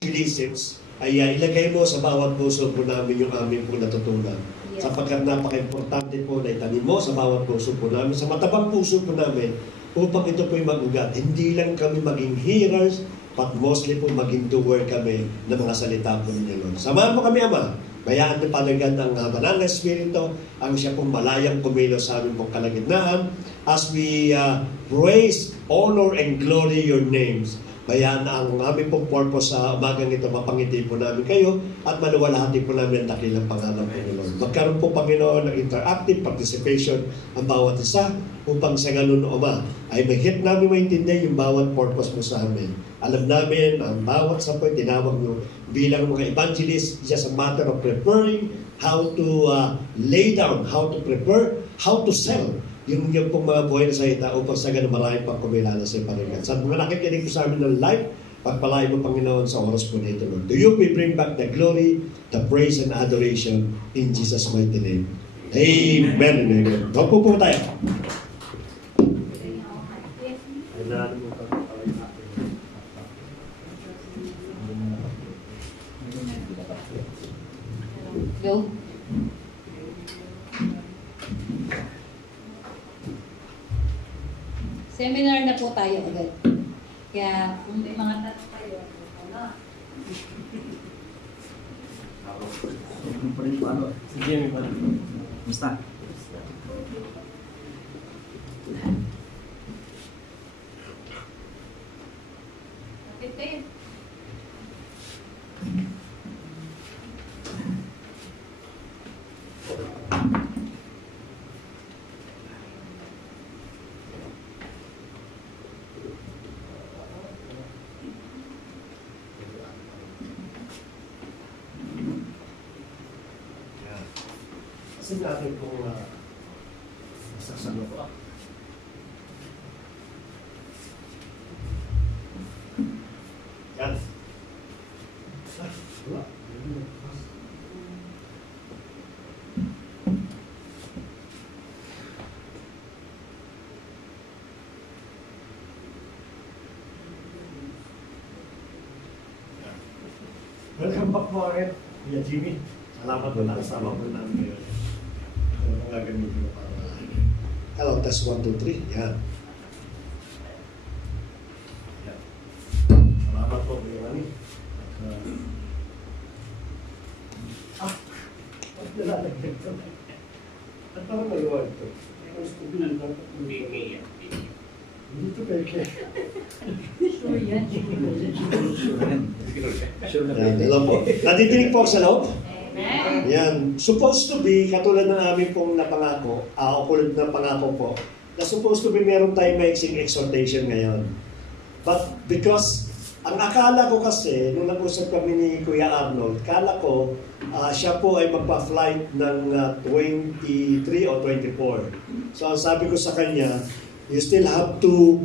evangelisms ay ilagay mo sa bawat puso po namin yung aming po natutunan. Yes. Sapagkat napaka-importante po na itanim mo sa bawat puso po namin, sa matabang puso po namin, upang ito po'y mag-ugat. Hindi lang kami maging hearers, but mostly po maging doer kami ng mga salita po ninyo, Lord. Samahan mo kami, Ama. Bayaan niyo palagad ang banal na Espiritu, ang siya pong malayang kumilos sa aming pong kalagitnaan, as we praise, honor, and glory your names. Bayaan ang aming pong purpose sa umagang ito, mapangiti po namin kayo at maluwalhati po namin ang dakilang pangalan po ni Lord. Magkaroon po, Panginoon, ng interactive participation ang bawat isa upang sa ganun, Ama, ay mahit namin maintindihan yung bawat purpose mo sa amin. Alam namin ang bawat sa po tinawag nyo bilang mga evangelists, just a matter of preparing how to lay down, how to prepare, how to sell yung pong mga buhay na salita upang sa ganun marami pang kumilala sa Panginoon. Sa mga nakikinig po sa amin ng live, pagpalain mo, Panginoon, sa oras po nito, Lord. To you we bring back the glory, the praise, and adoration in Jesus' mighty name. Amen and amen. Huwag po tayo. Go. Seminar na po tayo agad. Kaya kung may mga tanong kayo, ano? Sige, may pala. Basta. Kapit kayo. Kasi natin kung masasano ko. Yan. Wala. Welcome back po again, Kuya Jimmy. Salamat po, nakasama po namin ngayon. Mga gamitin mo para hello, test 1, 2, 3. Yan. Yan. Salamat po, Kuya Rani. Wag nalalagyan ito. At parang maliwan ito. Hindi ito peke. Sure yan. Yan, alam po. Natitinig po sa loob? Yan. Supposed to be, katulad ng aming pong napangako, o kulad ng pangako po, na supposed to be meron tayong maiksing exhortation ngayon. But because, ang akala ko kasi, nung nag-usap kami ni Kuya Arnold, akala ko, siya po ay magpa-flight ng 23 o 24. So, ang sabi ko sa kanya, you still have to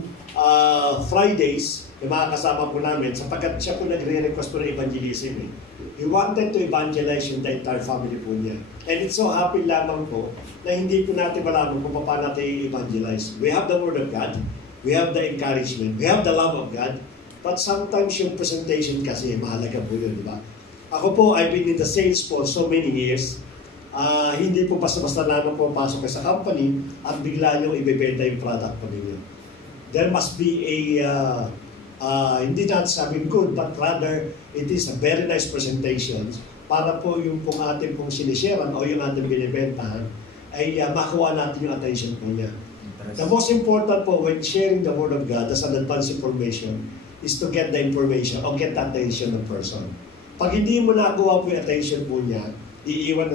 Fridays, yung mga kasama po namin, sapagkat siya po nagre-request po ng evangelism. He wanted to evangelize yung the entire family po niya. And it's so happy lamang po na hindi po natin malaman kung paano natin i-evangelize. We have the Word of God, we have the encouragement, we have the love of God, but sometimes yung presentation kasi mahalaga po yun, di ba? Ako po, I've been in the sales for so many years. Hindi po basta-basta naman po pasok sa company at bigla nyo ibebenta yung product po ninyo. There must be a hindi natin sabing good, but rather it is a very nice presentation para po yung pong ating pong sinisharean o yung ating binibentahan ay makuha natin yung attention po niya. The most important po when sharing the Word of God as an advanced information is to get the information or get the attention of person. Pag hindi mo nakuha po yung attention po niya, iiwan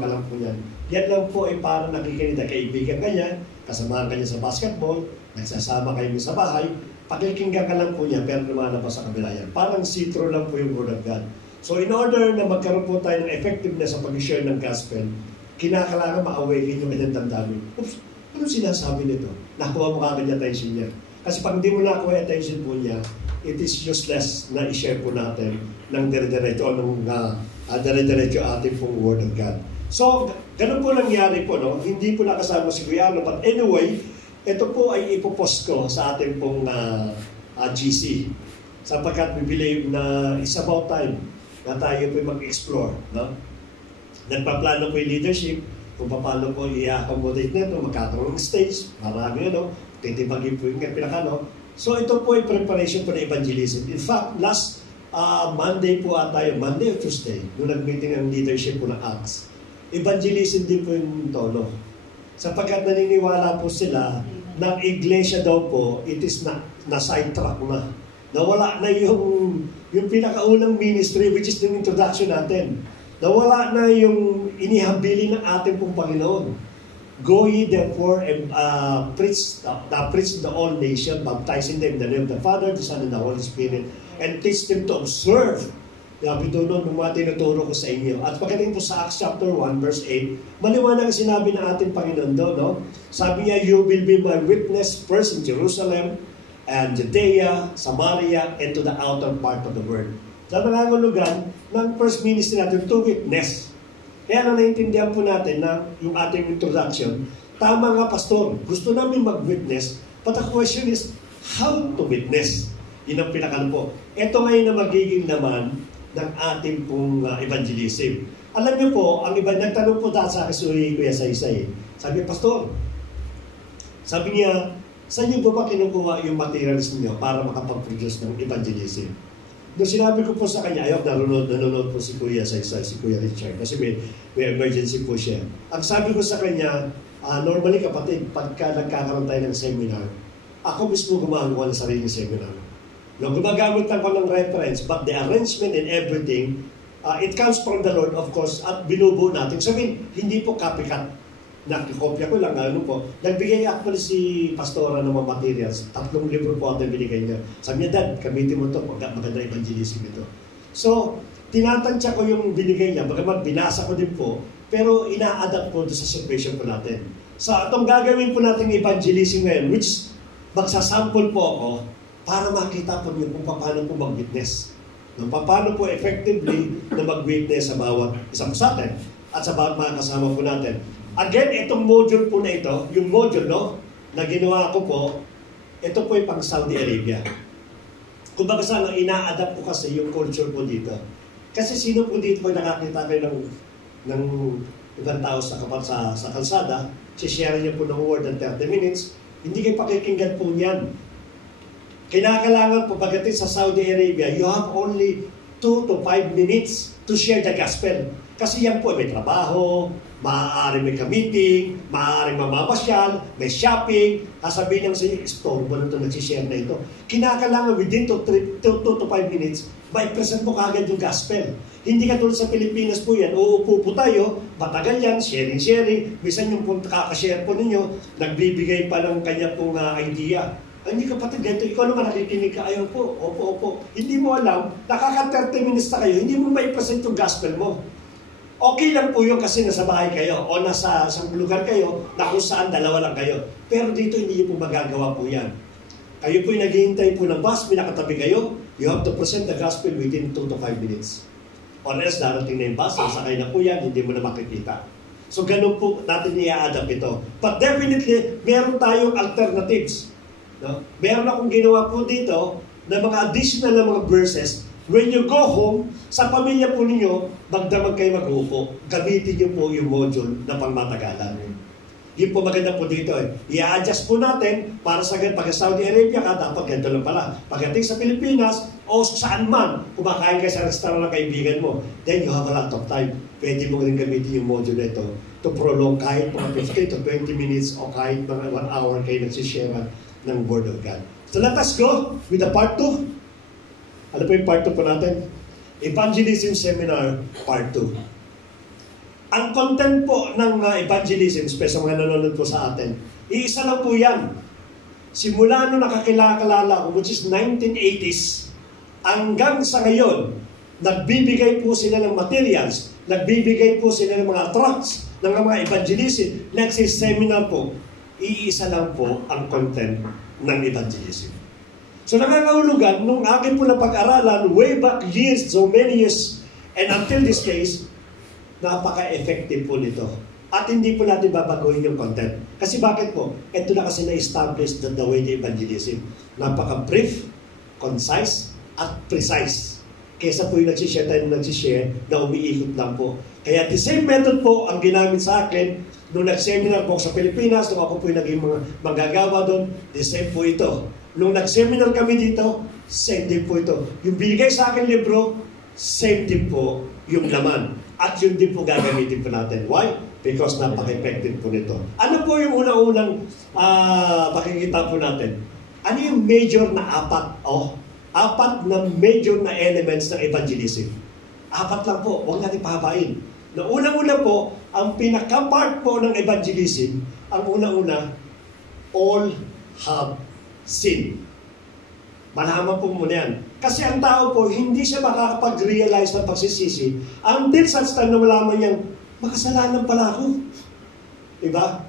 ka lang po yan. Yan lang po ay parang nakikinig na kaibigan ka niya, kasamahan ka niya sa basketball, nagsasama kayo sa bahay, pakikinggan ka lang po niya, pero lumalabas sa kabila yan. Parang sitro lang po yung Word of God. So in order na magkaroon po tayo ng effectiveness sa pag-share ng gospel, kinakailangan ma-awaken yung kanyang damdamin. Oops, ano sinasabi nito? Nakuha mo kagad yung attention niya. Kasi pag hindi mo nakuha yung attention po niya, it is useless na i-share po natin ng dire-diretso o ng dire-diretso ating pong Word of God. So, ganun po nangyari po, no? Hindi po nakasama si Kuya Arno, but anyway, ito po ay ipopost ko sa ating pong GC. Sapagkat we believe na it's about time na tayo po mag-explore. No? Nagpaplano po yung leadership, kung paano po i-accommodate nito, magkakaroon ng stage, marami titibagin po yung pinakano. So ito po yung preparation po ng evangelism. In fact, last Monday po tayo, Monday or Tuesday, nung nag-meeting ang leadership po ng Acts, evangelism din po yung tono. Sapagkat naniniwala po sila na iglesia daw po, it is na sidetrack na. Nawala na yung pinakaunang ministry, which is the introduction natin. Nawala na yung inihambili ng ating pong Panginoon. Go ye therefore and preach the all nation, baptizing them in the name of the Father, the Son, and the Holy Spirit, and teach them to observe. Sabi doon ng mga tinuturo ko sa inyo. At pagdating po sa Acts chapter 1, verse 8, maliwanag ang sinabi ng ating Panginoon doon. No? Sabi niya, you will be my witness first in Jerusalem, and Judea, Samaria, and to the outer part of the world. Sa nangangulugan ng first ministry natin, to witness. Kaya na naintindihan po natin na yung ating introduction, tama nga pastor, gusto namin mag-witness, but the question is, how to witness? Yun ang pinakano po. Ito ngayon na magiging naman ng ating pong evangelism. Alam niyo po, ang iba, nagtanong po dahil sa akin si Kuya Saysay. Sabi, pastor, sabi niya, saan niyo po ba kinukuha yung materials niyo para makapag-produce ng evangelism? Nung sinabi ko po sa kanya, ayaw, nanonood po si Kuya Saysay, si Kuya Richard, kasi may emergency po siya. Ang sabi ko sa kanya, normally kapatid, pagka nagkakaroon tayo ng seminar, ako mismo gumagawa ng sariling seminar. Nung gumagamit ako ng reference, but the arrangement and everything, it comes from the Lord, of course, at binubuo natin. Sabihin, hindi po copycat. Nakikopya ko lang, ano po. Nagbigay actually si Pastora ng mga materials. 3 libro po ang binigay niya. Sabi niya, Dad, gamitin mo ito. Maganda evangelism ito. So, tinatansya ko yung binigay niya. Bagamat binasa ko din po, pero ina-adapt po sa situation po natin. So, itong gagawin po natin evangelism ngayon, which magsasample po ako, para makita po niyo kung paano po mag-witness. Paano po effectively na mag-witness sa bawat isa po sa atin at sa bawat mga kasama po natin. Again, itong module po na ito, yung module na ginawa ko po, ito po yung pang Saudi Arabia. Kung baga sana, ina-adapt ko kasi yung culture po dito. Kasi sino po dito pag nakakita kayo ng ibang tao sa kalsada, share niya po ng word ng 30 minutes, hindi kayo pakikinggan po niyan. Kinakailangan po pagdating sa Saudi Arabia, you have only 2 to 5 minutes to share the gospel. Kasi yan po, may trabaho, maaari may ka-meeting, maaari mamamasyal, may shopping, sasabihin naman sa inyo, istorbo na ito, nagsishare na ito. Kinakailangan within 2 to 5 minutes, mai-present mo kagad yung gospel. Hindi ka tulad sa Pilipinas po yan, uupo po tayo, matagal yan, sharing, minsan yung kakashare po ninyo, nagbibigay pa ng kanya pong idea. Hindi kapatid, ganito, ikaw naman nakikinig ka, ayaw po, opo. Hindi mo alam, nakaka-30 minutes na kayo, hindi mo mai-present yung gospel mo. Okay lang po yun kasi nasa bahay kayo o nasa isang lugar kayo na kung saan dalawa lang kayo. Pero dito hindi nyo po magagawa po yan. Kayo po yung naghihintay po ng bus, may nakatabi kayo, you have to present the gospel within 2 to 5 minutes. Or else darating na yung bus, nasakay na po yan, hindi mo na makikita. So ganun po natin i-adapt ito. But definitely, meron tayong alternatives. No? Meron akong ginawa po dito na mga additional na mga verses. When you go home, sa pamilya po ninyo, magdamag kayo mag-uupo. Gamitin niyo po yung module na pangmatagalan. Yun po maganda po dito. I-adjust po natin para sa pag Saudi Arabia ka, dapat ganito lang pala. Pagdating sa Pilipinas, o saan man, kumakain ka sa restaurant ng kaibigan mo, then you have a lot of time. Pwede mo rin gamitin yung module na ito to prolong kahit mga 15 to 20 minutes o kahit mga 1 hour kayo nagsishare ng Word of God. So let us go with the part 2. Ano po yung part 2 po natin? Evangelism Seminar Part 2. Ang content po ng evangelism, especially mga nanonood po sa atin, iisa lang po yan. Simula nung nakakilala ko, which is 1980s, hanggang sa ngayon, nagbibigay po sila ng materials, nagbibigay po sila ng mga tracts, ng mga evangelism, nagsiseminar po. Iisa lang po ang content ng evangelism. So nangangahulugan, nung akin po na pag-aralan, way back years, so many years, and until this days, napaka-effective po nito. At hindi po natin babaguhin yung content. Kasi bakit po? Ito na kasi na-establish the way the evangelism. Napaka-brief, concise, at precise. Kesa po yung nagsishare tayo na umiikot lang po. Kaya the same method po ang ginamit sa akin nung nag-seminar po sa Pilipinas, nung ako po yung naging manggagawa doon, the same po ito. Nung nag-seminar kami dito, same din po ito. Yung binigay sa akin libro, same din po yung laman. At yun din po gagamitin po natin. Why? Because napaka-effective po nito. Ano po yung unang-unang makikita po natin? Ano yung major na apat na major na elements ng evangelism? Apat lang po, huwag natin pahabain. Na unang-una po, ang pinaka-part po ng evangelism, ang unang-una, all have sinned. Malaman po muna yan. Kasi ang tao po, hindi siya makakapag-realize ng pagsisisi until such time na malaman niyang, makasalanan pala ako. Diba?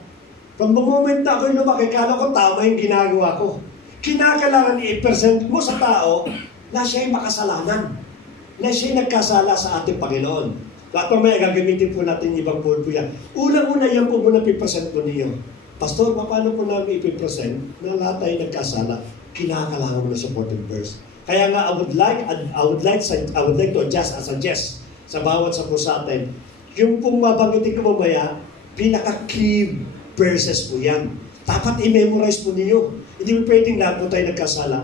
From the moment na ako'y lumaki, kala ko tama yung ginagawa ko. Kinakailangan i-present mo sa tao na siya'y makasalanan. Na siya'y nagkasala sa ating Panginoon. Lahat pa may gagamitin po natin ibang po yan. Unang-una yan po muna pipresent po niyo. Pastor, paano po namin ipipresent na lahat tayo nagkasala? Kinakailangan mo na supporting verse. Kaya nga, I would like to suggest sa bawat sa po sa atin, yung pong mabanggitin ko mamaya, pinaka-key verses po yan. Dapat i-memorize po niyo. Hindi mo pwedeng lahat po tayo nagkasala.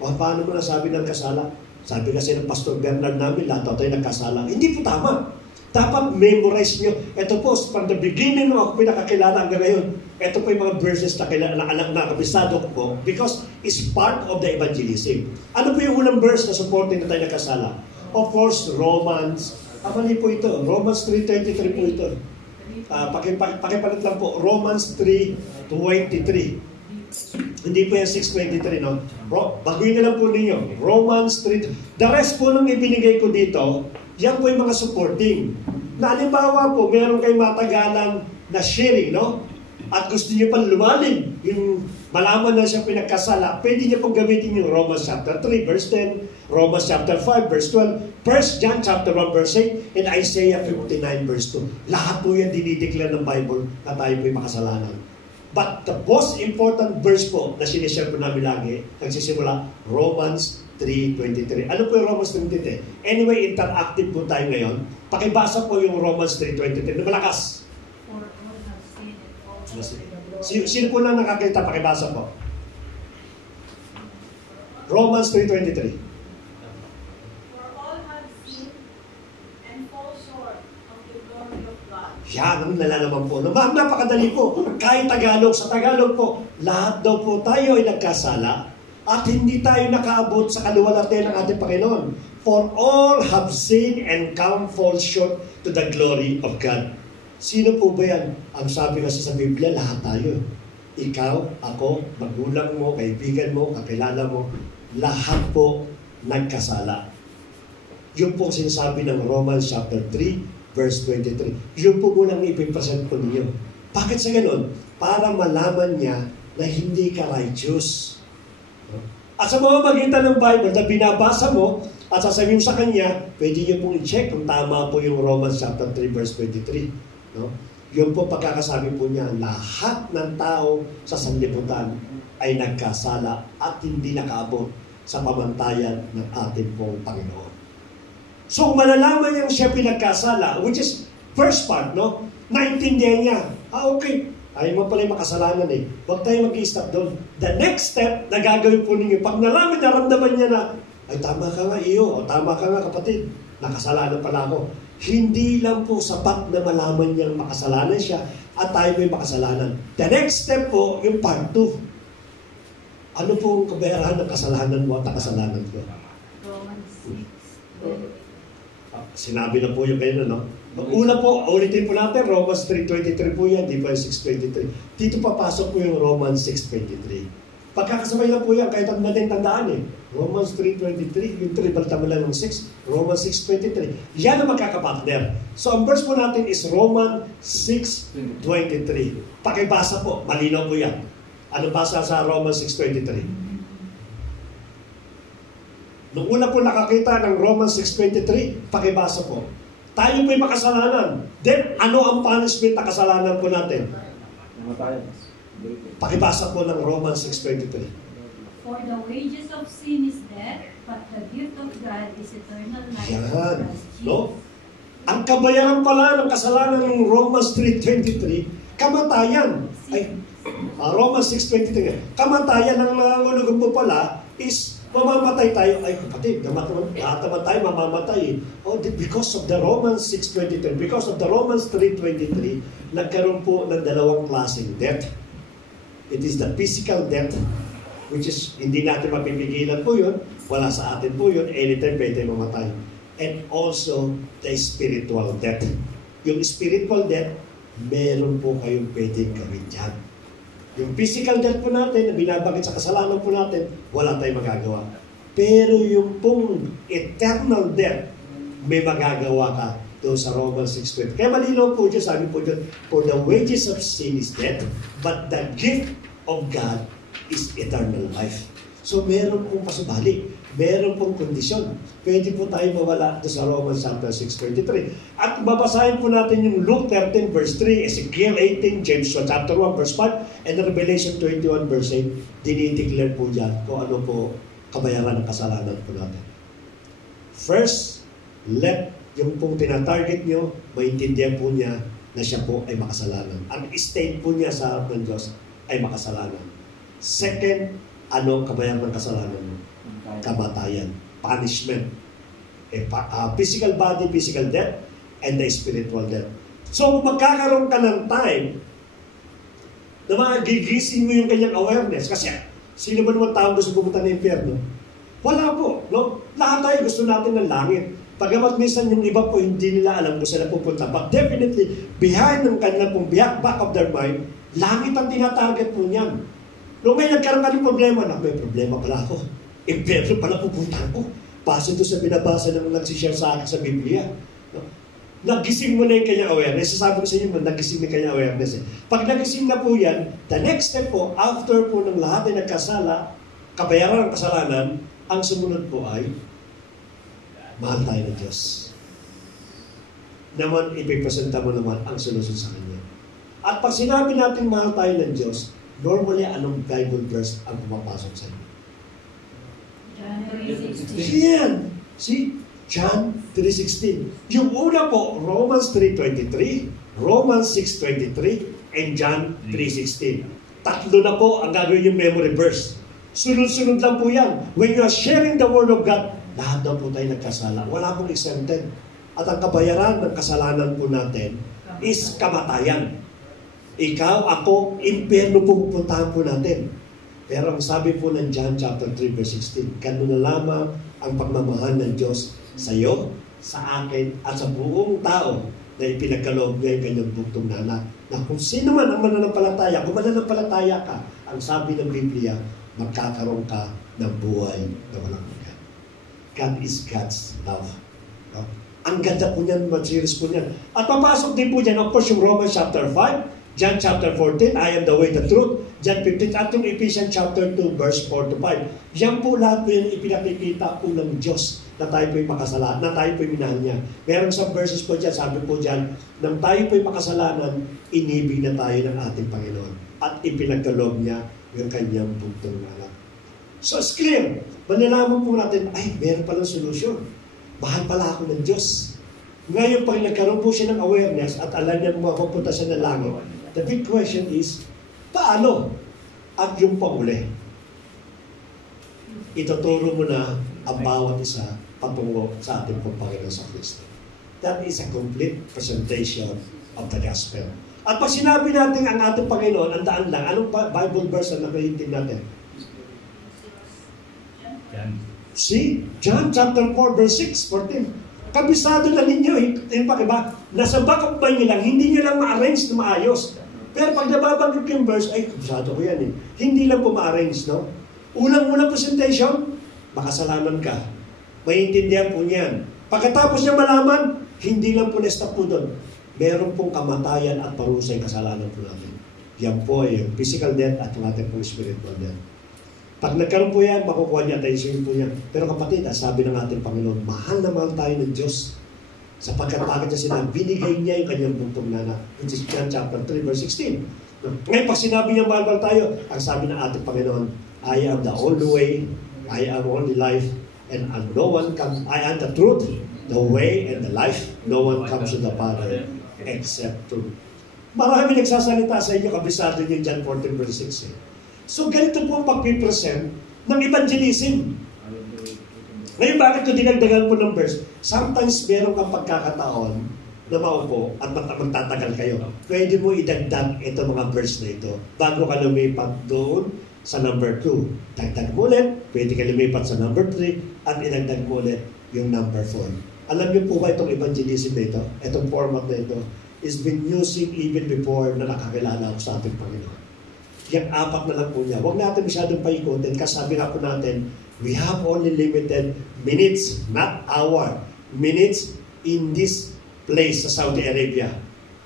O paano mo nasabi ng kasala? Sabi kasi ng Pastor Bernard namin, lahat tayo nagkasala. Hindi po tama. Dapat memorize niyo. Ito po, from the beginning nung ako pinakakilala hanggang ngayon, ito po yung mga verses na nakabisado ko po because it's part of the evangelism. Ano po yung unang verse na supporting na tayo nagkasala? Of course, Romans. Mali po ito. Romans 3:23 po ito. Pakipalit lang po. Romans 3:23. Hindi po yung 6:23, no? Baguhin na lang po ninyo. Romans 3. The rest po nung ibinigay ko dito, yan po yung mga supporting. Na halimbawa po, meron kayong matagalan na sharing, no? At gusto niyo pa lumalim, yung malaman na siya pinagkasala, pwede niyo pong gamitin yung Romans chapter 3, verse 10, Romans chapter 5, verse 12, 1 John chapter 1, verse 8, and Isaiah 59, verse 2. Lahat po yan dinideclare ng Bible na tayo po yung makasalanan. But the most important verse po na sinishare po namin lagi, nagsisimula, Romans 3:23. Ano po yung Romans 3:23? Anyway, interactive po tayo ngayon. Pakibasa po yung Romans 3:23 na malakas. Sino po lang nakakita? Pakibasa po. Romans 3:23. For all have sinned and fall short of the glory of God. Yan ang nalalaman po. Napakadali po. Kahit Tagalog, sa Tagalog po, lahat daw po tayo ay nagkasala at hindi tayo nakaabot sa kaluwalhatian ng ating Panginoon. For all have sinned and come fall short to the glory of God. Sino po ba yan? Ang sabi kasi sa Biblia, lahat tayo. Ikaw, ako, magulang mo, kaibigan mo, kakilala mo, lahat po nagkasala. Yun po sinasabi ng Romans chapter 3, verse 23. Yun po munang ipipresent po ninyo. Bakit sa ganun? Para malaman niya na hindi ka righteous. At sa mga magitan ng Bible na binabasa mo at sasabihin sa kanya, pwede niyo pong i-check kung tama po yung Romans chapter 3 verse 23. No? Yun po pagkakasabi po niya, lahat ng tao sa sanlibutan ay nagkasala at hindi nakaabot sa pamantayan ng ating pong Panginoon. So malalaman niyang siya pinagkasala, which is first part, no? Naintindihan niya, okay, ayaw mo pala yung makasalanan eh. Huwag tayo mag-i-stop doon. The next step na gagawin po ninyo, pag naramdaman niya na, ay tama ka nga iyo, o tama ka nga kapatid, nakasalanan pala ako. Hindi lang po sapat na malaman niyang makasalanan siya at tayo may makasalanan. The next step po, yung part 2. Ano po ang kabayaran ng kasalanan mo at kasalanan ko? Romans 6. Sinabi na po yung kayo na, no? Una po, ulitin po natin, Romans 3:23 po yan, di ba yung 6:23. Dito papasok po yung Romans 6:23. Pagkakasabay lang po yan, kahit ang natin tandaan eh. Romans 3:23, yung 3, balita mo lang ng 6, Romans 6:23. Yan ang magkakapartner. So ang verse po natin is Romans 6:23. Pakibasa po, malinaw po yan. Ano basa sa Romans 6:23? Nung una po nakakita ng Romans 6:23, pakibasa po. Tayo po'y makasalanan. Then, ano ang punishment na kasalanan po natin? Pakibasa po ng Romans 6:23. For the wages of sin is death, but the gift of God is eternal life in Yan. Christ Jesus. No? Ang kabayaran pala ng kasalanan ng Romans 3:23, kamatayan. Ay, Romans 6:23. Kamatayan ng nangangulugan po pala is mamamatay tayo. Ay, kapatid, lahat naman tayo mamamatay. Oh, because of the Romans 6:23, because of the Romans 3:23, nagkaroon po ng dalawang klaseng death. It is the physical death, which is hindi natin mapipigilan po yun. Wala sa atin po yun. Anytime pwede mamatay. And also the spiritual death. Yung spiritual death, meron po kayong pwedeng gawin dyan. Yung physical death po natin, na binabagit sa kasalanan po natin, wala tayong magagawa. Pero yung pong eternal death, may magagawa ka doon sa Romans 6:20. Kaya malinaw po dyan, sabi po dyan, for the wages of sin is death, but the gift of God is eternal life. So meron pong pasubali, meron pong kondisyon. Pwede po tayo mawala doon sa Romans chapter 6:23. At babasahin po natin yung Luke 13 verse 3, Ezekiel 18, James chapter 1 verse 5, and Revelation 21 verse 8. Dinideclare po dyan kung ano po kabayaran ng kasalanan po natin. First, let yung pong tinatarget nyo, maintindihan po niya na siya po ay makasalanan. Ang state po niya sa harap ng Diyos ay makasalanan. Second, ano kabayaran ng kasalanan mo? Kamatayan, punishment, physical body, physical death, and the spiritual death. So, magkakaroon ka ng time na magigising mo yung kanyang awareness. Kasi, sino ba naman tao gusto pumunta ng impyerno? Wala po. No? Lahat tayo gusto natin ng langit. Pagamat minsan yung iba po hindi nila alam kung sila pupunta. But definitely, behind ng kanilang pong back of their mind, langit ang tinatarget po niyan. Nung may nagkaroon ka ng problema, may problema pala ako. Impyerno pala pupunta ko. Base doon sa binabasa ng nagsishare sa akin sa Biblia. No? Nagising mo na yung kanyang awareness. Sasabi ko sa inyo, nagising na yung kanyang awareness. Pag nagising na po yan, the next step po, after po ng lahat ay nagkasala, kabayaran ng kasalanan, ang sumunod po ay mahal tayo ng Diyos. Naman, ipipresenta mo naman ang solusyon sa Kanya. At pag sinabi natin mahal tayo ng Diyos, normally, anong Bible verse ang pumapasok sa inyo? John 3:16. Yan. See? John 3:16. Yung una po, Romans 3:23, Romans 6:23, and John 3:16. Tatlo na po ang gagawin yung memory verse. Sunod-sunod lang po yan. When you are sharing the Word of God, lahat daw po tayo nagkasala. Wala pong exempted. At ang kabayaran ng kasalanan po natin is kamatayan. Ikaw, ako, impyerno po pupuntahan po natin. Pero ang sabi po ng John chapter 3 verse 16, ganun na lamang ang pagmamahal ng Diyos sa iyo, sa akin, at sa buong tao na ipinagkaloob niya yung kanyang buktong na anak. Na kung sino man ang mananampalataya, kung mananampalataya ka, ang sabi ng Biblia, magkakaroon ka ng buhay na walang hanggan. God is God's love. No? Ang ganda po niyan, materials po niyan. At papasok din po dyan, of course, yung Romans chapter 5, John chapter 14, I am the way, the truth. John 15, at yung Ephesians chapter 2, verse 4 to 5. Yan po lahat po yung ipinakikita po ng Diyos na tayo po'y makasalanan, na tayo po'y minahal niya. Meron sa verses po dyan, sabi po dyan, nang tayo po'y makasalanan, inibig na tayo ng ating Panginoon. At ipinagkaloob niya yung kanyang buktong anak. So it's clear. Manalaman po natin, ay, meron palang solusyon. Mahal pala ako ng Diyos. Ngayon, pag nagkaroon po siya ng awareness at alam niya mapupunta siya ng langit, the big question is, paano? At yung panguli, ituturo mo na ang bawat isa patungo sa ating Panginoon sa Kristo. That is a complete presentation of the gospel. At pag sinabi natin ang ating Panginoon, ang daan lang, anong Bible verse na nakahintid natin? See? John chapter 4 verse 6, 14. Kabisado na ninyo, nasa back of mind nyo lang, hindi nyo lang ma-arrange na maayos. Pero pag nababanggit yung verse, ay, kabisado ko yan eh. Hindi lang po ma-arrange, no? Unang-unang presentation, makasalanan ka. Maintindihan po niyan. Pagkatapos niya malaman, hindi lang po na-stop po doon. Meron pong kamatayan at parusay kasalanan po natin. Yan po ay yung physical death at yung ating pong spiritual death. Pag nagkaroon po yan, makukuha niya, attention po niya. Pero kapatid, sabi ng ating Panginoon, mahal na mahal tayo ng Diyos. Sapagkat bakit niya sinabi, binigay niya yung kanyang buntong na, which is John chapter 3 verse 16. Ngayon, pag sinabi niya mahal tayo, ang sabi ng ating Panginoon, I am the only way, I am only life, and no one comes, I am the truth, the way, and the life. No one comes to the Father except through. Marami nagsasalita sa inyo, kabisado niyo John 14 verse 6. So ganito po ang pagpipresent ng evangelism. Ngayon, bakit ko dinagdagan po ng verse? Sometimes meron kang pagkakataon na maupo at magtatagal kayo. Pwede mo idagdag ito mga verse na ito bago ka lumipat doon sa number 2. Dagdag mo ulit, pwede ka lumipat sa number 3 at idagdag mo ulit yung number 4. Alam niyo po ba itong evangelism na ito? Itong format na ito is been using even before na nakakilala ako sa ating Panginoon. Yung 4 na lang po niya. Huwag natin masyadong paikutin kasi sabi nga po natin, we have only limited minutes, not hour. Minutes in this place sa Saudi Arabia.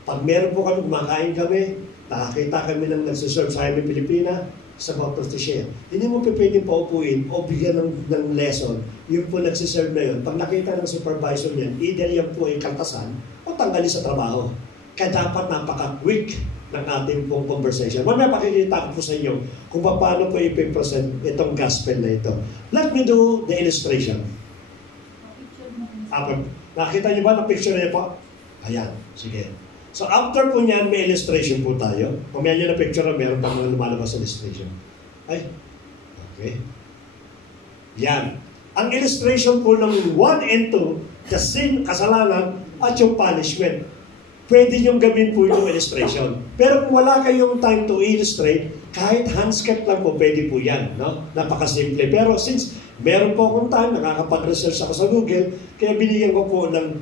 Pag meron po kami, kumakain kami, nakakita kami ng nagsiserve sa Highway Pilipina, sa Baptist to share. Hindi mo pwedeng paupuin o bigyan ng lesson yung po nagsiserve na yun. Pag nakita ng supervisor niyan, either yan po ay kaltasan o tanggalin sa trabaho. Kaya dapat napaka-quick ng ating pong conversation. Mamaya pakikita ko po sa inyo kung paano po ipipresent itong gospel na ito. Let me do the illustration. Nakita niyo ba na picture niya po? Ayan, sige. So after po niyan, may illustration po tayo. Mamaya niyo na picture na meron pa mga lumalabas sa illustration. Ay, okay. Yan. Ang illustration po ng 1 and 2, the sin, kasalanan, at yung punishment. Pwede niyong gawin po yung illustration. Pero kung wala kayong time to illustrate, kahit handscape lang po, pwede po yan. No? Napakasimple. Pero since meron po akong time, nakakapag-research ako sa Google, kaya binigyan ko po ng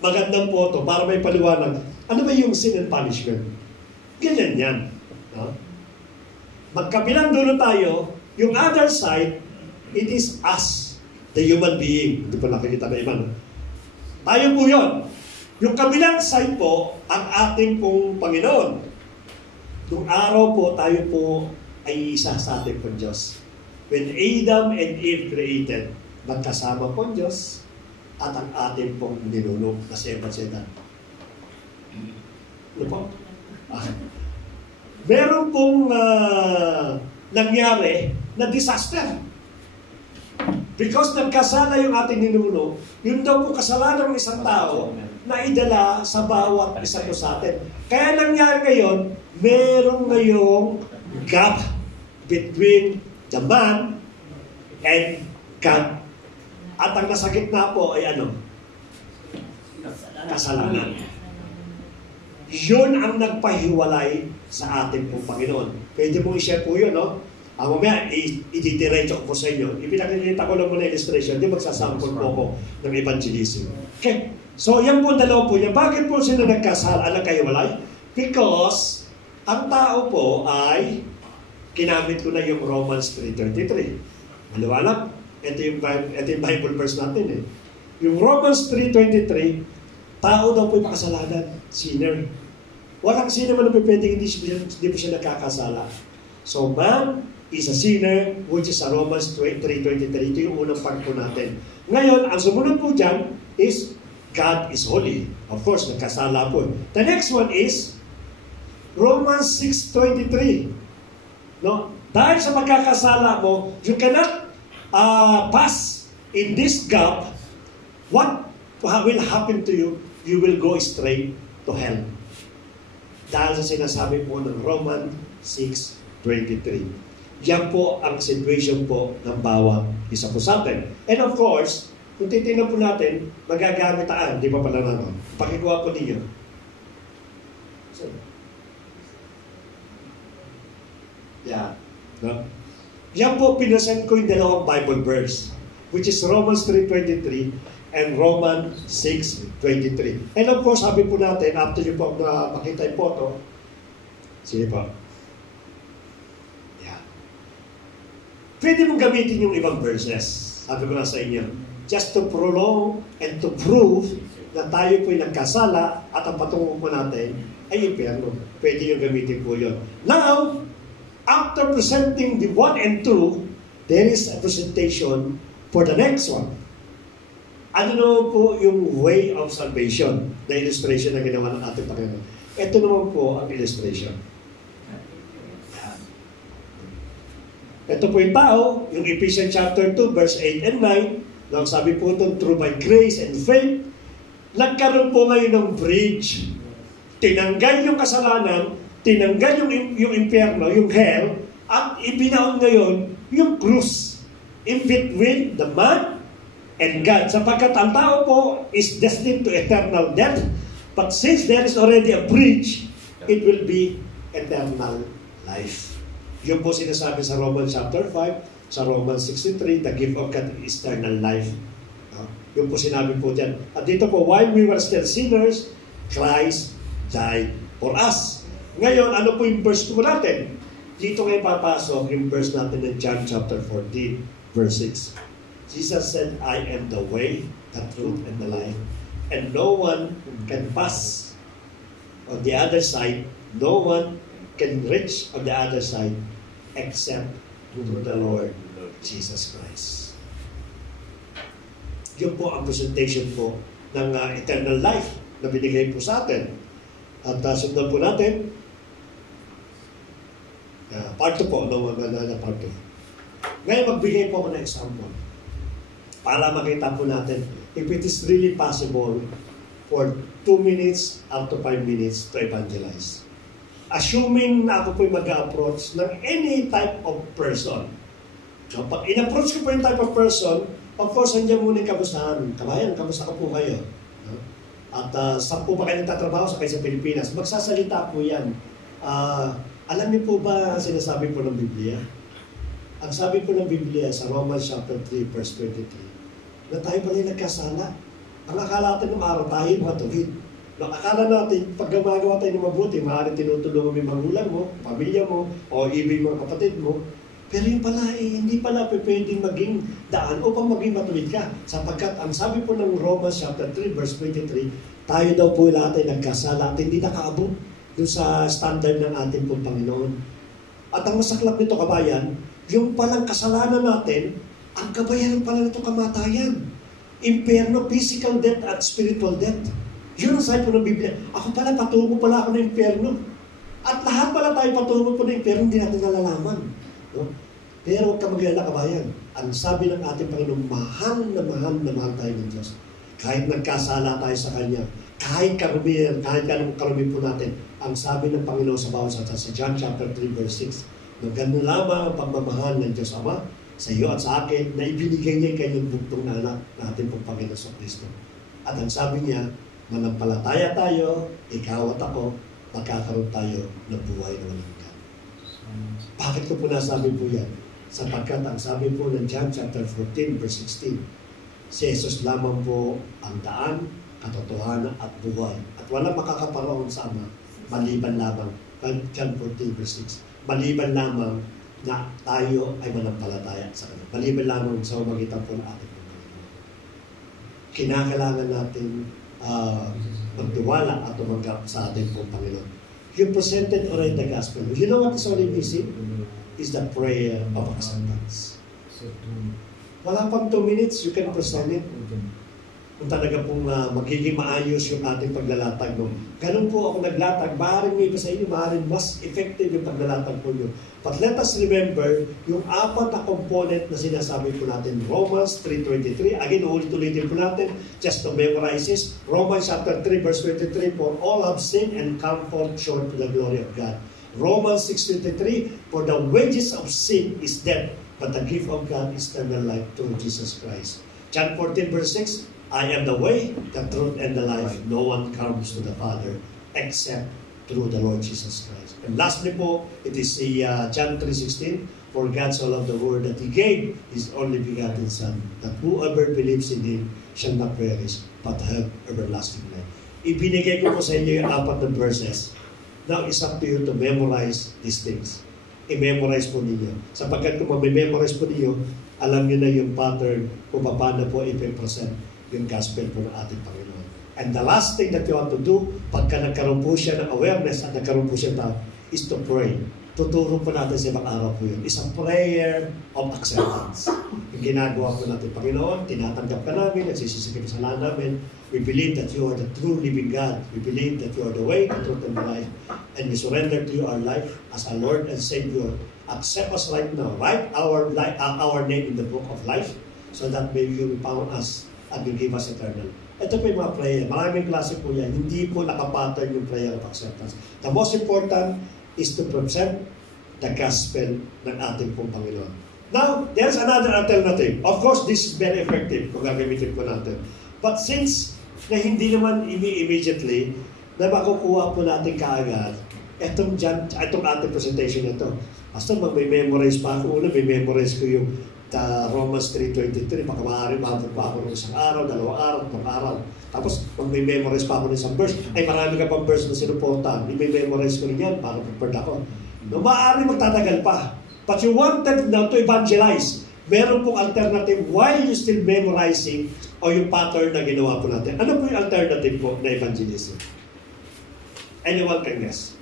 magandang photo para may paliwanag. Ano ba yung sin and punishment? Ganyan yan. No? Magkabilang dulo tayo, yung other side, it is us, the human being. Hindi pa nakikita na iba. No? Tayo po yun. Yung kabilang side po, ang ating pong Panginoon. Yung araw po, tayo po ay isa sa ating pong Diyos. When Adam and Eve created, magkasama po ang Diyos at ang ating pong ninuno na si Eva Sedan. Ano po? Meron pong nangyari na disaster. Because nagkasala yung ating ninuno, yun daw po kasalanan ng isang tao na idala sa bawat isa po sa atin. Kaya nangyari ngayon, meron ngayong gap between the man and God. At ang nasa gitna po ay ano? Kasalanan. Yun ang nagpahiwalay sa ating pong Panginoon. Pwede mong i-share po yun, no? Mamaya, i-diretso ko po sa inyo. Ipinakikita ko lang muna illustration, di magsasample po ako ng evangelism. Okay. So, yan po dalawa po niya. Bakit po sila nagkahiwalay? Because, ang tao po ay, kinamit ko na yung Romans 3:23. Maliwanag? Ito yung Bible verse natin eh. Yung Romans 3:23, tao daw po yung makasalanan. Sinner. Walang sinner man na pwedeng hindi po siya nakakasala. So, man is a sinner, which is a Romans 3:23. Ito yung unang part po natin. Ngayon, ang sumunod po dyan is God is holy. Of course, nagkasala po. The next one is Romans 6:23. No? Dahil sa magkakasala mo, you cannot pass in this gap. What will happen to you? You will go straight to hell. Dahil sa sinasabi po ng Romans 6:23. Yan po ang situation po ng bawat isa po sa atin. And of course, kung titignan po natin, magagamit di ba pala naman? Pakikuha po ninyo. So, yeah. No? Yan po, pinasend ko yung dalawang Bible verse, which is Romans 3:23 and Romans 6:23. And of course, sabi po natin, after nyo po makita yung photo, sige po. Yeah. Pwede mong gamitin yung ibang verses. Sabi ko na sa inyo, just to prolong and to prove na tayo po'y nagkasala at ang patungo po natin ay impyerno. Pwede yung gamitin po yun. Now, after presenting the 1 and 2, there is a presentation for the next one. Ano naman po yung way of salvation na illustration na ginawa ng ating Panginoon? Ito naman po ang illustration. Ito po yung tao, yung Ephesians chapter 2, verse 8 and 9, nang sabi po ito, through by grace and faith, nagkaroon po ngayon ng bridge. Tinanggal yung kasalanan, tinanggal yung impyerno, yung hell, at ibinaon ngayon yung krus in between the man and God. Sapagkat ang tao po is destined to eternal death, but since there is already a bridge, it will be eternal life. Yun po sinasabi sa Romans chapter 5, sa Romans 63, the gift of God is eternal life. Yun po sinabi po dyan. At dito po, while we were still sinners, Christ died for us. Ngayon, ano po yung verse po natin? Dito ngayon papasok yung verse natin in John chapter 14, verse 6. Jesus said, I am the way, the truth, and the life. And no one can pass on the other side. No one can reach on the other side except through the Lord Jesus Christ. Yun po ang presentation po ng eternal life na binigay po sa atin. At sundan po natin, part 2 po, na part 2. Ngayon magbigay po ako ng example para makita po natin if it is really possible for 2 minutes up to 5 minutes to evangelize. Assuming na ako po'y mag-approach ng any type of person. So, pag in-approach ko po yung type of person, of course, nandiyan muna yung kamustahan. Kabayan, kamusta ka po kayo? At saan po ba kayo nagtatrabaho sa Pilipinas? Magsasalita po yan. Alam niyo po ba sinasabi po ng Biblia? Ang sabi po ng Biblia sa Romans chapter 3, verse 23, na tayo pala yung nagkasala. Ang akala natin ng araw tayo matuwid. Akala natin, pag gumagawa tayo ng mabuti, maaaring tinutulungan mo yung magulang mo, pamilya mo, o ibig mga kapatid mo. Pero yung pala, hindi pala pwedeng maging daan upang maging matuwid ka. Sapagkat ang sabi po ng Romans chapter 3, verse 23, tayo daw po lahat ay nagkasala at hindi nakaabot yung sa standard ng ating pong Panginoon. At ang masaklap nito, kabayan, yung palang kasalanan natin, ang kabayaran pala nito kamatayan. Impyerno, physical death at spiritual death. Yun ang sabi po ng Biblia. Ako pala, patungo pala ako ng impyerno. At lahat pala tayo patungo po ng impyerno, hindi natin nalalaman. No? Pero huwag ka mag-alala, kabayan. Ang sabi ng ating Panginoon, mahal na mahal tayo ng Diyos. Kahit nagkasala tayo sa Kanya, kahit karumihan, kahit anong karumi po natin, ang sabi ng Panginoon sa bawat sa John chapter 3, verse 6, na ganun lamang ang pagmamahal ng Diyos Ama sa iyo at sa akin, na ibinigay niya yung kanyang bugtong na anak natin pong Panginoon sa Kristo. At ang sabi niya, manampalataya tayo, ikaw at ako, magkakaroon tayo ng buhay na walang hanggan. Bakit ko po nasabi po yan? Sapagkat ang sabi po ng John chapter 14, verse 16, si Jesus lamang po ang daan, katotohanan at buhay. At walang makakaparoon sa Ama, maliban lamang, John 14, verse 6, maliban lamang na tayo ay manampalataya sa Kanya. Maliban lamang sa umagitan po ng ating Panginoon. Kinakailangan natin magtiwala at tumanggap sa ating pong Panginoon. You presented already the gospel. You know what is already missing? Is the prayer of acceptance. Wala pang 2 minutes, you can present it. Kung talaga pong magiging maayos yung ating paglalatag mo. Ganun po ako naglatag. Maaaring may iba sa inyo, maaaring mas effective yung paglalatag po nyo. But let us remember yung 4 na component na sinasabi po natin. Romans 3:23. Again, ulit-ulitin po natin just to memorize this. Romans chapter 3, verse 23, for all have sinned and come forth short to the glory of God. Romans 6:23, for the wages of sin is death, but the gift of God is eternal life through Jesus Christ. John 14, verse 6, I am the way, the truth, and the life. No one comes to the Father except through the Lord Jesus Christ. And lastly po, it is John 3:16, for God so loved the world that He gave His only begotten Son, that whoever believes in Him shall not perish, but have everlasting life. Ibinigay ko po sa inyo yung 4 na verses. Now, it's up to you to memorize these things. I-memorize po ninyo. Sapagkat kung mamemorize po ninyo, alam nyo na yung pattern kung paano po ipipresent yung gospel po ng ating Panginoon. And the last thing that you want to do, pagka nagkaroon po siya ng awareness at nagkaroon po siya is to pray. tuturo po natin sa ibang araw po yun. It's a prayer of acceptance. Yung ginagawa po natin, Panginoon, tinatanggap ka namin, nagsisisi ka sa lahat namin. We believe that you are the true living God. We believe that you are the way, the truth, and the life. And we surrender to you our life as our Lord and Savior. Accept us right now. Write our name in the book of life so that maybe you will found us and will give us eternal. Ito po yung mga prayer. Maraming klase po yan. Hindi po nakapattern yung prayer of acceptance. The most important is to present the gospel ng ating pong Panginoon. Now, there's another alternative. Of course, this is very effective kung gagamitin po natin. But since na hindi naman immediately na makukuha po natin kaagad itong ating presentation ito. Basta mag-memorize pa ako. Una, may memorize ko yung Romans 3:23, baka maaari maabot pa ako ng isang araw, 2 araw, 3 araw. Tapos, pag may memorize pa ako ng isang verse, ay marami ka pang verse na sinuportahan. May memorize ko rin yan para prepared ako. No, maaari magtatagal pa. But you wanted now to evangelize. Meron pong alternative while you still memorizing o yung pattern na ginawa po natin. Ano po yung alternative po na evangelism? Anyone can guess?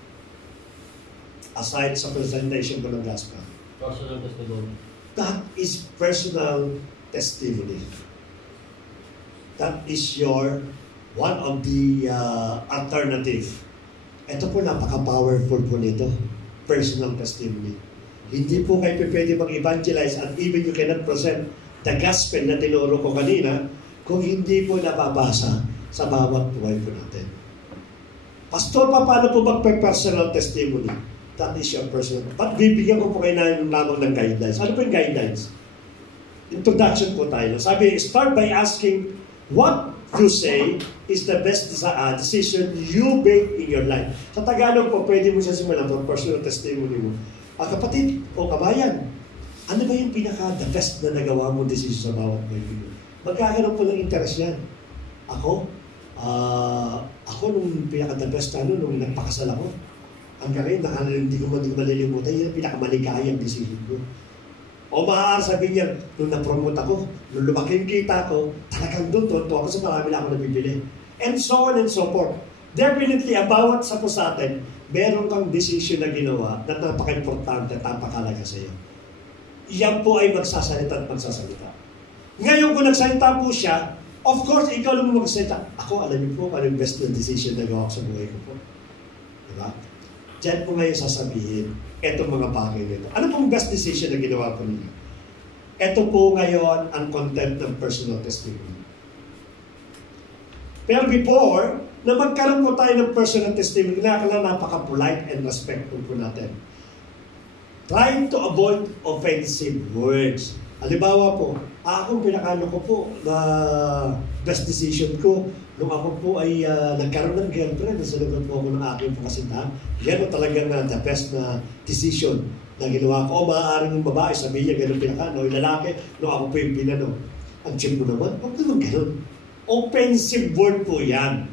Aside sa presentation po ng gospel. Personal testimony. That is personal testimony. That is your one of the alternative. Ito po napaka-powerful po nito. Personal testimony. Hindi po kayo pwede mag-evangelize and even you cannot present the gospel na tinuro ko kanina kung hindi po napabasa sa bawat buhay po natin. Pastor, paano po mag-personal testimony? That is your personal. But bibigyan ko po kayo ng lamang ng guidelines. Ano po yung guidelines? Introduction po tayo. Sabi, start by asking what you say is the best decision you make in your life. Sa Tagalog po, pwede mo siya simulan po, personal testimony mo. Kapatid o kabayan, ano ba yung pinaka-the best na nagawa mo decision sa bawat buhay mo? Magkakaroon po ng interest yan. Ako nung pinaka-the best nung nagpakasal ako, hanggang ngayon, hindi ko malilimutan, yun ang pinakamaligayang decision ko. O maaari sabihin niya, nung na-promote ako, nung lumaki yung kita ko, talagang doon ako sa marami na ako nabibili. And so on and so forth. Definitely, bawat sa po sa atin, meron kang decision na ginawa na napaka-importante at napakalaga sa iyo. Iyan po ay magsasalita at magsasalita. Ngayon, kung nagsalita po siya, of course, ikaw lang magsalita. Ako, alam niyo po, ano yung best na decision na gawa ko sa buhay ko po. Diba? Diyan po ngayon sasabihin, etong mga bagay nito. Ano pong best decision na ginawa po ninyo? Ito po ngayon ang content ng personal testimony. Pero before, na magkaroon po tayo ng personal testimony, kailangan napaka-polite and respectful po natin. Trying to avoid offensive words. Halimbawa po, akong pinakano ko po na best decision ko nung ako po ay nagkaroon ng girlfriend, nasalugan po ako ng aking pakasintahan. Yan po talagang the best na decision na ginawa ko. O maaaring yung babae, sabihin niya gano'n pinakano, yung lalaki, nung ako po yung pinano. Ang chip mo naman, huwag naman gano'n. Offensive word po yan.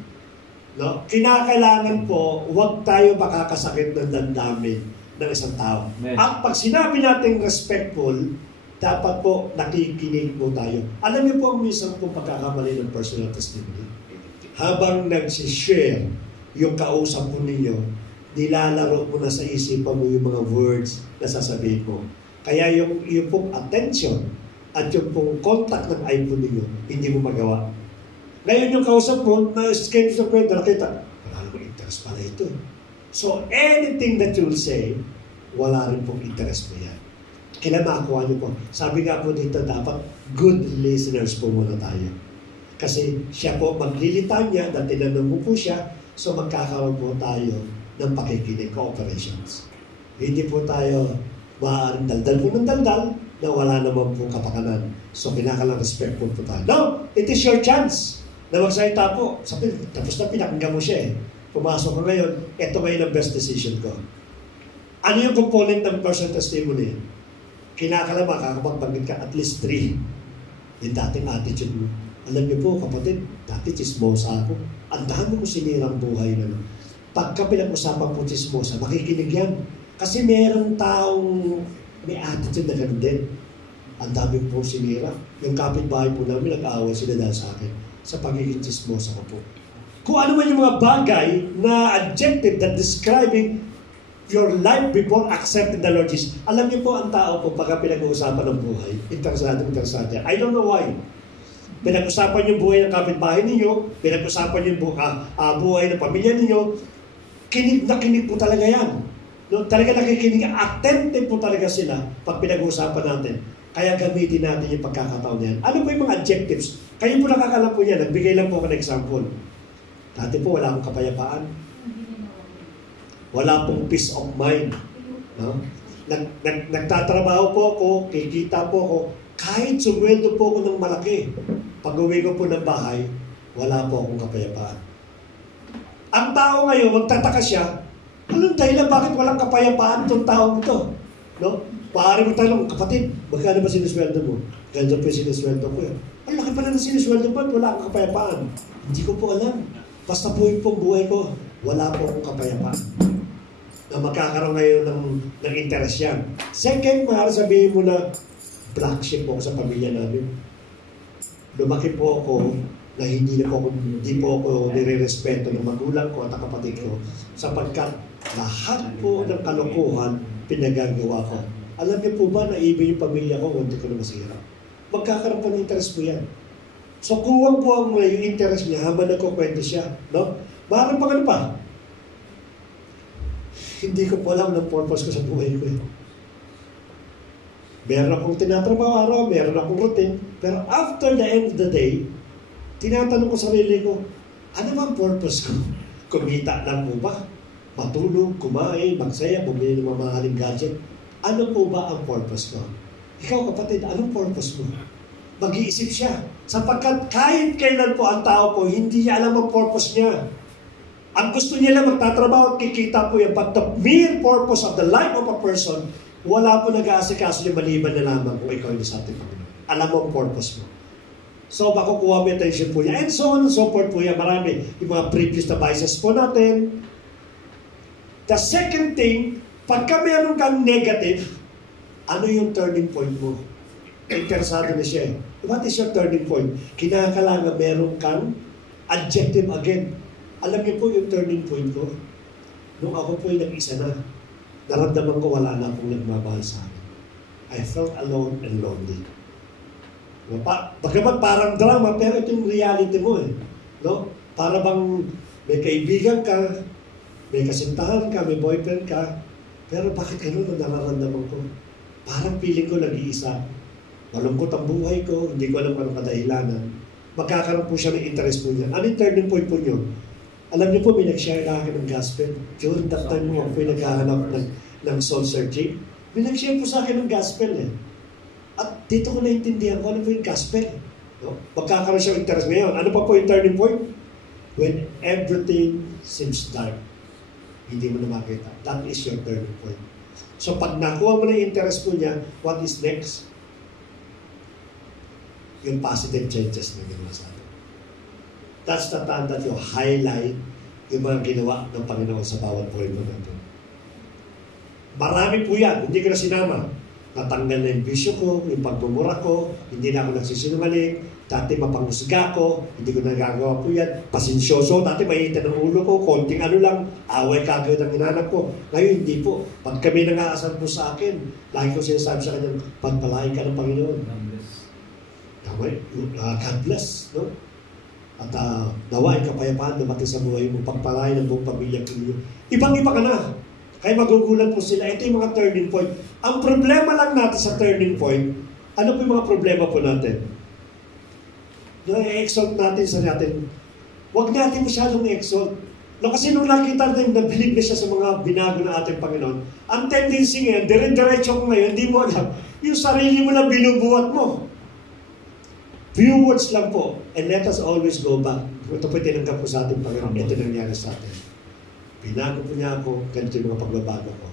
No? Kinakailangan po, huwag tayo makakasakit ng damdamin ng isang tao. Amen. At pag sinabi natin respectful, dapat po nakikinig po tayo. Alam niyo po ang minsan po pagkakamali ng personal testimony. Habang nagsishare yung kausap mo ninyo, nilalaro mo na sa isipan mo yung mga words na sasabihin mo. Kaya yung pong attention at yung pong contact ng iPhone ninyo, hindi mo magawa. Ngayon yung kausap mo, na-schedule sa kwento, nakita, wala namang interest pala ito. So anything that you'll say, wala rin pong interest mo yan. Kailan makakuha niyo po? Sabi nga po dito, dapat good listeners po muna tayo. Kasi siya po maglilitanya, na tinanong mo po siya, so magkakaroon po tayo ng pakikinig, cooperations. Hindi po tayo maaaring daldal po ng daldal na wala naman po kapakanan. So kinakalang respectful po tayo. Now, it is your chance na magsalita po. Sabi, tapos na pinakinggan mo siya eh. Pumasok ka ngayon, ito ngayon ang best decision ko. Ano yung component ng personal testimony? Kinakala makakapagbanggit ka at least 3. Yung dating attitude mo. Alam niyo po, kapatid, dati chismosa ako. Ang dami ko sinirang buhay na. Pagka pinag-usapan po chismosa, makikinig yan. Kasi merong taong may attitude na gano'n din. Ang dami po sinira. Yung kapitbahay po namin, nag-aaway sila dahil sa akin sa pagiging chismosa ko po. Kung ano man yung mga bagay na adjective that describing your life before accepting the Lord Jesus. Alam niyo po, ang tao po, pagka pinag-uusapan ng buhay, interesado. I don't know why. Pinag-usapan yung buhay ng kapitbahay ninyo, pinag-usapan yung buhay ng pamilya ninyo, kinig na kinig po talaga yan. No, talaga nakikinig, attentive po talaga sila pag pinag-uusapan natin. Kaya gamitin natin yung pagkakataon yan. Ano po yung mga adjectives? Kayo po nakakalam po yan. Nagbigay lang po ako ng example. Dati po wala akong kapayapaan. Wala pong peace of mind. No? Nagtatrabaho po ako, kikita po ako, kahit sumweldo po ako ng malaki. Pag uwi ko po ng bahay, wala po akong kapayapaan. Ang tao ngayon, magtataka siya, anong dahilan bakit walang kapayapaan itong taong ito? No? Paari mo tanong, kapatid, magkano ba sinusweldo mo? Ganito po yung sinusweldo ko yun. Ang laki pala ng sinusweldo mo, wala akong kapayapaan. Hindi ko po alam. Basta po yung buhay ko, wala po akong kapayapaan. Na magkakaroon ngayon ng interest yan. Second, maaari sabihin mo na black sheep po ako sa pamilya namin. Lumaki po ako na hindi po ako nire-respeto ng magulang ko at kapatid ko sapagkat lahat po ng kalokohan pinagagawa ko. Alam niyo po ba na iba yung pamilya ko, hindi ko na masira. Magkakaroon po ng interest po yan. So kuwang po ang yung interest niya habang nagkukwento siya. No? Maaaring pang ano pa? Hindi ko po alam ng purpose ko sa buhay ko. Meron akong tinatrabaho araw, meron akong routine, pero after the end of the day, tinatanong ko sarili ko, ano ba ang purpose ko? Kumita lang po ba? Matulog, kumain, magsaya, bumili ng mamahaling gadget. Ano po ba ang purpose ko? Ikaw kapatid, anong purpose mo? Mag-iisip siya. Sapagkat kahit kailan po ang tao po, hindi niya alam ang purpose niya. Ang gusto niya lang magtatrabaho at kikita po yan. But the mere purpose of the life of a person, wala po nag-aasikaso niya maliban na lamang kung ikaw yung sa ating Panginoon. Alam mo ang purpose mo. So, makukuha mo yung attention po niya. And so on and so forth po yan. Marami. Yung mga previous devices po natin. The second thing, pagka meron kang negative, ano yung turning point mo? Interesado na siya. What is your turning point? Kinakailangan meron kang adjective again. Alam niyo po yung turning point ko? Nung ako po yung nag-isa na, naramdaman ko wala na akong nagmamahal sa akin. I felt alone and lonely. Bagamat parang drama, pero ito yung reality mo eh. No? Para bang may kaibigan ka, may kasintahan ka, may boyfriend ka, pero bakit ganun ang nararamdaman ko? Parang feeling ko nag-iisa. Malungkot ang buhay ko, hindi ko alam kung anong kadahilanan. Magkakaroon po siya ng interest po niya. Ano yung turning point po niyo? Alam niyo po, may nag-share na akin ng gospel. During that time mo, ako po yung naghahanap ng soul searching. May nag-share po sa akin ng gospel eh. At dito ko naintindihan ko ano po yung gospel. No? Magkakaroon siya ng interest ngayon. Ano pa po yung turning point? When everything seems dark, hindi mo na makita. That is your turning point. So pag nakuha mo na yung interest po niya, what is next? Yung positive changes na ginawa sa atin. That's the time that you highlight yung mga ginawa ng Panginoon sa bawat buhay mo natin. Marami po yan. Hindi ko na sinama. Natanggal na yung bisyo ko, yung pagmumura ko, hindi na ako nagsisinungaling, dati mapanghusga ko, hindi ko nagagawa po yan. Pasensyoso, dati mahihitan ng ulo ko, konting ano lang, away kagad ang hinanap ko. Ngayon, hindi po. Pag kami nangaasal po sa akin, lagi ko sinasabi sa kanya, pagpalain ka ng Panginoon. God bless. No? At nawa ay kapayapaan dumating sa buhay mo, pagpalain ng buong pamilya ko ninyo. Ibang-iba ka na. Kaya magugulat po sila. Ito yung mga turning point. Ang problema lang natin sa turning point, ano po yung mga problema po natin? I-exalt natin sa natin. Huwag natin masyadong i-exalt. No, kasi nung nakita natin na bilib na siya sa mga binago ng ating Panginoon, ang tendency ngayon, dire-diretso ko ngayon, hindi mo alam, yung sarili mo na binubuhat mo. Few words lang po. And let us always go back. Ito po tinanggap ko sa ating Panginoon. Ito nangyari sa atin. Binago po niya ako, ganito yung mga pagbabago ko.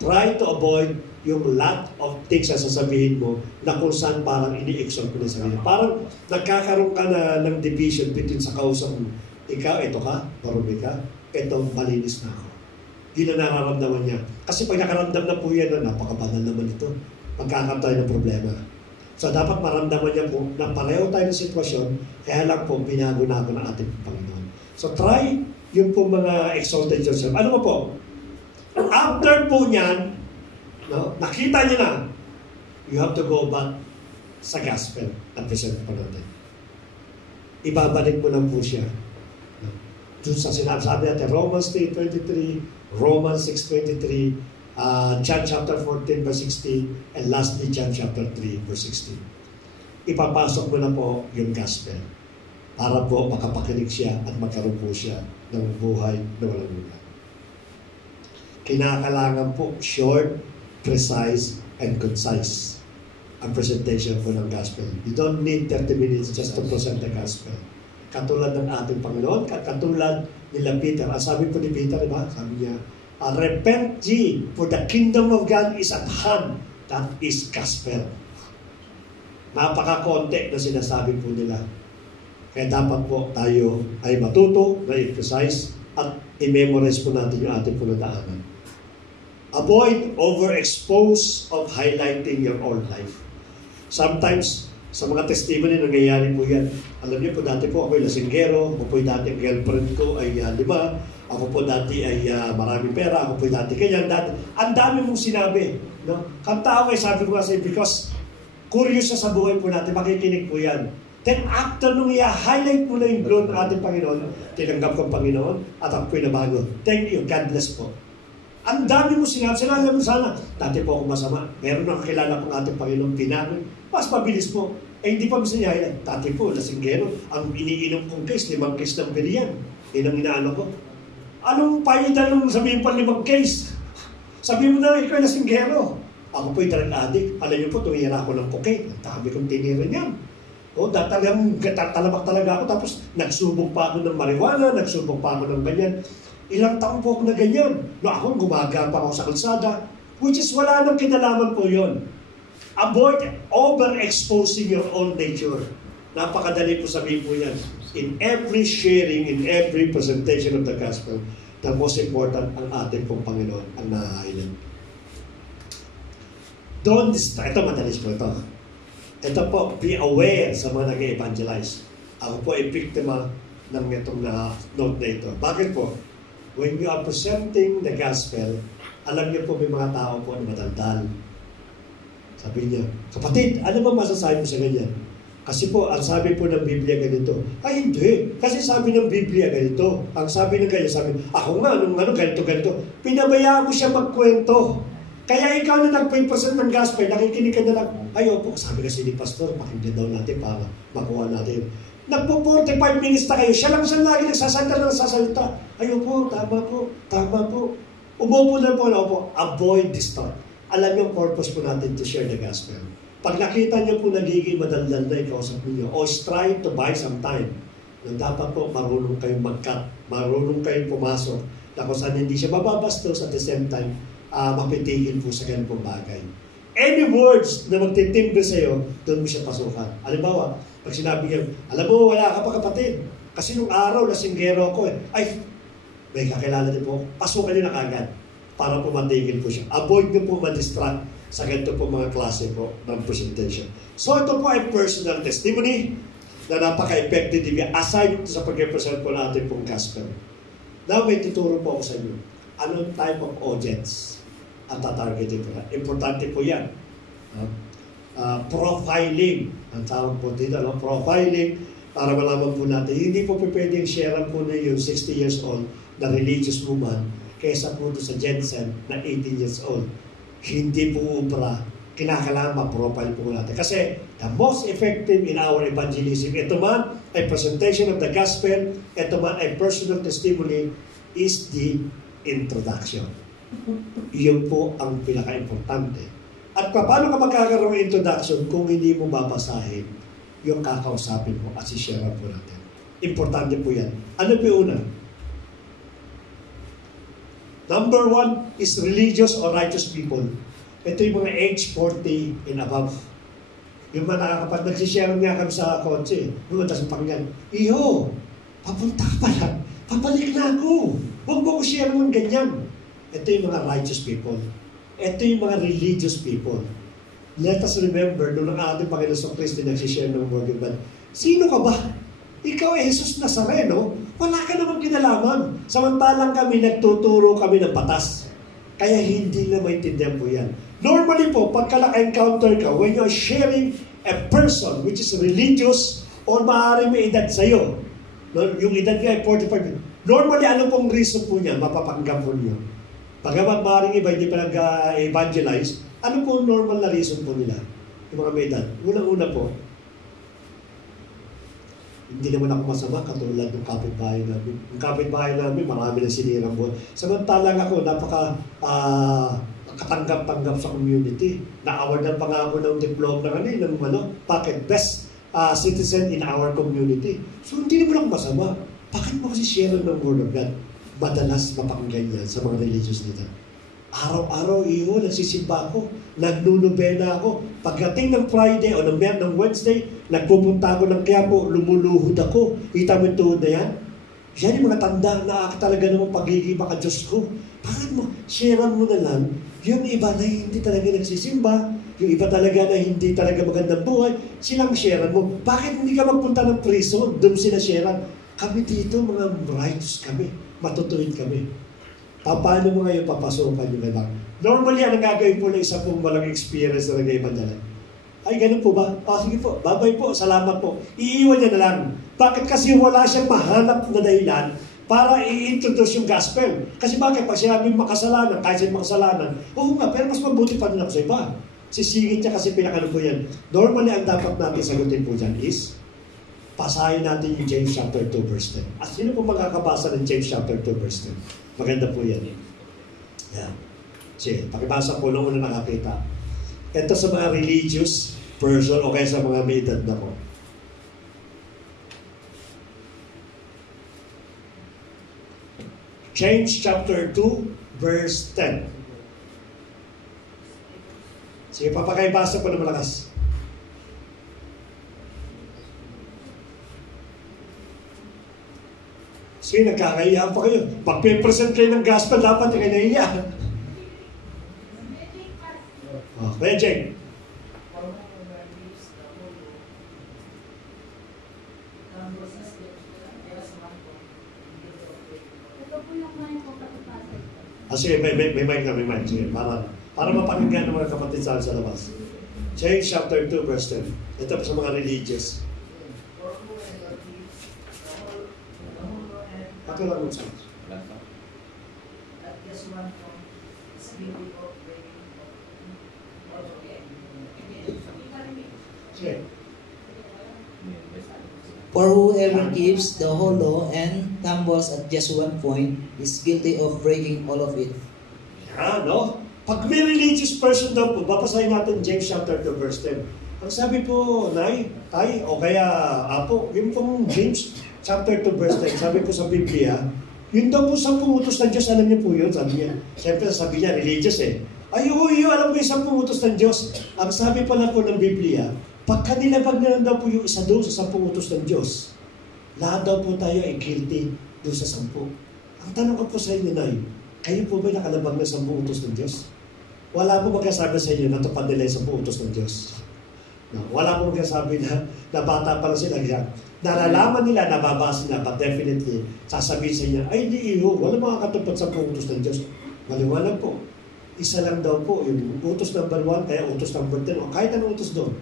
Try to avoid yung lot of things na sasabihin mo na kung saan parang ini-exalt ko na sarili. Parang nagkakaroon ka na ng division between sa kausap mo. Ikaw, ito ka, marumi ka, ito, malinis na ako. Yun na nararamdaman niya. Kasi pag nakaramdam na po yan, napakabanal naman ito. Magkakaroon tayo ng problema. So dapat maramdaman niya po na pareho tayo ng sitwasyon, kaya lang po binago-nago ng ating Panginoon. So try yung po mga exalted yourself. Ano mo po? After po niyan, no, nakita niyo na, you have to go back sa gospel at present po natin. Ibabalik mo lang po siya. No? Doon sa sinasabi natin, Romans 3:23, Romans 6:23, John chapter 14 verse 16, and lastly John chapter 3 verse 16. Ipapasok mo na po yung gospel para po makapakinig siya at magkaroon po siya ng buhay na walang hanggan. Kinakailangan po short, precise, and concise ang presentation po ng gospel. You don't need 30 minutes just to present the gospel. Katulad ng ating Panginoon, katulad nila Peter. Ang sabi po ni Peter, diba? Sabi niya, repent ye, for the kingdom of God is at hand. That is gospel. Napaka-konti na sinasabi po nila. Kaya dapat po tayo ay matuto na i-precise at i-memorize po natin yung ating punadaanan. Avoid overexpose of highlighting your own life. Sometimes, sa mga testimony, nangyayari po yan. Alam niyo po, dati po ako'y lasinggero, ako po dati girlfriend ko ay 5, ako po dati ay maraming pera, ako po dati ganyan. Ang dami mong sinabi. No? Kanta ako sabi ko kasi, because curious sa buhay po natin, makikinig po yan. Then after nung i-highlight mo na yung glory ng ating Panginoon, tinanggap ko ang Panginoon at ako po'y nabago. Thank you, God bless po. Ang dami mo sinabi mo sana, dati po ako masama. Meron na kakilala kong ating Panginoon, pinamin. Mas mabilis po. Hindi pa minsan i-highlight. Dati po, lasinggero, ang iniinom kong case, 5 case ng biriyan. Yan ang inaano ko. Anong paida nung sabihin pa 5 case? Sabihin mo na, ikaw ay lasinggero. Ako po'y drug addict. Alam niyo po, tumihira ako ng cocaine. Ang dami kong tinira niyan. Tatalamak talaga ako. Tapos, nagsubok pa ako ng marijuana, nagsubok pa ako ng ganyan. Ilang taon po ako na ganyan. No, ako gumagapa ako sa kalsada, which is wala nang kinalaman po yon. Avoid overexposing your own nature. Napakadali po sabihin po yan. In every sharing, in every presentation of the gospel, the most important ang ating pong Panginoon ang nahahilan. Don't distract. Ito, madalis po ito. Ito po, be aware sa mga nag-evangelize. Ako po ay biktima ng itong note na ito. Bakit po? When you are presenting the gospel, alam niyo po may mga tao po na matandal. Sabi niya, kapatid, ano ba masasabi mo sa ganyan? Kasi po, ang sabi po ng Biblia ganito. Ay, hindi. Kasi sabi ng Biblia ganito. Ang sabi ng ganyan, sabi, ako nga, ganito. Pinabayaan mo siya magkwento. Kaya ikaw na nagpa-present ng gospel, nakikinig ka na lang, ay, opo, sabi kasi ni Pastor, pakinggan daw natin para makuha natin. Nagpo 45 minutes na kayo, siya lang lagi nagsasalita. Ayun po, tama po. Umupo na po, avoid distort. Alam niyo ang purpose po natin to share the gospel. Pag nakita niyo po nagiging madaldal na ikausap niyo, o try to buy some time, nang dapat po marunong kayong mag-cut, marunong kayong pumasok, na kung saan hindi siya mababastos at the same time, mapitigil po sa ganun pong bagay. Any words na magtitimbre sa'yo, doon mo siya pasukan. Halimbawa, pag sinabi niya, alam mo, wala ka pa kapatid. Kasi nung araw, lasinggero ako Ay, may kakilala din po. Pasukan niyo na kagad para po matigil po siya. Avoid niyo po ma-distract sa ganito po mga klase po ng presentation. So ito po ay personal testimony na napaka-effective aside sa pag-represent po natin pong gospel. Now, may tuturo po ako sa inyo. Anong type of audience ang tatargeting po na? Importante po yan. Profiling. Ang tawag po dito, profiling, para malaman po natin. Hindi po pwedeng share po na yung 60 years old na religious woman kaysa po sa Jensen na 18 years old. Hindi po ubra. Kinakailangan ma-profile po natin. Kasi the most effective in our evangelism, ito man ay presentation of the gospel, ito man ay personal testimony, is the introduction. Iyon po ang pinaka-importante. At paano ka magkakaroon ng introduction kung hindi mo babasahin yung kakausapin mo at si-share po natin? Importante po yan. Ano po yung una? Number 1 is religious or righteous people. Ito yung mga age 40 and above. Yung mga nakakapag nagsishare nga kami sa kotse. Lumatas ang pakinggan, Iho, papunta ka pala. Papalik na ako. Huwag mo ko share mo ganyan. Ito yung mga righteous people. Ito yung mga religious people. Let us remember, nung ang ating Panginoon sa Kristo nagsishare ng word of God, sino ka ba? Ikaw ay Jesus Nazareno, wala ka namang kinalaman. Samantalang kami, nagtuturo kami ng batas. Kaya hindi na maintindihan po yan. Normally po, pagka naka-encounter ka, when you are sharing a person which is religious or maaari may edad sa'yo, yung edad niya ay 45, normally ano pong reason po niya, mapapanggap po niyo. Pagamat maaaring iba, hindi pa nag-evangelize, ano po normal na reason po nila? Yung mga may edad. Unang-una po, hindi naman ako masama katulad ng kapitbahay namin. Yung kapitbahay namin, marami na sinirang buwan. Samantalang ako, katanggap-tanggap sa community. Na-awardan pa nga ako ng diploma ng Pocket Best Citizen in our community. So hindi naman ako masama. Bakit mo kasi share ng Word of God? Madalas mapakinggan yan sa mga religious leader. Araw-araw nagsisimba ako, nagnunubena ako. Pagdating ng Friday o ng Wednesday, nagpupunta ako ng Quiapo, lumuluhod ako. Kita mo yung tuhod na yan? Yan yung mga tanda na talaga naman pagiging maka-Diyos ko. Bakit mo, sharean mo na lang, yung iba na hindi talaga nagsisimba, yung iba talaga na hindi talaga magandang buhay, silang sharean mo. Bakit hindi ka magpunta ng prison? Doon sila sharean. Kami dito, mga righteous kami. Matutuwid kami. Paano mo ngayon papasokan yung iba? Normally, ang gagawin po na isa pong walang experience na nag-iban niya lang. Ay, ganun po ba? Sige po, babay po, salamat po. Iiwan niya na lang. Bakit? Kasi wala siyang mahanap na dahilan para i-introduce yung gospel. Kasi bakit? Pag sinabing makasalanan, kahit siya makasalanan, oo nga, pero mas mabuti pa rin ako sa iba. Sisingit niya kasi pinakano po yan. Normally, ang dapat natin sagutin po dyan is, pasahin natin yung James chapter 2 verse 10. At sino po makakabasa ng James chapter 2 verse 10? Maganda po yan. Yan. Sige, pakibasa po nung una nakakita. Ito sa mga religious person o kaya sa mga may edad na po. James chapter 2 verse 10. Sige, papakibasa po ng malakas. Sige, nagkakahiya pa kayo. Pag-present kayo ng gospel, dapat yung kinahiya. Kaya Jane. Ito po yung mic ko kapatid. Sige, may mic na, may mic. Sige, para mapakinggan ng mga kapatid sa labas. James chapter 2 verse 10. Ito sa mga religious. Ito lang yung sound. Sige. For whoever keeps the whole law and stumbles at just one point is guilty of breaking all of it. No? Pag may religious person daw po, babasahin natin James chapter 2 verse 10. Ang sabi po, Nay, Tay, o kaya Apo, yung pong James chapter 2 verse 10, sabi po sa Biblia, yun daw po 10 utos ng Diyos, alam niyo po yun, sabi niya. Siyempre sabi niya, religious eh. Ay, alam mo yung 10 utos ng Diyos. Ang sabi pala po ng Biblia, pagka nilabag na lang daw po yung isa doon sa 10 utos ng Diyos, lahat daw po tayo ay guilty doon sa 10. Ang tanong ko po sa inyo, Nay, kayo po ba nakalabag na 10 utos ng Diyos? Wala po magkasabi sa inyo na tupad nila yung 10 utos ng Diyos. No, wala po magkasabi na bata pa lang sila yan. Nalalaman nila, nababasa nila, but definitely, sasabihin sa inyo, ay hindi iyo, wala makakatupad sa 10 utos ng Diyos. Maliwanag po. Isa lang daw po, yung utos number 1, kaya utos number 10, o kahit anong utos doon.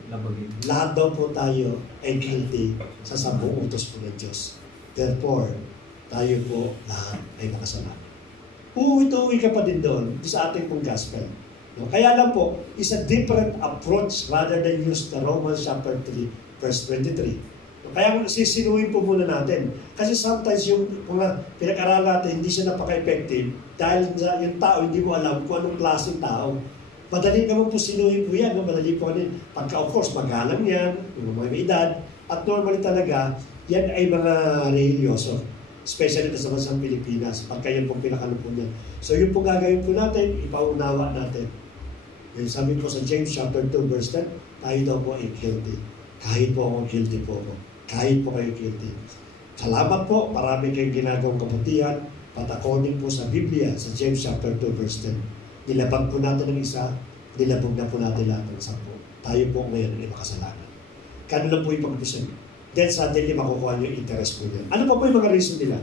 Lahat daw po tayo ay guilty sa 10 utos po ng Diyos. Therefore, tayo po lahat ay makasalanan. Uuwi ka pa din doon sa ating pong gospel. No? Kaya lang po, is a different approach rather than use the Romans chapter 3, verse 23. No? Kaya sisinuhin po muna natin. Kasi sometimes yung mga pinag-aralan natin, hindi siya napaka-effective dahil yung tao, hindi mo alam kung anong klaseng tao. Madali naman po sinuhin po yan. No? Madali po din. Pagka of course, magalang yan, yung mga may edad, at normally talaga, yan ay mga religyoso. Especially sa bansang Pilipinas, pagka yan pong pinakano po niya. So yung po gagawin po natin, ipaunawa natin. Yung sabi po sa James chapter 2 verse 10, tayo daw po ay guilty. Kahit po ako guilty po ako. Kahit po kayo guilty. Salamat po, marami kayong ginagawang kabutihan, but according po sa Biblia, sa James chapter 2 verse 10, nilabag po natin ng isa, nilabog na po natin lahat ng 10. Tayo po ngayon ay makasalanan. Kano lang po yung pag-usasin. Then suddenly makukuha niyo yung interest po niya. Ano pa po yung mga reason nila?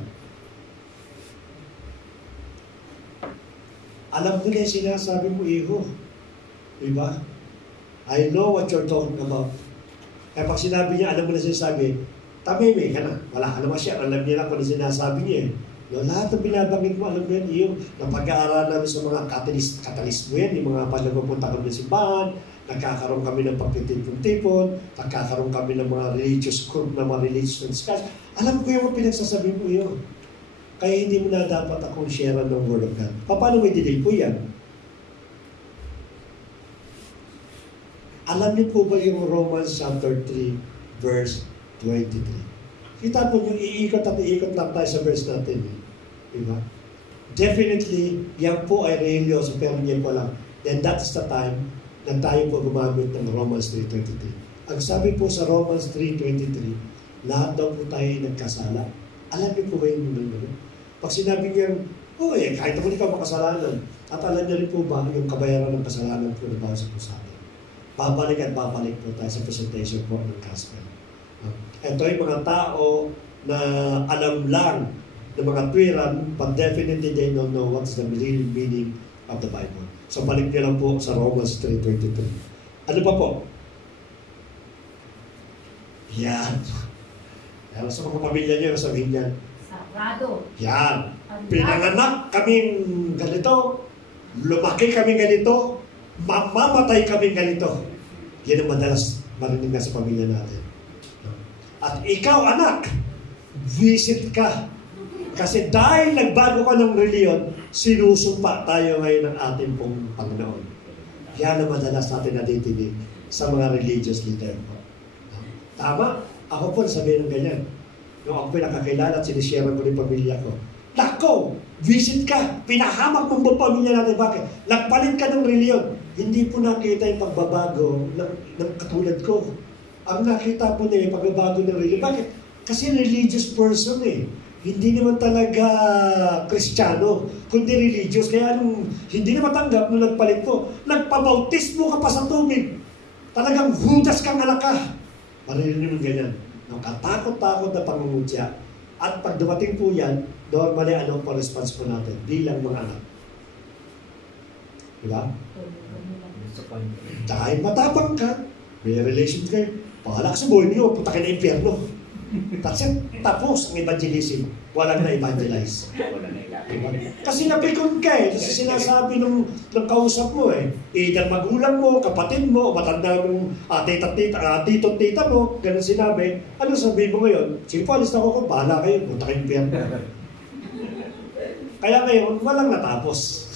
Alam ko na yung sinasabi mo, iho. Diba? I know what you're talking about. Kaya pag sinabi niya, alam mo na sinasabi, tameme ka na. Wala ka naman siya. Alam niya na kung ano sinasabi niya eh. No, lahat ng binabanggit mo, alam mo yan, iyo. Napag-aaral namin sa mga catalyst mo yan, yung mga pagpupunta kami ng simbahan, nagkakaroon kami ng pagtitipon-tipon, nagkakaroon kami ng mga religious group, ng mga religious discussion. Alam ko yung pinagsasabi mo iyo. Kaya hindi mo na dapat akong share ng Word of God. Paano may delay po yan? Alam niyo po ba yung Romans chapter 3, verse 23? Kita po yung iikot at iikot lang tayo sa verse natin. Diba? Definitely, yan po ay religyoso, pero yan po lang. Then that's the time na tayo po gumamit ng Romans 3.23. Ang sabi po sa Romans 3.23, lahat daw po tayo nagkasala. Alam niyo po ba yung ano? Pag sinabi niya, kahit ako di ka makasalanan. At alam niyo rin po ba yung kabayaran ng kasalanan po na bawat sa po sa atin. Babalik at babalik po tayo sa presentation po ng gospel. Ito yung mga tao na alam lang ng mga tuwiran, but definitely they don't know what's the real meaning of the Bible. So balik niyo lang po sa Romans 3.23. Ano pa po? Yan. Sa mga pamilya niyo, sabihin niyan, Sagrado. yan. Pinanganak kaming ganito, lumaki kami ganito, mamamatay kami ganito. Yan ang madalas marinig na sa pamilya natin. At ikaw, anak, visit ka. Kasi dahil nagbago ka ng reliyon, sinusumpa tayo ngayon ng ating pong Panginoon. Yan ang madalas natin natitinig sa mga religious leader po. Tama? Ako po sabihin ng ganyan. Nung ako pinakakilala at sinishare ko rin pamilya ko. Nako, visit ka. Pinahamak mong buong pamilya natin. Bakit? Nagpalit ka ng reliyon. Hindi po nakita yung pagbabago ng katulad ko. Ang nakita po niya yung pagbabago ng reliyon. Bakit? Kasi religious person eh. Hindi naman talaga Kristiyano, kundi religious. Kaya hindi na matanggap nung nagpalit po. Nagpabautismo ka pa sa tubig. Talagang Judas kang anak ka. Maririnig mo ganyan. Katakot-takot na pangungutya. At pag dumating po yan, normally ano po response po natin bilang mga anak. Diba? Dahil matapang ka, may relation kayo, pahala ka sa buhay niyo, punta kayo na impyerno. That's it. Tapos ang evangelism. Walang na-evangelize. Diba? Kasi napikon ka eh. Kasi sinasabi ng kausap mo eh. Either magulang mo, kapatid mo, o matanda mong tito-tita mo, ganun sinabi. Ano sabihin mo ngayon? Sige po, alis na ako, bahala kayo, punta kayong impyerno. Kaya ngayon, walang natapos.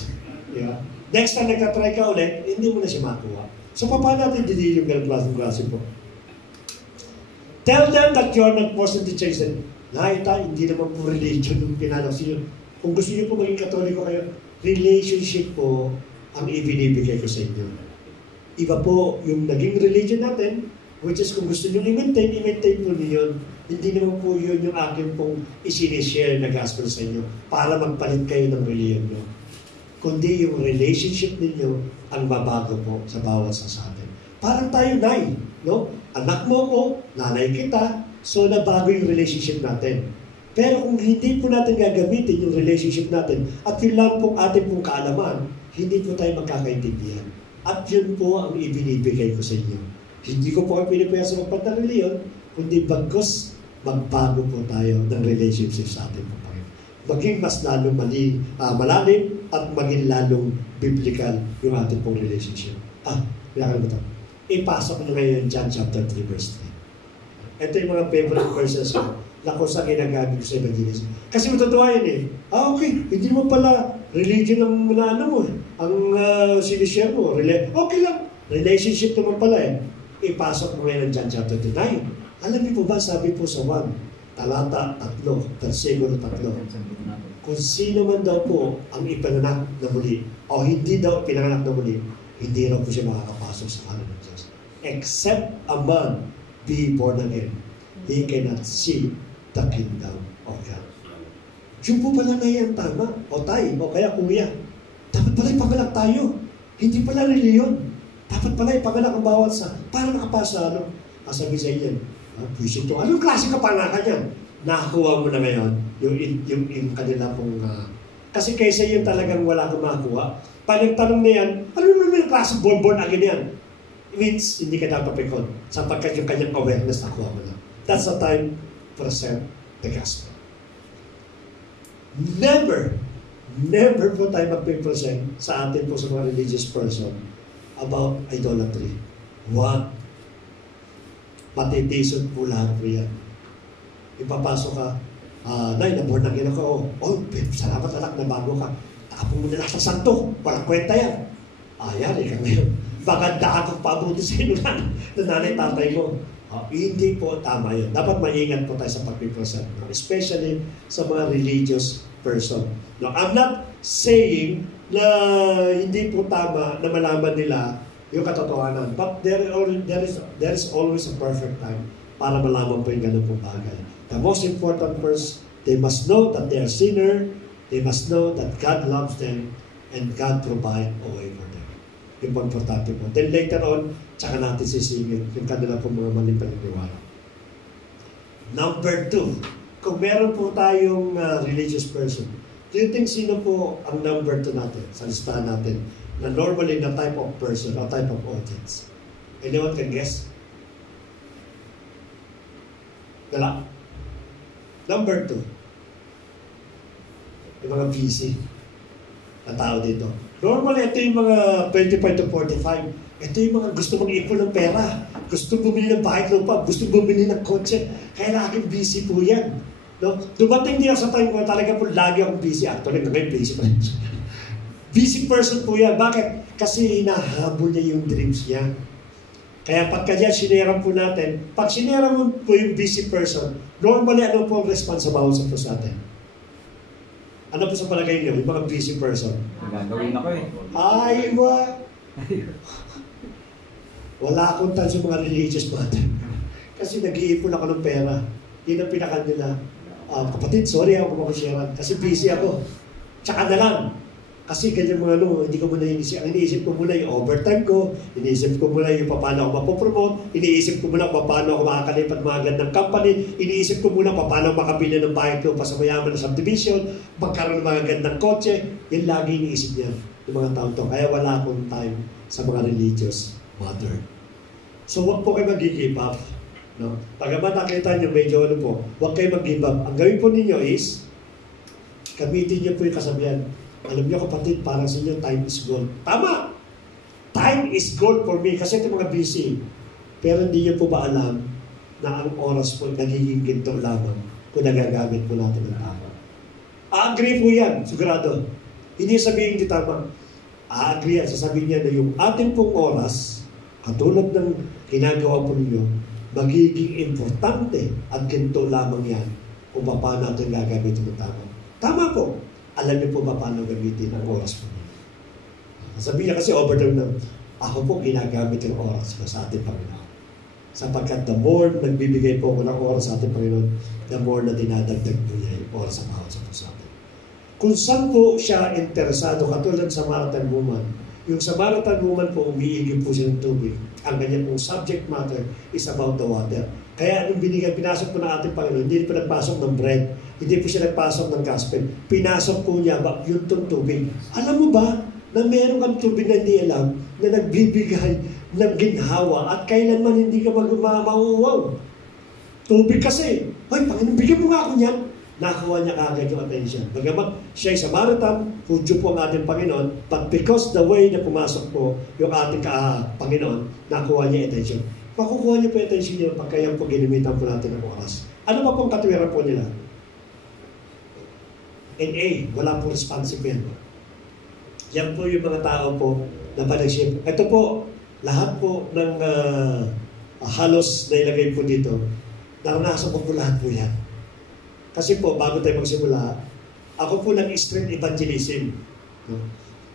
Diba? Next time nagtatry ka ulit, hindi mo na siya makuha. So, paano natin dili yung ganun klase po? Tell them that you're not forced to change them. Nakita, hindi naman po religion yung pinanasi yun. Kung gusto niyo po maging katoliko kayo, relationship po ang ibinibigay ko sa inyo. Iba po yung naging religion natin, which is kung gusto niyo i-maintain po niyo. Hindi naman po yun yung akin pong isinishare na gospel sa inyo para magpalit kayo ng religion nyo. Kundi yung relationship ninyo ang babago po sa bawat sa atin. Parang tayo, Nay, no? Anak mo ko, nanay kita, so nabago yung relationship natin. Pero kung hindi po natin gagamitin yung relationship natin at yun lang pong ating pong kaalaman, hindi po tayo magkakaintindihan. At yun po ang ibinibigay ko sa inyo. Hindi ko po kayo pinipaya sa magpantang reliyon, kundi bagkos magbago po tayo ng relationship sa ating po. Maging mas lalong malalim at maging lalong biblical yung ating pong relationship. Pinakalimutan. Ipasok na ngayon John chapter 3 verse 3. Ito yung mga favorite verses ko na kung saan ginagamit ko sa evangelism. Kasi matotoo yan eh. Okay, hindi mo pala religion ang ano mo eh. Ang sinishare mo. Okay lang. Relationship naman pala eh. Ipasok mo ngayon John chapter 3. Alam niyo po ba, sabi po sa 1, talata 3, versikulo 3. Kung sino man daw po ang ipinanganak na muli o hindi daw pinanganak na muli, hindi raw po siya makakapasok sa kanan ng Diyos. Except a man be born again, he cannot see the kingdom of God. Yung po pala na yan tama, o tayo, o kaya kuya. Dapat pala ipanganak tayo. Hindi pala reliyon. Dapat pala ipanganak ang bawat sa, para nakapasa, sabi sa inyo, puisin to. Anong klase ka pangaka niyan? Nakakuha mo na ngayon yung kanila pong Kasi kaysa yun talagang wala kang makuha. Pag nagtanong na yan, ano naman yung klase bonbon agad yan? It means, hindi ka napapikon sapagkat yung kanyang awareness nakuha mo na. That's the time to present the gospel. Never po tayo magpipresent sa atin po sa mga religious person about idolatry. What? Patitisod po lahat po yan. Ipapasok ka, Nay, naborn again ako. Oh, salamat anak, na bago ka. Tapong mo na lahat ng santo. Walang kwenta yan. Yari ka ngayon. Baka daakong pabuti sa inyo na nanay tatay mo. Hindi po tama yun. Dapat maingat po tayo sa pagpipresent. Especially sa mga religious person. No, I'm not saying na hindi po tama na malaman nila yung katotohanan. But there is always a perfect time para malaman po yung ganun po bagay. The most important first, they must know that they are sinner. They must know that God loves them and God provide a way for them. Yung po importante po. Then later on, tsaka natin sisingin yung kanila po mga maling paniniwala. Number 2, kung meron po tayong religious person, do you think sino po ang number 2 natin sa listahan natin na normally na type of person or type of audience? Anyone can guess? Wala? Number 2, yung mga busy na tao dito. Normally, ito yung mga 25 to 45. Ito yung mga gusto mag-ipon ng pera. Gusto bumili ng bahay lupa. Gusto bumili ng kotse. Kaya laging busy po yan. No? Dumating din sa time ko talaga po lagi akong busy. Actually, ngayon busy pa rin. Busy person po yan. Bakit? Kasi hinahabol niya yung dreams niya. Kaya pagka yan, sinera po natin. Pag sinera mo po yung busy person, normally ano po ang responsible sa atin? Ano po sa palagay niyo? Yung mga busy person. Gagawin ako eh. Ay, wala akong tan sa mga religious matter. Kasi nag-iipon ako ng pera. Yun ang pinakan nila. Kapatid, sorry ako makusyaran. Kasi busy ako. Tsaka na lang. Kasi ganyan mga hindi ko muna inisip. Ang iniisip ko muna yung overtime ko. Iniisip ko muna yung paano ako mapopromote. Iniisip ko muna paano ako makakalipat mga gandang company. Iniisip ko muna paano makabili ng bahay ko pa sa mayaman na subdivision. Magkaroon ng mga gandang kotse. Yan lagi iniisip niya yung mga tao to. Kaya wala akong time sa mga religious mother. So huwag po kayo mag-give up. No? Pagaman nakita nyo, medyo huwag kayo mag-give up. Ang gawin po ninyo is, gamitin nyo po yung kasabihan. Alam niyo kapatid, parang sa inyo, time is gold. Tama! Time is gold for me kasi ito mga busy. Pero hindi niyo po ba alam na ang oras po nagiging ginto lamang kung nagagamit po natin ng tama. A-agree po yan, sigurado. Hindi sabihin hindi tama. A-agree yan, sasabihin niya na yung ating pong oras, katulad ng ginagawa po ninyo, magiging importante at ginto lamang yan kung paano natin gagamit ng tama. Tama po. Alam niyo po ba paano gamitin ang oras po niyo? Sabihin niya kasi overtime na, ako po ginagamit yung oras ko sa ating Panginoon. Sapagkat the more nagbibigay po ako ng oras sa ating Panginoon, the more na dinadagdag po niya yung oras sa bawat sa puso atin. Kung saan po siya interesado, katulad sa Samaritan woman, yung Samaritan woman po, umiigib po siya ng tubig. Ang kanyang pong subject matter is about the water. Kaya anong pinasok po ng ating Panginoon, hindi po nagpasok ng bread, hindi po siya nagpasok ng gospel. Pinasok po niya yung tubig. Alam mo ba na meron kang tubig na hindi alam na nagbibigay ng ginhawa at kailanman hindi ka mauuwaw? Tubig kasi. Ay, Panginoon, bigyan mo nga ako niyan. Nakuha niya kagad yung attention. Bagamat siya ay Samaritan, Hudyo po ang ating Panginoon, but because the way na pumasok po yung ating Panginoon, nakuha niya attention. Makukuha niyo po yung attention niyo pagka yan po ginamitan po natin ng oras. Ano ba pong katwiran po nila? NA, wala pong responsible. Yan po yung mga tao po na panag-ship. Ito po, lahat po ng halos na ilagay po dito, naranasan ko po lahat po yan. Kasi po, bago tayo magsimula, ako po nag-street evangelism.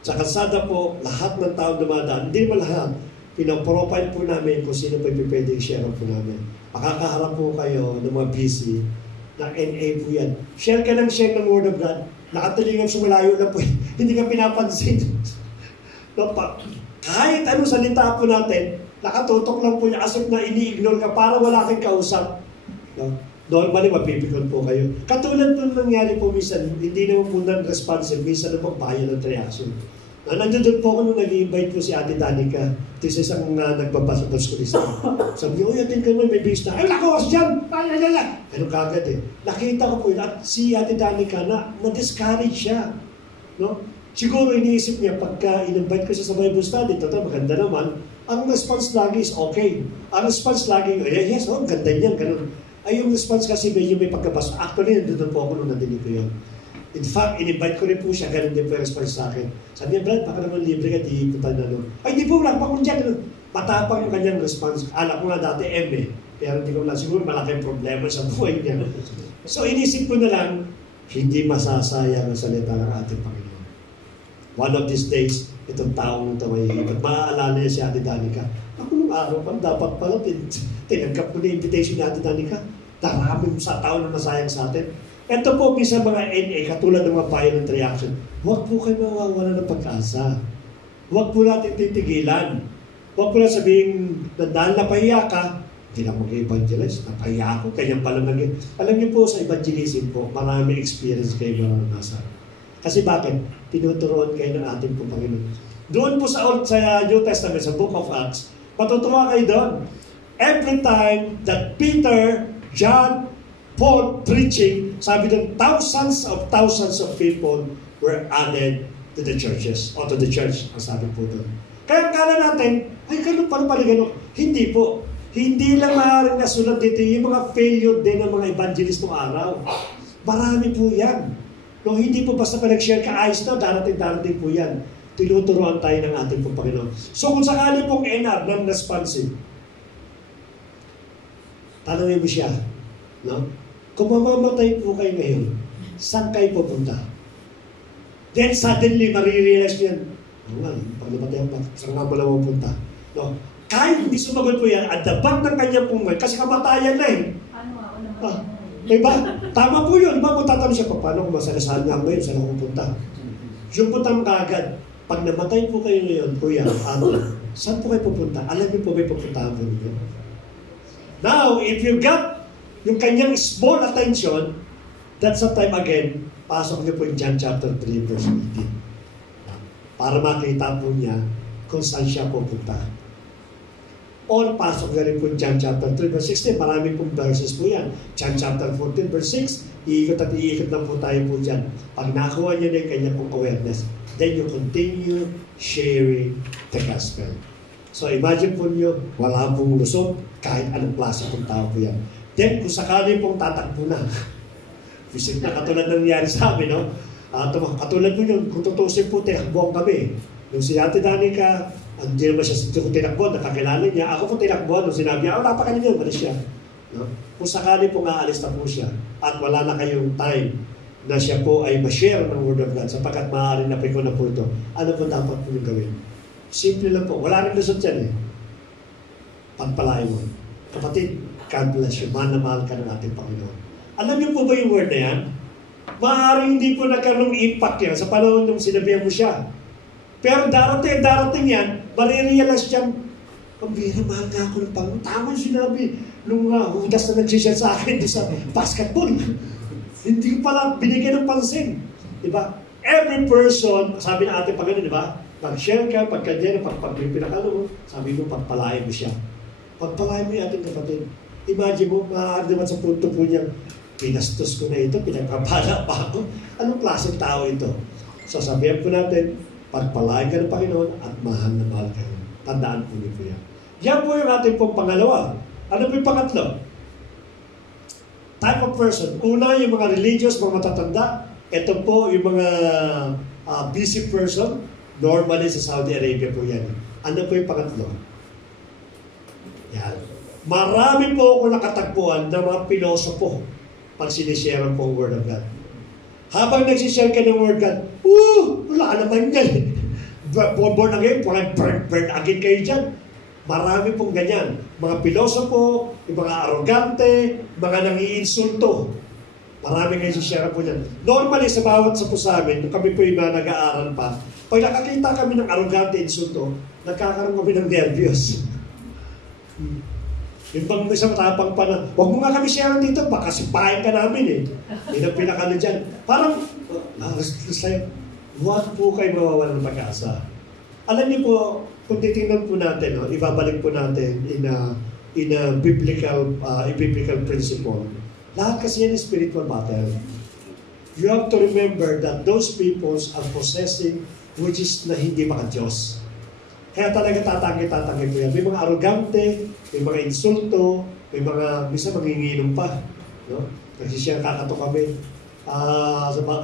Sa kalsada po, lahat ng tao dumadaan, hindi naman lahat, pinaprofile po namin kung sino po yung pwedeng share po namin. Makakaharap po kayo ng mga busy na NA po yan. Share ka ng share ng Word of God. Nakatalingan sa malayo na po. Hindi ka pinapansin. No, kahit anong salita po natin, nakatutok lang po niya as if na ini-ignore ka para wala kang kausap. No? Normally, mapipikon po kayo. Katulad po nangyari po minsan, hindi naman po non-responsive, minsan na po violent reaction. Nandun po ako nung nag-invite po si Ate Danica. Ito sa isang nagbabasa-bas ko lista. Sabi niya, uy, atin ka naman, may base na. Ay, lakas dyan! Ganun kagad eh. Nakita ko po yun, at si Ate Danica na-discourage siya. No? Siguro iniisip niya, pagka in-invite ko siya sa Bible study, total, maganda naman, ang response lagi is okay. Ang response lagi, yes, oh, ganda niyan, ganun. Ay, yung response kasi medyo may pagkabasa. Actually, nandun po ako nung nadinig ko yun. In fact, in-invite ko rin po siya, ganun din po yung response sa akin. Sabi niya, Brad, baka naman libre ka, di punta na nun. Ay, di po, wala pa kung dyan. Matapang yung kanyang response. Alam ko nga dati, eh. Pero hindi ko lang, siguro malaking problema sa buhay niya. So, inisip ko na lang, hindi masasayang ang salita ng ating Panginoon. One of these days, itong taong ito may hipag. Maaalala niya si Ate Danica. Ako nung araw pa, dapat pala, tinanggap ko na invitation ni Ate Danica. Darami sa tao na masayang sa atin. Ito po, bisa mga NA, katulad ng mga violent reaction, huwag po kayo mawawala ng pag-asa. Huwag po natin titigilan. Huwag po na sabihin, dahil napahiya ka, hindi lang mag-evangelize, napahiya ako, ganyan pala naging. Alam niyo po, sa evangelism po, marami experience kayo maranasan. Kasi bakit? Tinuturuan kayo ng ating po Panginoon. Doon po sa New Testament, sa Book of Acts, matutuwa kayo doon. Every time that Peter, John, Paul preaching, sabi doon, thousands of people were added to the churches, or to the church, ang sabi po doon. Kaya kala natin, ay ganun pala ganun. Hindi po. Hindi lang maaaring nasulat dito yung mga failure din ng mga evangelist ng araw. Marami po yan. No, hindi po basta pa nag-share ka, ayos na, darating po yan. Tinuturuan tayo ng ating po Panginoon. So kung sakali pong NR, non-responsive, tanongin mo siya, no? Kung mamamatay po kayo ngayon, saan kayo pupunta? Then suddenly, marirealize niyan, pag namatay pa, saan nga pala pupunta? No? Kahit hindi sumagot po yan, at the back ng kanyang pungay, kasi kamatayan na eh. Diba? Tama po yun. Diba? Kung tatanong siya, paano kung masalasaan nga ngayon, saan ako pupunta? Yung putang kagad, pag namatay po kayo ngayon, kuya, saan po kayo pupunta? Alam niyo po may pupuntahan po ninyo. Now, if you got yung kanyang small attention, that's the time again, pasok niyo po yung John chapter 3, verse 18. Para makita po niya kung saan siya pupunta. Or pasok niya rin po yung John chapter 3, verse 16. Marami pong verses po yan. John chapter 14, verse 6. Iikot at iikot lang po tayo po dyan. Pag nakuha niyo na yung kanyang pong awareness, then you continue sharing the gospel. So imagine po niyo, wala pong lusot, kahit anong klase pong tao po yan. Then, kung sakali pong tatakbo na, visit na katulad ng nangyari sa amin, no? Katulad po yun, kung tutusin po, tinakbuhan kami. Nung si Ate Danica, hindi naman siya tinakbuhan, nakakilala niya. Ako po tinakbuhan, nung sinabi niya, wala pa kanina, malis siya. No? Kung sakali po aalis na po siya, at wala na kayong time na siya po ay ma-share ng Word of God, sapagkat maaari na po na po ito, ano po dapat po yung gawin? Simple lang po, wala rin lusot yan eh. Pagpalain mo. Kapatid, God bless you. Mahal na mahal ka ng ating Panginoon. Alam niyo po ba yung word na yan? Maaaring hindi po nagkaroon impact yan sa panahon nung sinabihan mo siya. Pero darating yan, marirealize siya, pambira, mahal nga ako ng Panginoon. Tama yung sinabi nung Judas na nagsishare sa akin sa basketball. Hindi ko pala binigyan ng pansin. Diba? Every person, sabi ng ating Panginoon, diba? Pag-share ka, pagkanya, pag-pinakalo mo, sabi mo, pagpalain mo siya. Pagpalain mo yung ating kapatid. Imagine mo, maaari naman sa punto po niyang, pinastos ko na ito, pinagpapala pa ako. Anong klaseng tao ito? So sabihan po natin, pagpalain ka ng Panginoon at mahal na mahal kayo. Tandaan po niyo po yan. Yan po yung ating pong pangalawa. Ano po yung pangatlo? Type of person. Una, yung mga religious, mga matatanda. Ito po yung mga busy person. Normally sa Saudi Arabia po yan. Ano po yung pangatlo? Yan. Marami po ako nakatagpuan ng mga pilosopo pag sinishare po ang Word of God. Habang nagsishare ka ng Word of God, wala naman yan. Born again, burn again kayo dyan. Marami pong ganyan. Mga pilosopo, yung mga arrogante, mga nangiinsulto. Marami kayo share po yan. Normally, sa bawat sa po sa amin, nung kami po yung mga nag-aaral pa, pag nakakita kami ng arrogante insulto, nagkakaroon kami ng nervyos. Yung bang isang matapang pa na, huwag mo nga kami share dito, baka sipahin ka namin eh. Yun ang pinakano dyan. Parang, huwag po kayo mawawalan ng pag-asa. Alam niyo po, kung titingnan po natin, no, ibabalik po natin in a biblical principle. Lahat kasi yan is spiritual battle. You have to remember that those peoples are possessing which is na hindi maka-Diyos. Kaya talaga tatanggi po yan. May mga arrogante, may mga insulto, may mga, minsan manginginom pa. No? Kasi siya kakato kami.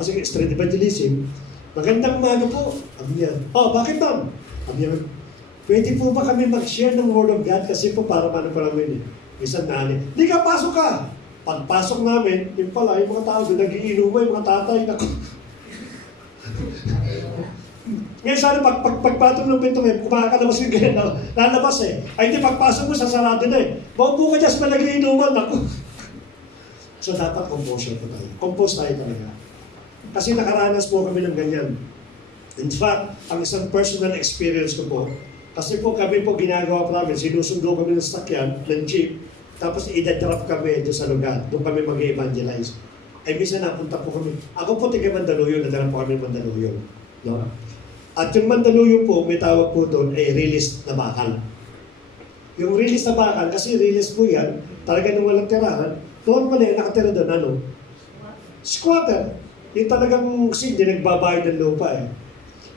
Kasi street evangelism, magandang umaga po. Sabi niya, bakit ma'am? Sabi niya, pwede po ba kami mag-share ng Word of God? Kasi po para mano pa namin eh. Minsan nani, di ka, pasok ka! Pagpasok namin, yung pala, yung mga tao doon, nagiinuman, yung mga tatay, ngayon sana pagpatong ng pinto ngayon, kumakalabas yung ganyan, lalabas eh. Ay hindi, pagpasok mo, sasarado na eh. Maupo ka dyan sa nagiinuman, ako. So dapat composure po tayo. Compose tayo talaga. Kasi nakaranas po kami ng ganyan. In fact, ang isang personal experience ko po, kasi po kami po ginagawa po namin, sinusundo kami ng sakyan, ng jeep, tapos i-drop kami doon sa lugar. Doon kami mag-evangelize. Ay minsan napunta po kami. Ako po tiga Mandaluyong, nadala po kami ng Mandaluyong. No? At yung Mandaluyong po, may tawag po doon ay release na bakal. Yung release na bakal, kasi release po yan, talaga nung walang tirahan, normally nakatira doon, squatter. Yung talagang hindi nagbabayad ng lupa eh.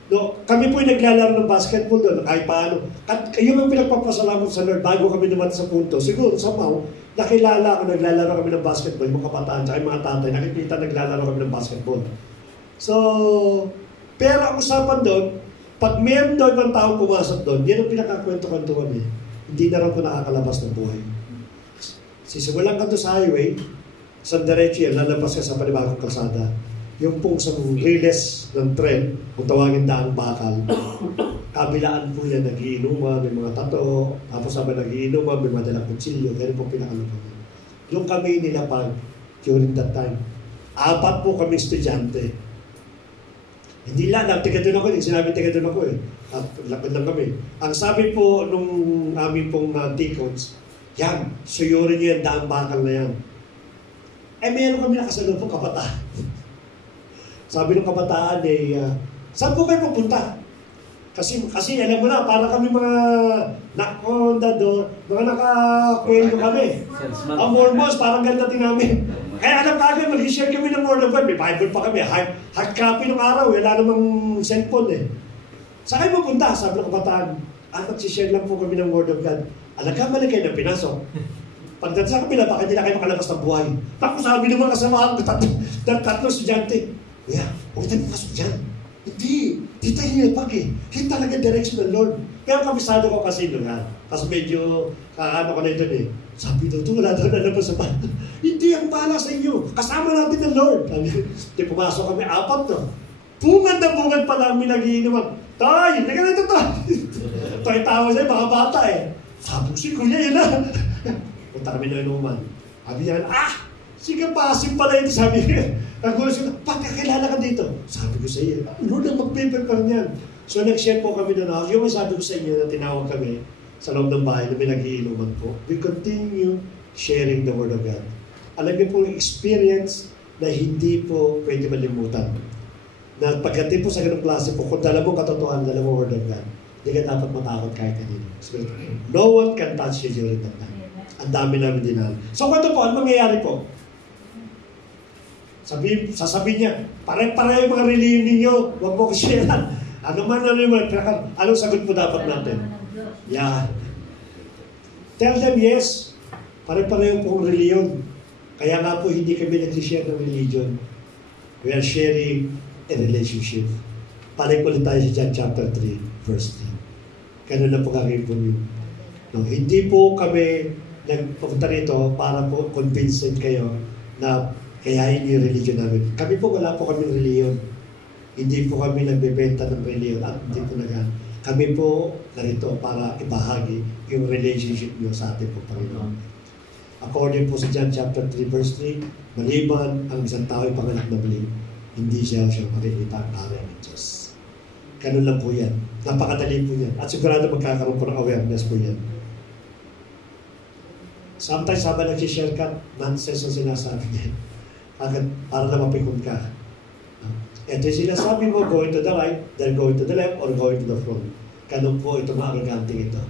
No, kami po yung naglalaro ng basketball doon, kahit paano. At yun ang pinagpapasalamat sa Lord bago kami naman sa punto. Siguro somehow, nakilala ko, naglalaro kami ng basketball, yung mga kabataan, tsaka yung mga tatay, nakikita naglalaro kami ng basketball. So, pero ang usapan doon, pag meron daw ibang tao pumasok doon, yan ang pinakakwento-kwentuhan eh. Hindi na raw po nakakalabas ng buhay. Sisimulan ka doon sa highway, sa diretso yan, lalabas ka sa panibagong kalsada. Yung pong sa riles ng tren, kung tawagin daang bakal, kabilaan po yan, nagiinuman, may mga tato, tapos habang nagiinuman, may madalang kutsilyo, yan po pinakalupan. Yung kami nilapag during that time. 4 po kami estudyante. Hindi lang, tiga doon ako, sinabi tiga doon ako eh. At lakad lang kami. Ang sabi po nung aming pong deacons, yan, suyurin niyo yan, daang bakal na yan. Eh, meron kami nakasalubong kabataan. Sabi ng kabataan eh, saan po kayo pupunta? Kasi alam mo na, para kami mga nakondado, mga nakakwento kami. Ang Mormons, parang ganda din namin. Kaya alam kagad, mag-share kami ng Word of God. May Bible pa kami. Hard copy ng araw. Wala namang cellphone eh. Saan kayo pupunta? Sabi ng kabataan, mag-share lang po kami ng Word of God. Alagkamali kayo na pinasok. Pagdating sa kabila, baka hindi na kayo makalabas ng buhay. Tapos sabi ng mga kasama ko, tatlo estudyante, huwag tayo pumasok dyan. Hindi tayo nilapag eh. Hindi talaga direction ng Lord. Kaya kabisado ko kasi doon ha. Kasi medyo kakano ko na ito eh. Sabi doon, wala daw na sa bahay. Hindi, ang bahala sa inyo. Kasama natin ng Lord. Hindi, pumasok kami 4 to. Bungad na bungad pa lang nagiinuman. Tay, hindi ka na ito to. Tay tawa sa'yo, mga bata eh. Sabi ko, si Kuya, yun na. Punta kami na inuman. Sabi niya, sige pasim pala ito. Sabi niya, nagulo siya, kakilala ka dito. Sabi ko sa iyo, Lord, ang mag-paper niyan. So nag-share po kami doon. Yung sabi ko sa inyo na tinawag kami sa loob ng bahay na may nagiinuman po. We continue sharing the Word of God. Alam niyo po yung experience na hindi po pwede malimutan. Na pagdating po sa ganung klase po, kung dala mo katotohanan, dala mo Word of God, hindi ka dapat matakot kahit kanino. No one can touch you during that time. Ang dami namin dinaan. So kwento po, ano mangyayari po? Sasabihin niya, pare-pare yung mga reliyon ninyo, huwag mo kasyaran. Ano man anong sagot mo dapat natin? Yeah. Tell them yes. Pare-pareho pong reliyon. Kaya nga po hindi kami nag-share ng religion. We are sharing a relationship. Balik ulit tayo sa John chapter 3, verse 3. Ganun na po gagawin po yun. No, hindi po kami nagpunta rito para po convince kayo na kayahin yung religion namin. Kami po, wala po kami religion. Hindi po kami nagbebenta ng religion at hindi po kami po narito para ibahagi yung relationship nyo sa ating po Panginoon. According po sa John chapter 3 verse 3, maliban ang isang tao ay panganak na mali, hindi siya makikita ang aral ng Diyos. Ganun lang po yan. Napakadali po yan. At sigurado magkakaroon po ng awareness po yan. Sometimes habang nag-share ka, nonsense ang sinasabi niya. Para na mapikon ka. Ito yung sinasabi mo, going to the right, then going to the left, or going to the front. Ganun po itong arroganting ito.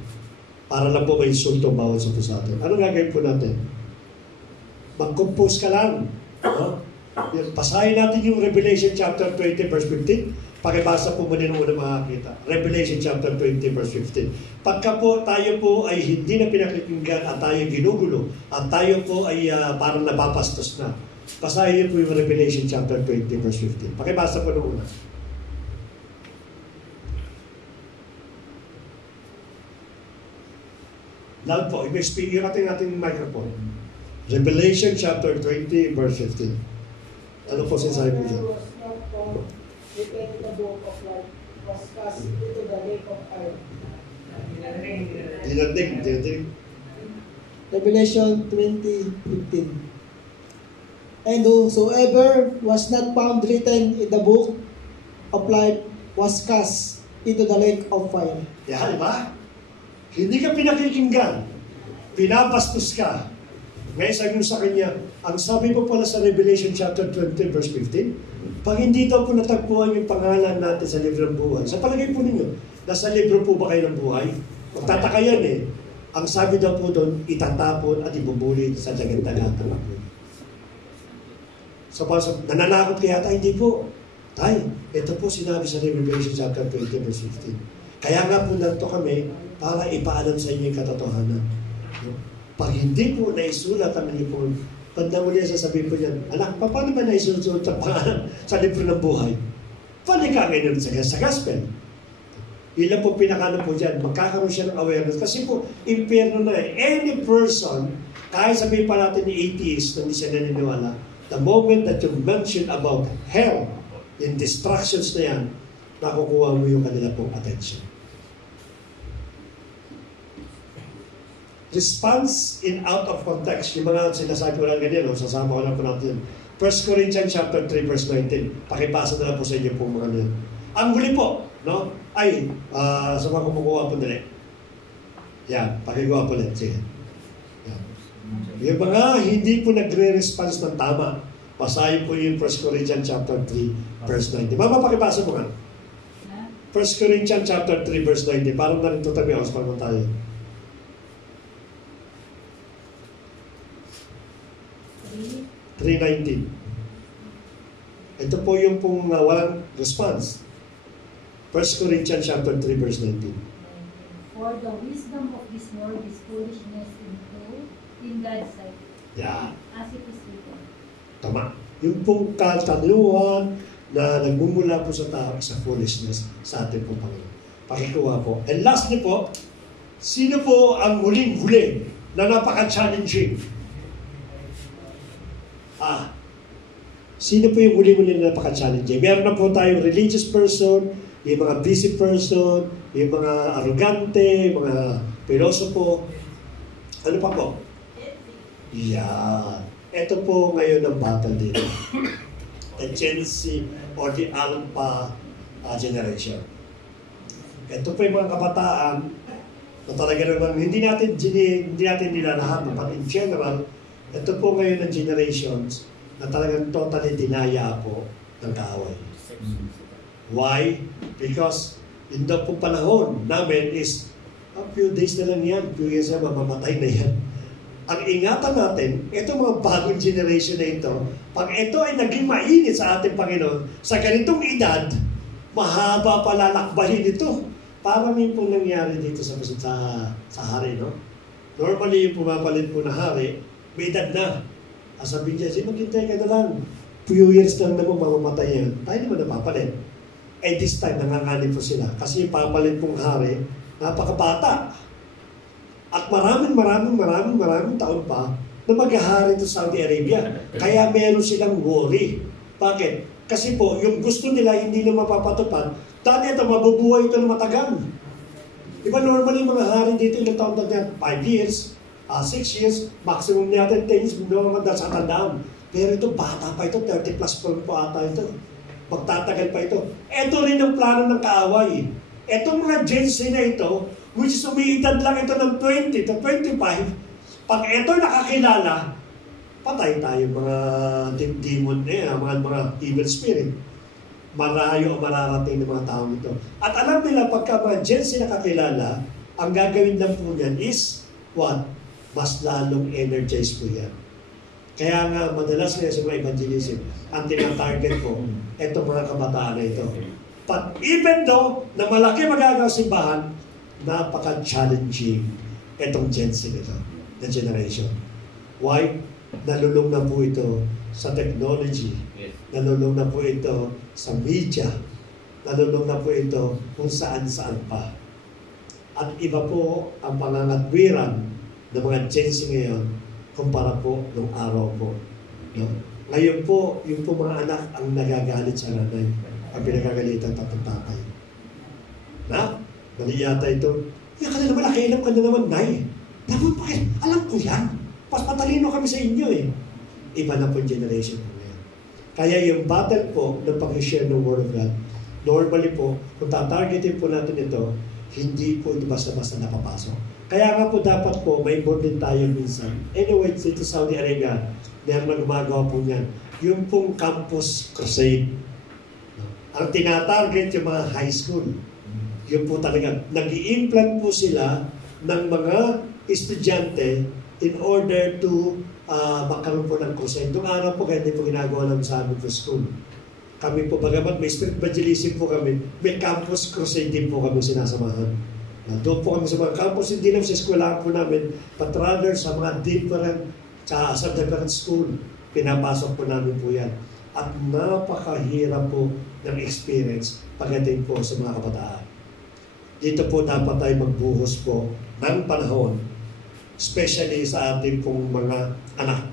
Para lang po may insulto bawat sa puso natin. Ano gagawin po natin? Mag-compose ka lang. No? Pasahin natin yung Revelation chapter 20 verse 15. Pakibasa po muna ng unang makakita. Revelation chapter 20 verse 15. Pagka po tayo po ay hindi na pinakikinggan at tayo ginugulo at tayo po ay parang napapastos na. Pasahin niyo po yung Revelation chapter 20 verse 15. Pakibasa po ng una. Loud po. I-speak natin yung microphone. Revelation chapter 20 verse 15. Ano po sinasabi mo dyan? Was not found written in the book of life, was cast into the lake of fire. Dinandig. Revelation 20:15. And whosoever was not found written in the book of life was cast into the lake of fire. Yan, ba? Hindi ka pinakikinggan. Pinapastos ka. Ngayon sabi mo sa kanya, ang sabi mo pala sa Revelation chapter 20 verse 15, pag hindi daw po natagpuan yung pangalan natin sa libro ng buhay, sa palagay po ninyo, nasa libro po ba kayo ng buhay? Magtataka yan eh. Ang sabi daw po doon, itatapon at ibubulid sa dagat-dagatan. So, nananakot kaya tayo? Hindi po. Tay, ito po sinabi sa Revelation chapter 20 verse 15. Kaya nga po narito kami para ipaalam sa inyo yung katotohanan. Pag hindi po naisulat ang inyo po, bandang uli sasabihin po yan, anak, paano ba naisulat ang pangalan sa libro ng buhay? Paano ka ngayon sa gospel? Ilan po pinakano po dyan, magkakaroon siya ng awareness. Kasi po, impyerno na eh. Any person, kahit sabihin pa natin ni atheist na hindi siya naniniwala, the moment that you mention about hell and distractions na yan, nakukuha mo yung kanila pong attention. Response in out of context. Yung mga sinasabi ko lang ganyan, sasama ko lang po natin. 1 Corinthians chapter 3 verse 19. Pakipasa na lang po sa inyo po mga ganyan. Ang huli po, no? Ay, sa mga kumukuha po nila. Yan, pakikuha po ulit. Sige. Yan. Yung mga hindi po nagre-response ng tama, basahin po yung 1 Corinthians chapter 3 verse 19. Mama, pakipasa mo nga. 1 Corinthians chapter 3 verse 19. Parang narito tabi ako sa pagmang tayo. 3:19. Ito po yung pong walang response. 1 Corinthians chapter 3 verse 19. For the wisdom of this world is foolishness in God's sight. Yeah. As it is written. Tama. Yung pong kataluhan na nagmumula po sa tao sa foolishness sa ating pong Panginoon. Pakikuha po. And lastly po, sino po ang huling-huli na napaka-challenging? Sino po yung huli-huli na napaka-challenging? Meron na po tayong religious person, yung mga busy person, yung mga arrogante, yung mga pilosopo. Ano pa po? Yeah. Ito po ngayon ang battle dito. The Gen Z or the Alpha generation. Ito po yung mga kabataan na talaga naman hindi natin nilalahat, but in general, ito po ngayon ang generations na talagang totally dinaya ako ng kaaway. Why? Because in the po panahon namin is a few days na lang yan, few years na mamamatay na yan. Ang ingatan natin, itong mga bagong generation na ito, pag ito ay naging mainit sa ating Panginoon, sa ganitong edad, mahaba palalakbahin ito. Parang yung pong nangyari dito sa hari, no? Normally, yung pumapalit po na hari, may edad na. Sabi niya, maghintay ka na lang. Few years lang naman mamamatay yan. Tayo naman napapalit. Eh this time, nanganganib po sila. Kasi yung papalit pong hari, napakabata. At maraming taon pa na maghahari ito sa Saudi Arabia. Kaya meron silang worry. Bakit? Kasi po, yung gusto nila hindi na mapapatupad. Dati ito, mabubuhay ito na matagal. Diba normally mga hari dito, ilang taon na 5 years, 6 years, maximum natin 10 years, naman sa tandaan. Pero ito, bata pa ito, 30 plus po ata ito. Magtatagal pa ito. Ito rin ang plano ng kaaway. Itong mga Gen Z na ito, which is umiidad lang ito ng 20 to 25, Pag ito nakakilala, patay tayo mga demon, mga evil spirit. Marayo o mararating ng mga taong ito. At alam nila, pagka mga Gen Z nakakilala, ang gagawin lang po niyan is, what? Mas lalong energize po yan. Kaya nga, madalas nga sa mga evangelism, ang tinatarget po, itong mga kabataan na ito. But even though, na malaki magagawa simbahan, napaka-challenging itong Gen Z ito, na generation. Why? Nalulong na po ito sa technology. Nalulong na po ito sa media. Nalulong na po ito kung saan-saan pa. At iba po ang pangangatwiran ng mga Gen Z ngayon kumpara po nung araw po. No? Ngayon po, yung po mga anak ang nagagalit sa nanay. Ang pinagagalitan tatang tatay. Na? Mali yata ito. Yan ka na naman, nakialam ka na naman, nay. Dapat pa alam ko yan. Pas matalino kami sa inyo eh. Iba na po generation po ngayon. Kaya yung battle po ng pag-share ng Word of God, normally po, kung tatargetin po natin ito, hindi po ito basta-basta napapasok. Kaya nga po dapat po, may board din tayo minsan. Anyway, dito sa Saudi Arabia, meron na gumagawa po niyan. Yung pong campus crusade. Ang tinatarget yung mga high school. Yung po talaga, nag-i-implant po sila ng mga estudyante in order to magkaroon po ng crusade. Noong araw po, kaya hindi po ginagawa namin sa amin for school. Kami po, bagamat may spirit evangelism po kami, may campus crusade din po kami sinasamahan. Doon po kami sa mga campus, hindi lang sa eskwelahan po namin, but rather sa mga different school, pinapasok po namin po yan. At napakahirap po ng experience pagdating po sa mga kabataan. Dito po dapat tayo magbuhos po ng panahon, especially sa ating pong mga anak.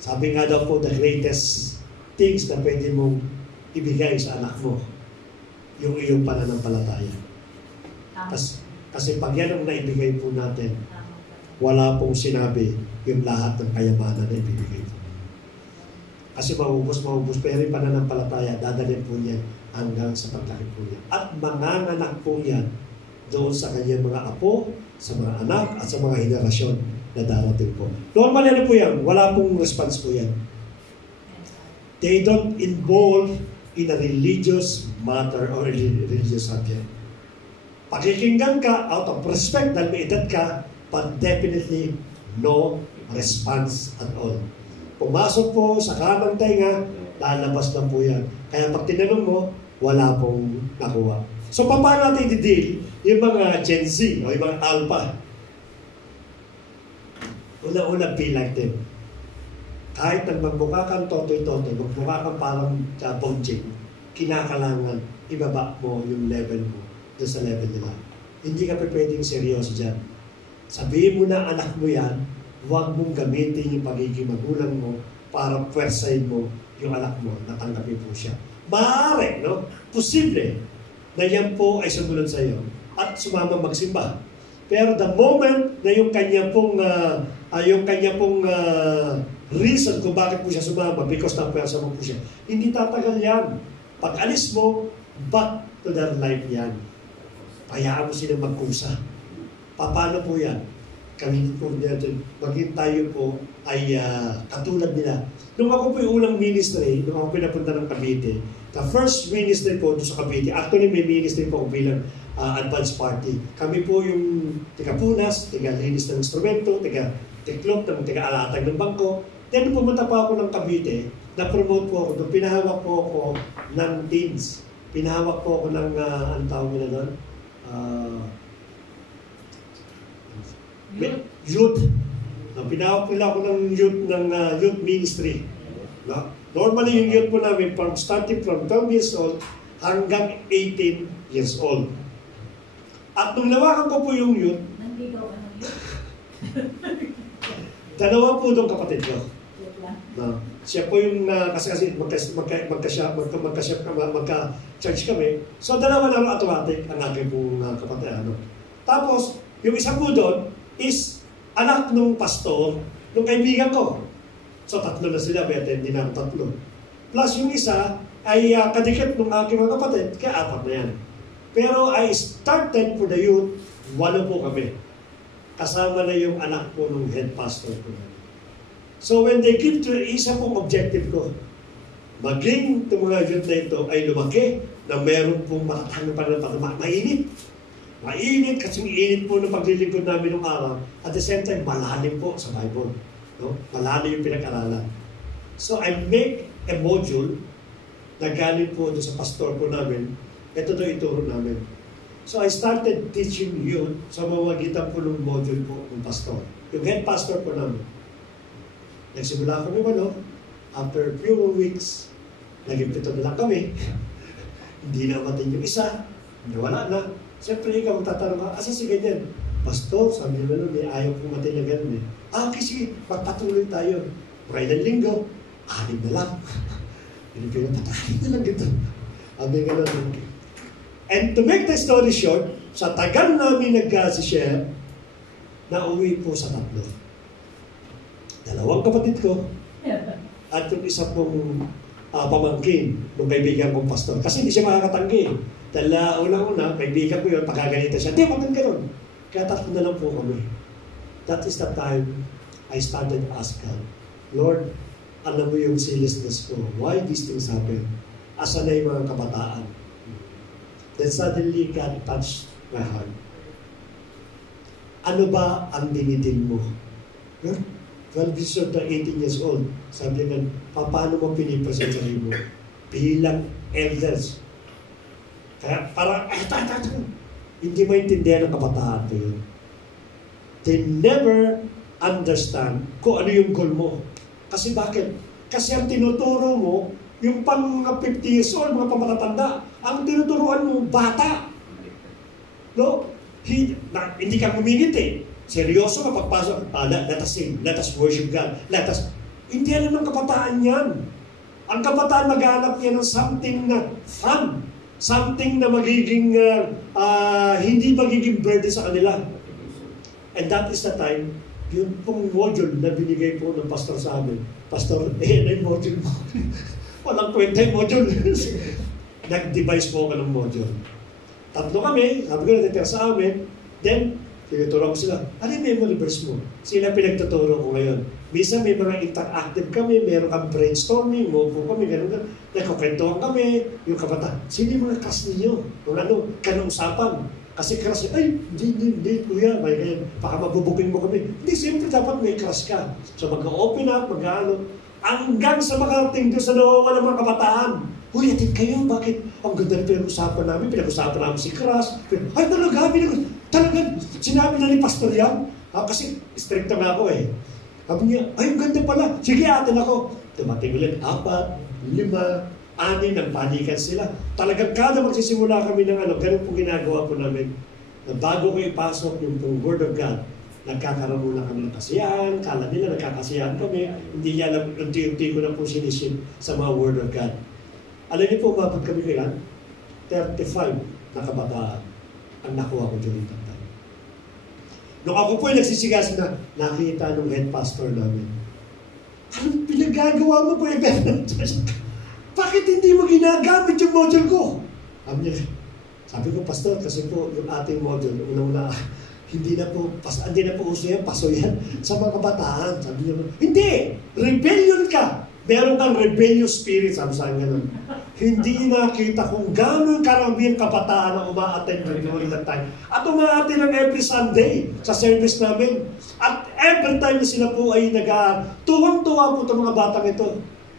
Sabi nga daw po, the greatest things na pwede mong ibigay sa anak mo, yung iyong pananampalataya. Kasi pag yan ang naibigay po natin, wala pong sinabi yung lahat ng kayamanan na ibibigay po. Kasi maubos, pero yung pananampalataya, dadalhin po niya hanggang sa paglaki po niya. At manganganak po yan doon sa kanyang mga apo, sa mga anak, at sa mga henerasyon na darating po. Normal yan po yan. Wala pong response po yan. They don't involve in a religious matter or religious subject. Pakikinggan ka out of respect dahil may edad ka, but definitely no response at all. Pumasok po sa kanang tainga, lalabas na po yan. Kaya pag tinanong mo, wala pong nakuha. So paano natin i-deal yung mga Gen Z o yung mga Alpha? Una-una, be like them. Kahit nang magbuka kang totoy-totoy, magbuka kang parang bonjing, kinakalangan, ibaba mo yung level mo doon sa level nila. Hindi ka pwedeng seryoso dyan. Sabihin mo na anak mo yan, huwag mong gamitin yung pagiging magulang mo para pwersahin mo yung anak mo, natanggapin po siya. Maaari, no? Posible na yan po ay sumunod sa iyo at sumama magsimba. Pero the moment na yung kanya pong reason kung bakit po siya sumama, because napwersa mo po siya, hindi tatagal yan. Pag alis mo, back to their life yan. Hayaan mo silang magkusa. Paano po yan? Kami po natin, maging tayo po ay katulad nila. Nung ako po yung unang ministry, nung ako pinapunta ng Cavite, the first ministry po doon sa Cavite, actually may ministry po bilang advance party. Kami po yung tiga-punas, tiga-linis ng instrumento, tiga-tiklop, tiga-alatag ng bangko. Then pumunta pa ako ng Cavite, na-promote po ako doon, pinahawak po ako ng teens. Pinahawak po ako ng, ang tawag nila doon? Youth. Pinahawak nila ako ng youth ministry. No? Normally yung youth po namin, starting from 12 years old hanggang 18 years old. At nung nawakan ko po yung youth, dalawa po doon kapatid ko. No? Siya po yung kasi magka-church kami. So dalawa lang automatic ang aking pong kapatid. Tapos, yung isa po doon is anak nung pastor, nung kaibigan ko. So tatlo na sila, may attend din ang tatlo. Plus yung isa ay kadikit nung aking mga kapatid, kaya apat na yan. Pero I started for the youth, 8 po kami. kasama na yung anak po ng head pastor ko. So when they give to, isa pong objective ko, maging itong mga youth na ito ay lumaki na meron pong matatang na mainit. Mainit kasi mainit po ng paglilingkod namin ng araw. At the same time, malalim po sa Bible. No? Malalim yung pinag-aralan. So I make a module na galing po doon sa pastor po namin. Ito daw ituro namin. So I started teaching youth sa mamagitan po ng module po ng pastor. Yung head pastor po namin. Nagsimula kami after few weeks, naging 7 na lang kami. Hindi na matin yung isa. Wala na. Siyempre, ikaw magtatanong ka, asa si ganyan? Pastor, sabi nyo may ayaw kong matin na ganun eh. Okay, sige, magpatuloy tayo. Mga ilang linggo, 6 na lang. Pinipino, 6 na lang ito. Sabi ganun. And to make the story short, sa tagal namin nagka-share, nauwi po sa 3. 2 kapatid ko, at yung isa pong pamangkin ng kaibigan kong pastor. Kasi hindi siya makakatanggi. Dahil unang-una, kaibigan ko yun, pagkaganita siya, hindi, maganda gano'n. Kaya 3 na lang po kami. That is the time I started asking, Lord, alam mo yung seriousness ko. Why these things happen? Asa na yung mga kabataan? Then suddenly, God touched my heart. Ano ba ang dinidin mo? 12 years old to 18 years old. Sabi nga, paano mo pinipresent sa mo? Bilang elders. Kaya parang, hindi maintindihan ng kabataan ko yun. They never understand kung ano yung goal mo. Kasi bakit? Kasi ang tinuturo mo, yung pang mga 50 years old, mga pamatatanda, ang tinuturuan mo, bata. No? Hindi ka humingit eh. Seryoso ka pagpasok, let us sing, let us worship God, let us... Hindi alam ng kabataan yan. Ang kabataan maghanap yan ng something na fun, something na magiging, hindi magiging burden sa kanila. And that is the time, yung pong module na binigay po ng pastor sa amin. Pastor, na yung module mo. Walang kwenta yung module. Nag-devise po ako ng module. 3 kami, sabi ko natitira sa amin, then, tinuturo ko sila, ano yung memory verse mo? Sila pinagtuturo ko ngayon. Minsan may mga interactive kami, meron kang brainstorming, mopo kami, gano'n. Nagkukwentuhan kami, yung kabataan. Sino yung mga class ninyo? Kung ano, kanong-usapan. Kasi class, ay, hindi, kuya, may ganyan. Baka mabubuking mo kami. Hindi, siyempre dapat may class ka. So mag-open up, mag-ano. Hanggang sa makarating doon sa nawawa ng mga kabataan. Uy, atin kayo, bakit? Ang ganda na pinag-usapan namin si Crush. Ay, talagang, sinabi na ni Pastor yan. Kasi stricto nga ako eh. Sabi niya, ay, ang ganda pala. Sige, atin ako. Tumating ulit, 4, 5, 6, nagpanikan sila. Talagang kada magsisimula kami ng ganun po ginagawa po namin. Na bago ko ipasok yung Word of God, nagkakaroon muna kami ng kasiyahan, kala nila nagkakasiyahan kami, hindi niya alam, unti-unti ko na po sinisip sa mga Word of God. Alam niyo po, umabot kami kailan? 35 na kabataan ang nakuha ko during that time. Nung ako po ay nagsisigas na nakita ng head pastor namin, anong pinagagawa mo po, Evan? Bakit hindi mo ginagamit yung module ko? Sabi ko, Pastor, kasi po yung ating module, unang-una, hindi na po uso yan, paso yan sa mga kabataan. Sabi niya, hindi! Rebellion ka! Meron kang rebellious spirit, sabi sa akin ganun. Hindi nakita kung gano'ng karaming kabataan na uma-attend during that time. At uma-attend ng every Sunday sa service namin. At every time na sila po ay tuwang-tuwa po itong mga batang ito.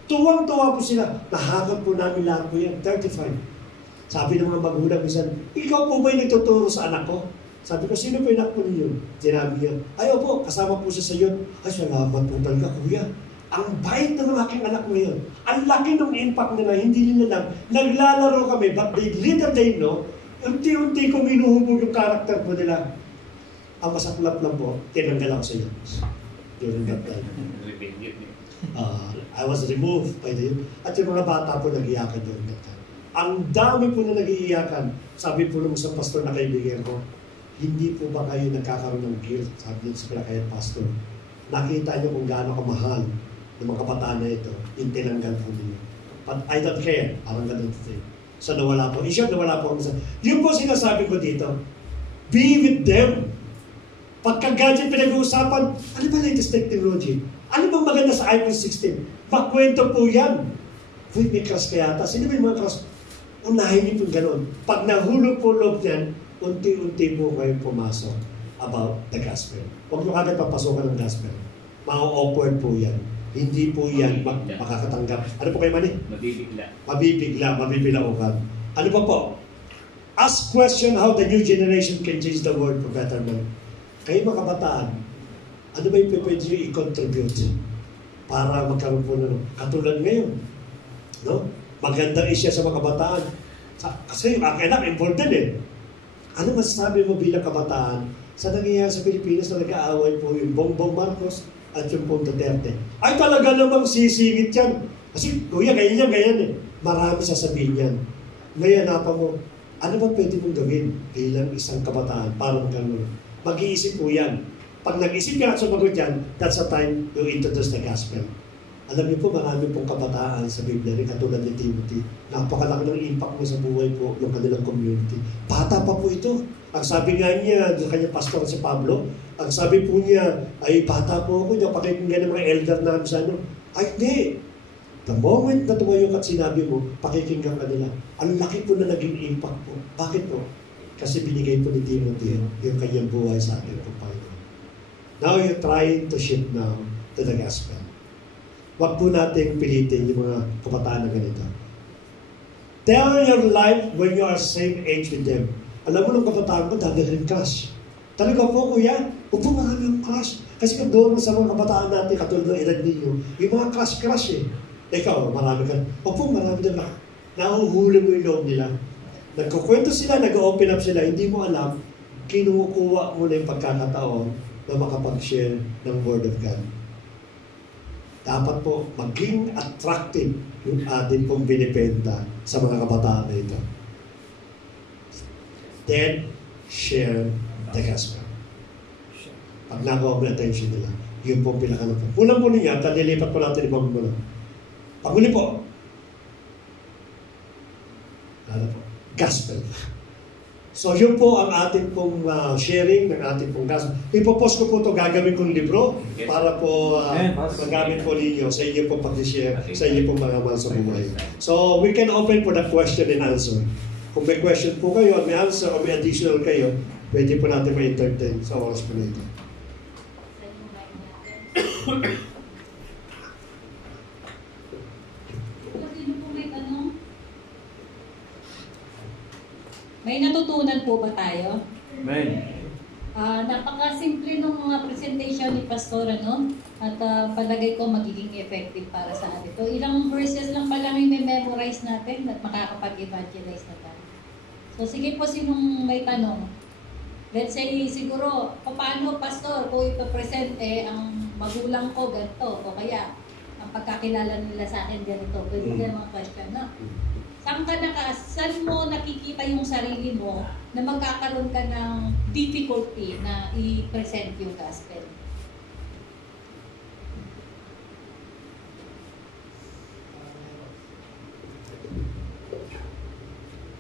Tuwang-tuwa po sila. Nahakot po namin lahat po yan, 35. Sabi ng mga magulang, minsan, ikaw po ba yung nagtuturo sa anak ko? Sabi ko, sino po yung anak po ninyo? Sinabi niya, ay opo, kasama po siya sa iyo. Ay, salamat po talaga, kuya. Ang bait na ng aking anak ngayon. Ang laki ng impact nila, hindi nila lang. Naglalaro kami, but little they know, unti-unti kong inuhubog yung karakter po nila. Ang masaklap lang po, tinanggal ako sa iyo. During that time. I was removed by the... At yung mga bata po nag-iyakan during that time. Ang dami po na nag-iiyakan. Sabi po ng isang pastor na kaibigan ko, hindi po ba kayo nagkakaroon ng guilt? Sabi niya sa pinakayat pastor. Nakita niyo kung gaano kamahal ng mga kabataan na ito, yung tinanggal po niyo. But I don't care. Parang ganun ito. So nawala po. In short, nawala po. Yun po sinasabi ko dito. Be with them. Pagka-gadget pinag-uusapan, ano ba latest technology? Ano bang maganda sa iPhone 16? Makwento po yan. Uy, may crush kaya yata. Sino ba yung mga crush? Unahin niyo po gano'n. Pag nahulog po loob yan, unti-unti po kayo pumasok about the gospel. Huwag nyo kagad papasokan ng gospel. Mga-awkward po yan. Hindi po yan makakatanggap. Ano po kayo mani? Mabibilaukan. Ano pa po? Ask question how the new generation can change the world for betterment. Kayo mga kabataan, ano ba yung pwede nyo i-contribute para magkaroon po ng katulad ngayon? No? Magandang isya sa mga kabataan. Kasi yung aking anak, involved din eh. Ano masasabi mo bilang kabataan sa nangyayari sa Pilipinas na nag-aaway po yung Bongbong Marcos at yung Pong Duterte? Ay talaga namang sisingit yan. Kasi kuya, ganyan eh. Marami sasabihin yan. Ngayon, mo, ano ba pwede mong gawin bilang isang kabataan para magkaroon? Mag-iisip po yan. Pag nag-isip ka at sumagot yan, that's the time you introduce the gospel. Alam niyo po, marami pong kabataan sa Biblia rin, katulad ni Timothy. Napakalaki ng impact mo sa buhay po ng kanilang community. Bata pa po ito. Ang sabi nga niya, yung kanyang pastor si Pablo, ang sabi po niya, ay bata po ako, hindi ako pakikinggan ng mga elder namin sa ano. Ay, hindi. The moment na tumayo ka at sinabi mo, pakikinggan ka nila. Ang laki po na naging impact po. Bakit po? Kasi binigay po ni Timothy yung kanyang buhay sa atin po, Panginoon. Now you're trying to shift now to the gospel. Huwag po natin pilitin yung mga kabataan na ganito. Tell your life when you are same age with them. Alam mo nung kabataan ko, dahil rin crush. Talaga po, kuya, upo marami yung crush. Kasi kung doon sa mga kabataan natin, katulad ng edad ninyo, yung mga crush eh. Ikaw, marami ka. Opo, marami din na. Nahuhuli mo yung loob nila. Nagkukwento sila, nag-open up sila, hindi mo alam, kinukuha mo na yung pagkakataon na makapag-share ng Word of God. Dapat po maging attractive yung atin pong binibenta sa mga kabataan na ito. Then, share the gospel. Pag nagawa mo attention nila, yun po ang pinakalang po. Unang po niya, talilipat po natin ibang muna. Paguli po. Ano po? Gospel. So yun po ang ating pong sharing ng ating pong gospel. Ipopost ko po ito, gagawin kong libro para po magamit po ninyo sa inyo pong pag-share, sa inyo pong mga mahal sa buhay. So we can open for the question and answer. Kung may question po kayo, may answer o may additional kayo, pwede po natin ma-entertain sa oras po na ito. May natutunan po ba tayo? Amen. Napakasimple ng mga presentation ni Pastor, ano? At palagay ko magiging effective para sa atin. So, ilang verses lang pala may memorize natin at makakapag-evangelize na tayo. So, sige po, sinong may tanong? Let's say, siguro, paano, Pastor, kung ipapresent ang magulang ko ganito, o kaya, ang pagkakilala nila sa akin ganito, pwede ka mga question, no? Saan mo nakikita yung sarili mo na magkakaroon ka ng difficulty na i-present yung gospel?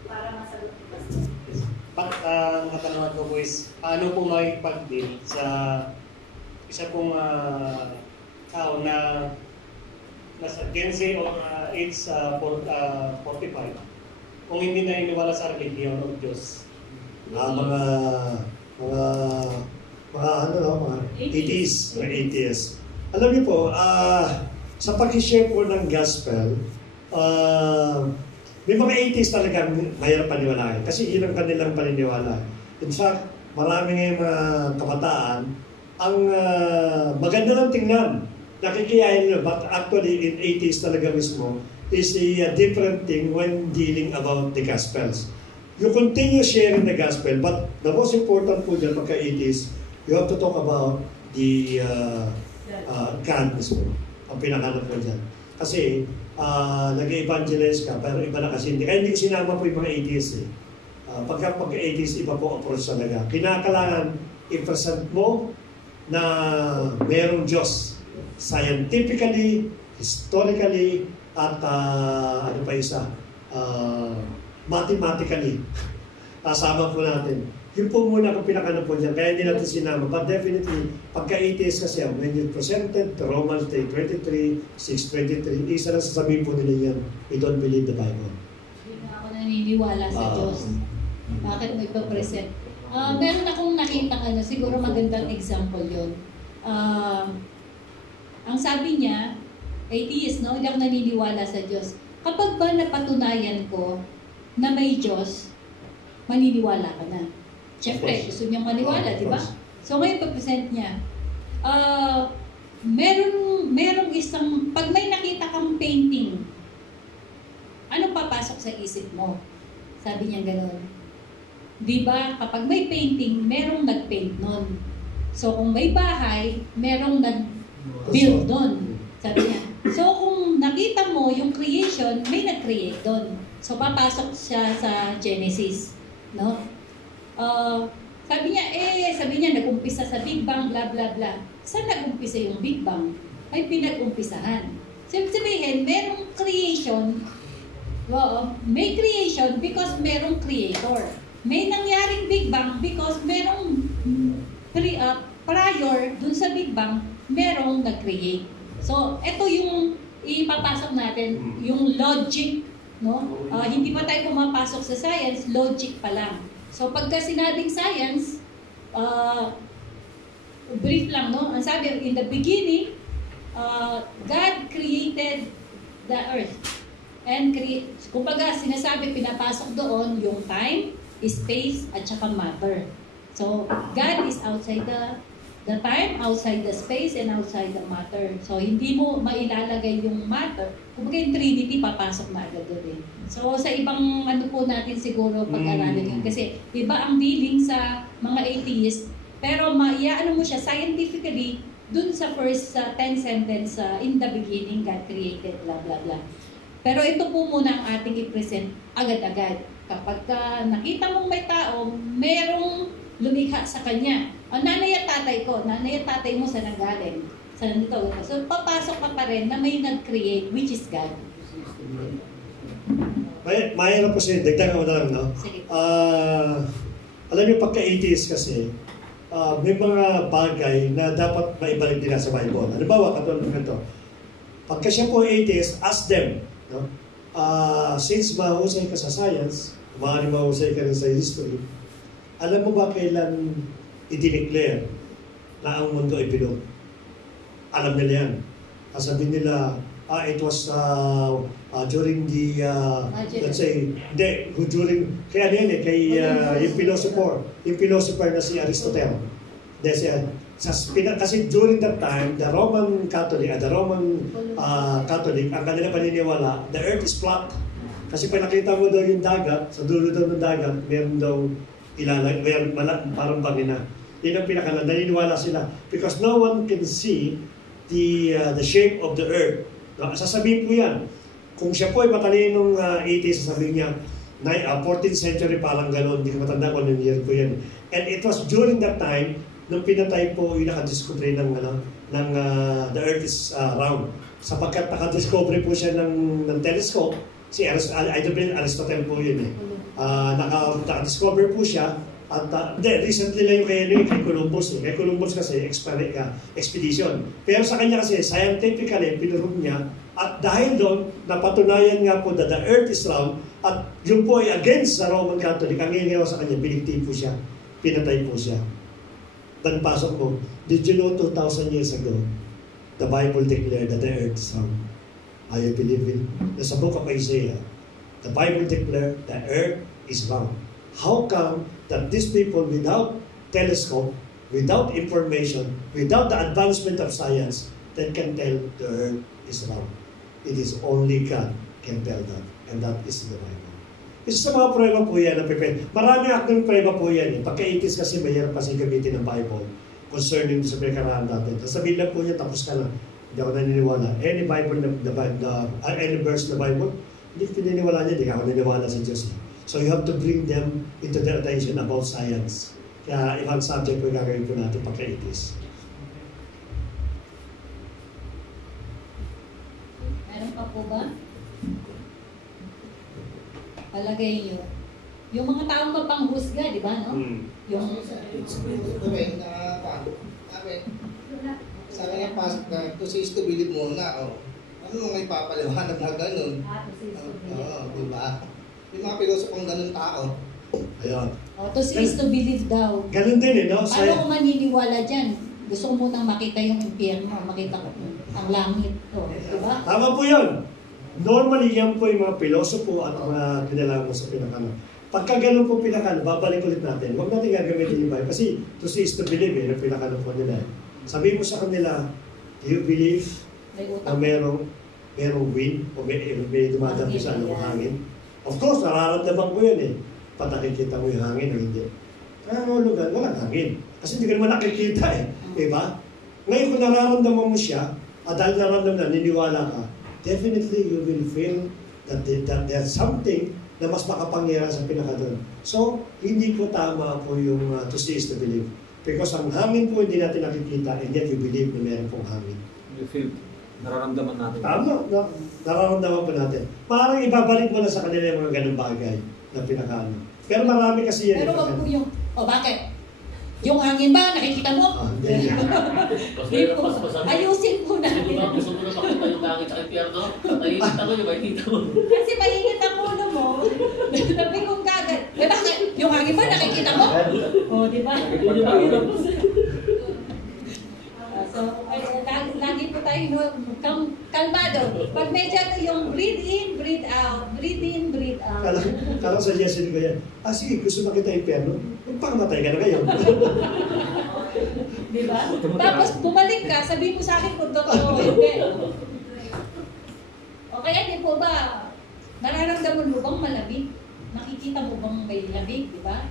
Para masagot ko. Ang katanungan ko po is, paano po makikipag-deal sa isa pong tao na nasa Gen Z o age 45 kung hindi na iniwala sa religion o Diyos. Mga 80s, mga 80s. Alam niyo po, sa pag-share po ng gospel, may mga 80s talaga mahirap paniwalaan kasi yun ang kanilang paniniwala. In fact, marami ngayong mga kabataan ang maganda lang tingnan. Nakikiyahin nyo, but actually in 80s talaga mismo is a different thing when dealing about the gospels. You continue sharing the gospel, but the most important po dyan pagka-80s, you have to talk about the God mismo. Ang pinakanan po dyan. Kasi nag-evangelize ka, pero iba na kasi hindi. Kaya hindi ko sinama po yung mga 80s eh. Pagka-80s, iba po approach talaga. Kinakalangan i-present mo na merong Diyos. Scientifically, historically, at ano pa isa, mathematically. kasama po natin. Yun po muna kung pinakano po dyan. Kaya hindi natin sinama. But definitely, pagka-atheist kasi when you presented to Romans 8:23, 6:23, isa lang sasabihin po nila yan, we don't believe the Bible. Hindi na ako naniniwala sa Diyos. Bakit mo ipapresent? Meron akong nakita siguro magandang example yun. Ang sabi niya, atheist, no? Hindi ako naniniwala sa Diyos. Kapag ba napatunayan ko na may Diyos, maniniwala ka na. Siyempre, gusto niyang maniwala, di ba? So ngayon, papresent niya. Merong isang, pag may nakita kang painting, anong papasok sa isip mo? Sabi niya gano'n. Di ba, kapag may painting, merong nag-paint nun. So kung may bahay, merong nag-build nun. Sabi niya. So kung nakita mo yung creation, may nag-create doon. So papasok siya sa Genesis, no? Sabi niya nag-umpisa sa Big Bang, blah blah blah. Saan nag-umpisa yung Big Bang? Ay pinag-umpisahan. Sabihin, merong creation. May creation because merong creator. May nangyaring Big Bang because merong prior dun sa Big Bang, merong nag-create. So, ito yung ipapasok natin, yung logic, no? Hindi pa tayo pumapasok sa science, logic pa lang. So, pagka sinabing science, brief lang, no? Ang sabi, in the beginning, God created the earth. And kumbaga, sinasabi, pinapasok doon yung time, space, at saka matter. So, God is outside the time, outside the space, and outside the matter. So, hindi mo mailalagay yung matter. Kumbaga yung Trinity, papasok na agad doon eh. So, sa ibang po natin siguro pag-aralan yun. Kasi iba ang dealing sa mga atheist, pero maiaano mo siya scientifically dun sa first 10 sentence, in the beginning, God created, blah, blah, blah. Pero ito po muna ang ating i-present agad-agad. Kapag nakita mong may tao, merong lumikha sa kanya. Nanay at tatay mo sa nanggaling. Sa nito. So, papasok ka pa rin na may nag-create, which is God. Mahirap po siya. Dagdagan mo na lang, no? Sige. Alam niyo, pagka-atheist kasi, may mga bagay na dapat maibalik nila sa Bible. Halimbawa, katulad ng ito. Pagka siya po atheist, ask them, no? Since mahusay ka sa science, mahusay ka rin sa history, alam mo ba kailan i-declare na ang mundo ay bilog? Alam nila yan. Sabihin nila, it was during the, let's say, during, kaya yan yung philosopher na si Aristotle. Kasi during that time, the Roman Catholic, ang kanila paniniwala, the earth is flat. Kasi pag nakita mo daw yung dagat, sa dulo daw ng dagat, meron daw parang bangina. Yun ang naniniwala sila. Because no one can see the shape of the earth. No, sasabihin po yan. Kung siya po ay matalinong 80s, sasabihin niya, 14th century parang gano'n, hindi ko matanda kung anong year po yan. And it was during that time, nung pinatay po yung nakadiscover ng the earth is round. Sapagkat nakadiscover po siya ng telescope, Aristotle po yun eh. Nakadiscover po siya, at recently lang yung kay Columbus. Kay Columbus kasi expedition. Pero sa kanya kasi scientifically pinurog niya, at dahil doon napatunayan nga po that the earth is round, at yun po ay against sa Roman Catholic. Ang ginawa sa kanya, biligtin po siya, pinatay po siya. Dan pasok mo, did you know 2,000 years ago the Bible declared that the earth is round? Are you believing? Sa book of Isaiah, the Bible declared the earth is round. How come that these people without telescope, without information, without the advancement of science, that can tell the earth is round? It is only God can tell that, and that is the Bible. Isa sa mga prueba po yan, marami akong prueba po yan. Pagka-80s kasi mayroon pa siya gamitin ng Bible concerning sa pinagkaraan natin. Sabihin lang po niya, tapos ka na. Hindi ako naniniwala. Any Bible, any verse in the Bible, hindi ko pininiwala niya, hindi ako naniniwala sa Diyos. So you have to bring them into their attention about science. Kaya ibang subject po gagawin po natin pagka-80s. Meron pa po ba? Palagay nyo, Yung mga taong mapanghusga, di ba, no? Yung Okay, sabi nga pasok na, to see is to believe muna. Ano mga ipapaliwanag na ganun? Oo, di ba? Yung mga pilosopong ganun tao. Ayun. to see is to believe daw. Ganun din no? Paano ko maniniwala dyan? Gusto ko munang makita yung impyerno, makita ko ang langit. Di ba? Tama po yun. Normally, yan po yung mga pilosopo at mga kinalaman sa pinakano. Pagka ganun po pinakano, babalik ulit natin. Huwag natin gagamitin yung Bible. Kasi to see is to believe, yung pinakano po nila. Sabihin mo sa kanila, do you believe na merong wind o may dumadami sa anong hangin? Of course, nararamdaman ko yun eh. Patakikita mo yung hangin o hindi. Kaya mga lugar, walang hangin. Kasi hindi ka naman nakikita eh. Diba? Ngayon kung nararamdaman mo siya, at dahil nararamdaman na, niniwala ka, definitely you will feel that there's something na mas makapangyarihan sa pinakadon. So, hindi po tama po yung to see is to believe. Because ang hangin po hindi natin nakikita and yet you believe na meron pong hangin. You feel, nararamdaman natin. Tama, nararamdaman po natin. Parang ibabalik mo na sa kanila yung mga ganung bagay na pinakaano. Pero marami kasi yan. Pero wag po yung, bakit? Yung hangin ba, nakikita mo? Hindi. Ayusin po natin. Gusto mo na makita yung langit sa impyerno? Naiinit ako yung makikita mo. Kasi mainit ang ulo mo. Sabi kong kagad. Bakit? Yung hangin ba, nakikita mo? Di ba? So, lagi po tayo kalmado. Pag medyo yung breathe in, breathe out, breathe in, breathe out. Kala sa Jesse ko yan, sige, gusto makita yung perno, magpakamatay ka na kayo. Diba? Tapos bumalik ka, sabihin mo sa akin kung totoo o hindi. O kaya di po ba, nararamdaman mo bang malamig? Nakikita mo bang may lamig, di ba?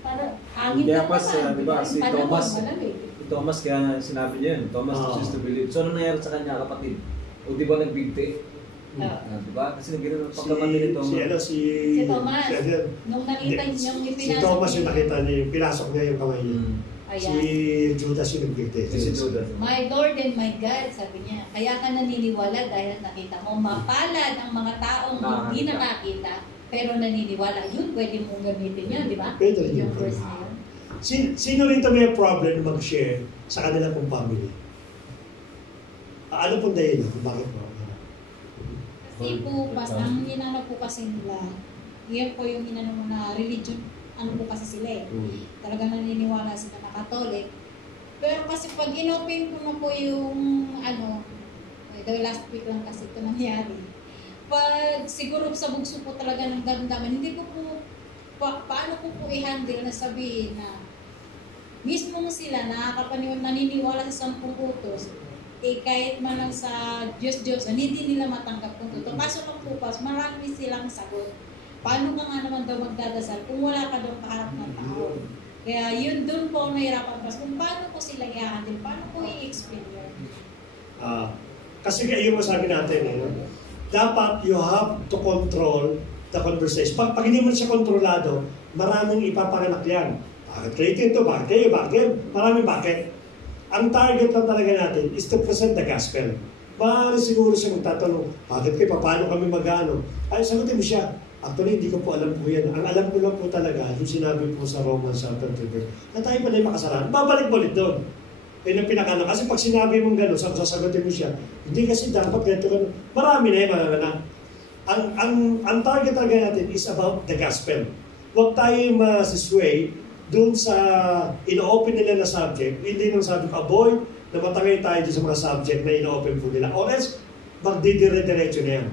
Para hangin Kaya na pas, naman. di ba, si Panahon, Thomas, malamig. Thomas kaya sinabi niya yun, Thomas chooses to believe. So ano nangyari sa kanya kapatid? O di ba nagbigti? Di ba? Kasi nagano'n ang pagkamatid ni Thomas. Si Thomas, nung nakita niyo yung si Thomas yung nakita niya, pinasok niya yung kamay niya. Si Judas yung nagbigti. Si Judas. My Lord and my God, sabi niya. Kaya ka naniniwala dahil nakita mo. Mapalad ang mga taong hindi nakakita pero naniniwala. Yun, pwede mong gamitin yun, di ba? Pwede rin Yung yun. verse na yun. Sino rin ito may problem mag-share sa kanila pong family? Ano pong dahilan kung bakit po? Kasi po, ang inano po kasi nila, yun po yung inano na religion, ano po kasi sila eh. Talagang naniniwala sila na Catholic. Pero kasi pag inopen ko na po yung the last week lang kasi ito nangyari. Pag siguro sa bugso po talaga ng damdaman, hindi ko po, paano ko po i-handle na sabihin na mismong sila naniniwala sa 10 utos, kahit man lang sa Diyos, hindi nila matanggap kung totoo. Kaso lang po marami silang sagot. Paano ka nga naman daw magdadasal kung wala ka daw kaharap ng tao? Kaya yun doon po nahirapan pa. Kung paano ko sila i-handle, paano ko i-explain yun? Kasi yung masabi natin, dapat you have to control the conversation. Pag hindi mo siya kontrolado, maraming ipapanganak yan. Bakit kayo ito? Bakit kayo? Bakit? Maraming bakit. Ang target lang talaga natin is to present the gospel. Maaari siguro siya magtatanong, bakit kayo? Paano kami mag-ano? Ay, sagutin mo siya. Actually, hindi ko po alam po yan. Ang alam ko lang po talaga, yung sinabi po sa Romans chapter 3, na tayo pala yung makasalanan. Babalik mo ulit doon. Yun ang pinakano. Kasi pag sinabi mong gano'n, sasagutin mo siya. Hindi kasi dapat ganito ka. Marami na yung mga anak. Ang target talaga natin is about the gospel. Huwag tayo masisway doon sa ino-open nila na subject. Hindi nang sabi ko, avoid na matangay tayo doon sa mga subject na ino-open po nila. Or else, magdidire-diretso na yan.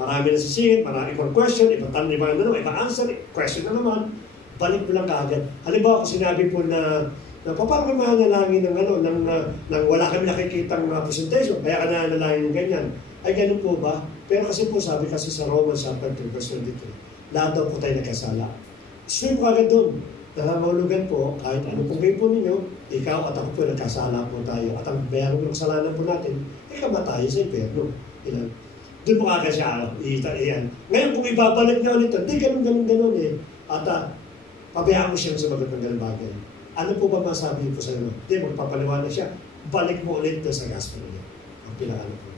Marami na sisingit, marami ibang question, ibang tanong, ibang answer, question na naman. Balik mo lang kaagad. Halimbawa, kung sinabi po na paano kami mananalangin ng wala kami nakikitang presentation, kaya ka nananalangin ng ganyan. Ay, ganun po ba? Pero kasi po sabi kasi sa Romans chapter 3, verse 23, lahat daw po tayo nagkasala. Swim po agad doon. Nangangahulugan po, kahit ano pong gain po ninyo, ikaw at ako po nagkasala po tayo. At ang bayaran ng kasalanan po natin, kamatayo sa impyerno. Doon po agad siya, iyan. Ngayon kung ibabalik niya ulit, hindi ganun eh. At pabayaan mo siyang sumagot ng ganun bagay. Ano po ba masabi po sa inyo? Hindi, magpapaliwanag siya. Balik mo ulit sa gospel niya. Ang pinakano po.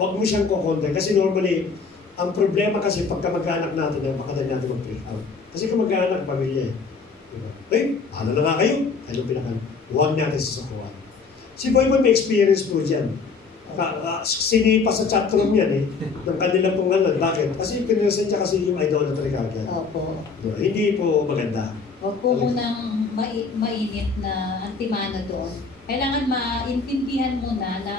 Huwag mo siyang kukonten. Kasi normally, Ang problema kasi pag kamag-anak natin, baka natin mag-freak out. Kasi kamag-anak, pamilya eh. Diba? Ano na nga kayo? Ano pinaka? Huwag natin sasakuhan. Si Boy may experience po dyan. Sinipa sa chatroom yan eh. Ng kanila pong ano. Bakit? Kasi pinresan niya kasi yung idolatry kagad. Opo. Diba? Hindi po maganda. Huwag po munang mainit na antimano doon. Kailangan maintindihan muna na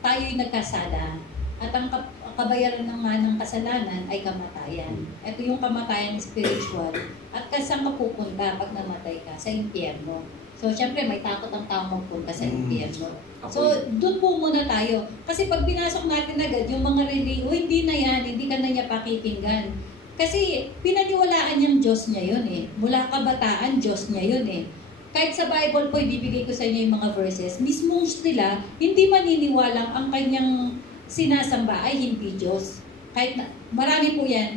tayo'y nagkasala at ang kabayaran ng kasalanan ay kamatayan. Ito yung kamatayan spiritual at saan ka pupunta pag namatay ka? Sa impyerno. So, syempre, may takot ang tao magpunta sa impyerno. So, doon po muna tayo. Kasi pag pinasok natin agad, yung mga hindi na yan, hindi ka na niya pakikinggan. Kasi pinaniwalaan niyang Diyos niya yun eh. Mula kabataan, Diyos niya yun eh. Kahit sa Bible po, ibibigay ko sa inyo yung mga verses, mismong nila, hindi maniniwalang ang kanyang sinasamba ay hindi Diyos. Kahit na, marami po yan,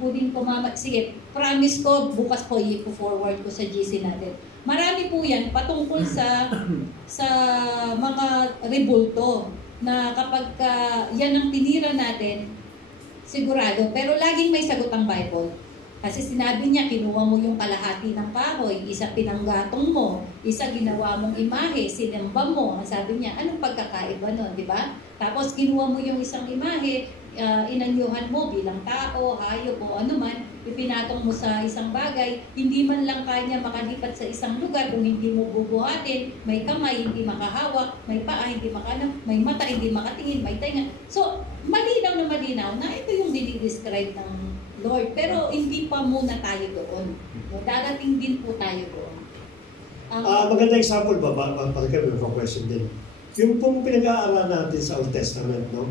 pwedeng sige, promise ko, bukas po i-forward ko sa GC natin. Marami po yan patungkol sa mga rebulto na kapag yan ang tinira natin, sigurado. Pero laging may sagot ang Bible. Kasi sinabi niya, kinuha mo yung kalahati ng kahoy, isa pinanggatong mo, isa ginawa mong imahe, sinamba mo. Sabi niya, anong pagkakaiba nun, di ba? Tapos kinuha mo yung isang imahe, inanyuhan mo bilang tao, hayop o ano man, ipinatong mo sa isang bagay, hindi man lang kanya makalipat sa isang lugar kung hindi mo bubuhatin, may kamay, hindi makahawak, may paa, hindi may mata, hindi makatingin, may tenga. So, malinaw na ito yung dinidescribe ng Lord. Pero hindi pa muna tayo doon. Dadating din po tayo doon. Maganda example ba? Pagka may question din. Yung pong pinag-aaral natin sa Old Testament, no?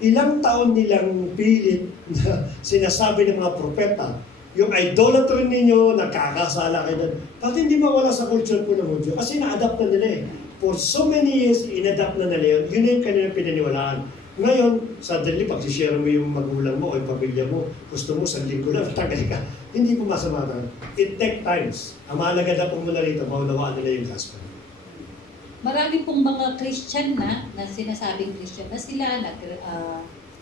Ilang taon nilang pilit na sinasabi ng mga propeta, yung idolatry ninyo, nakakasala kayo doon. Bakit hindi mawala sa culture po ng Hudyo? Kasi na-adapt na nila eh. For so many years, in-adapt na nila yun. Yun yung kanilang pinaniwalaan. Ngayon, suddenly, pag si-share mo yung magulang mo o yung pamilya mo, gusto mo, sa linggo lang, tagal ka. Hindi po masama na. It take times. Ang mahalaga na po muna rito, maunawaan nila yung gospel. Marami pong mga Christian na sinasabing Christian na sila,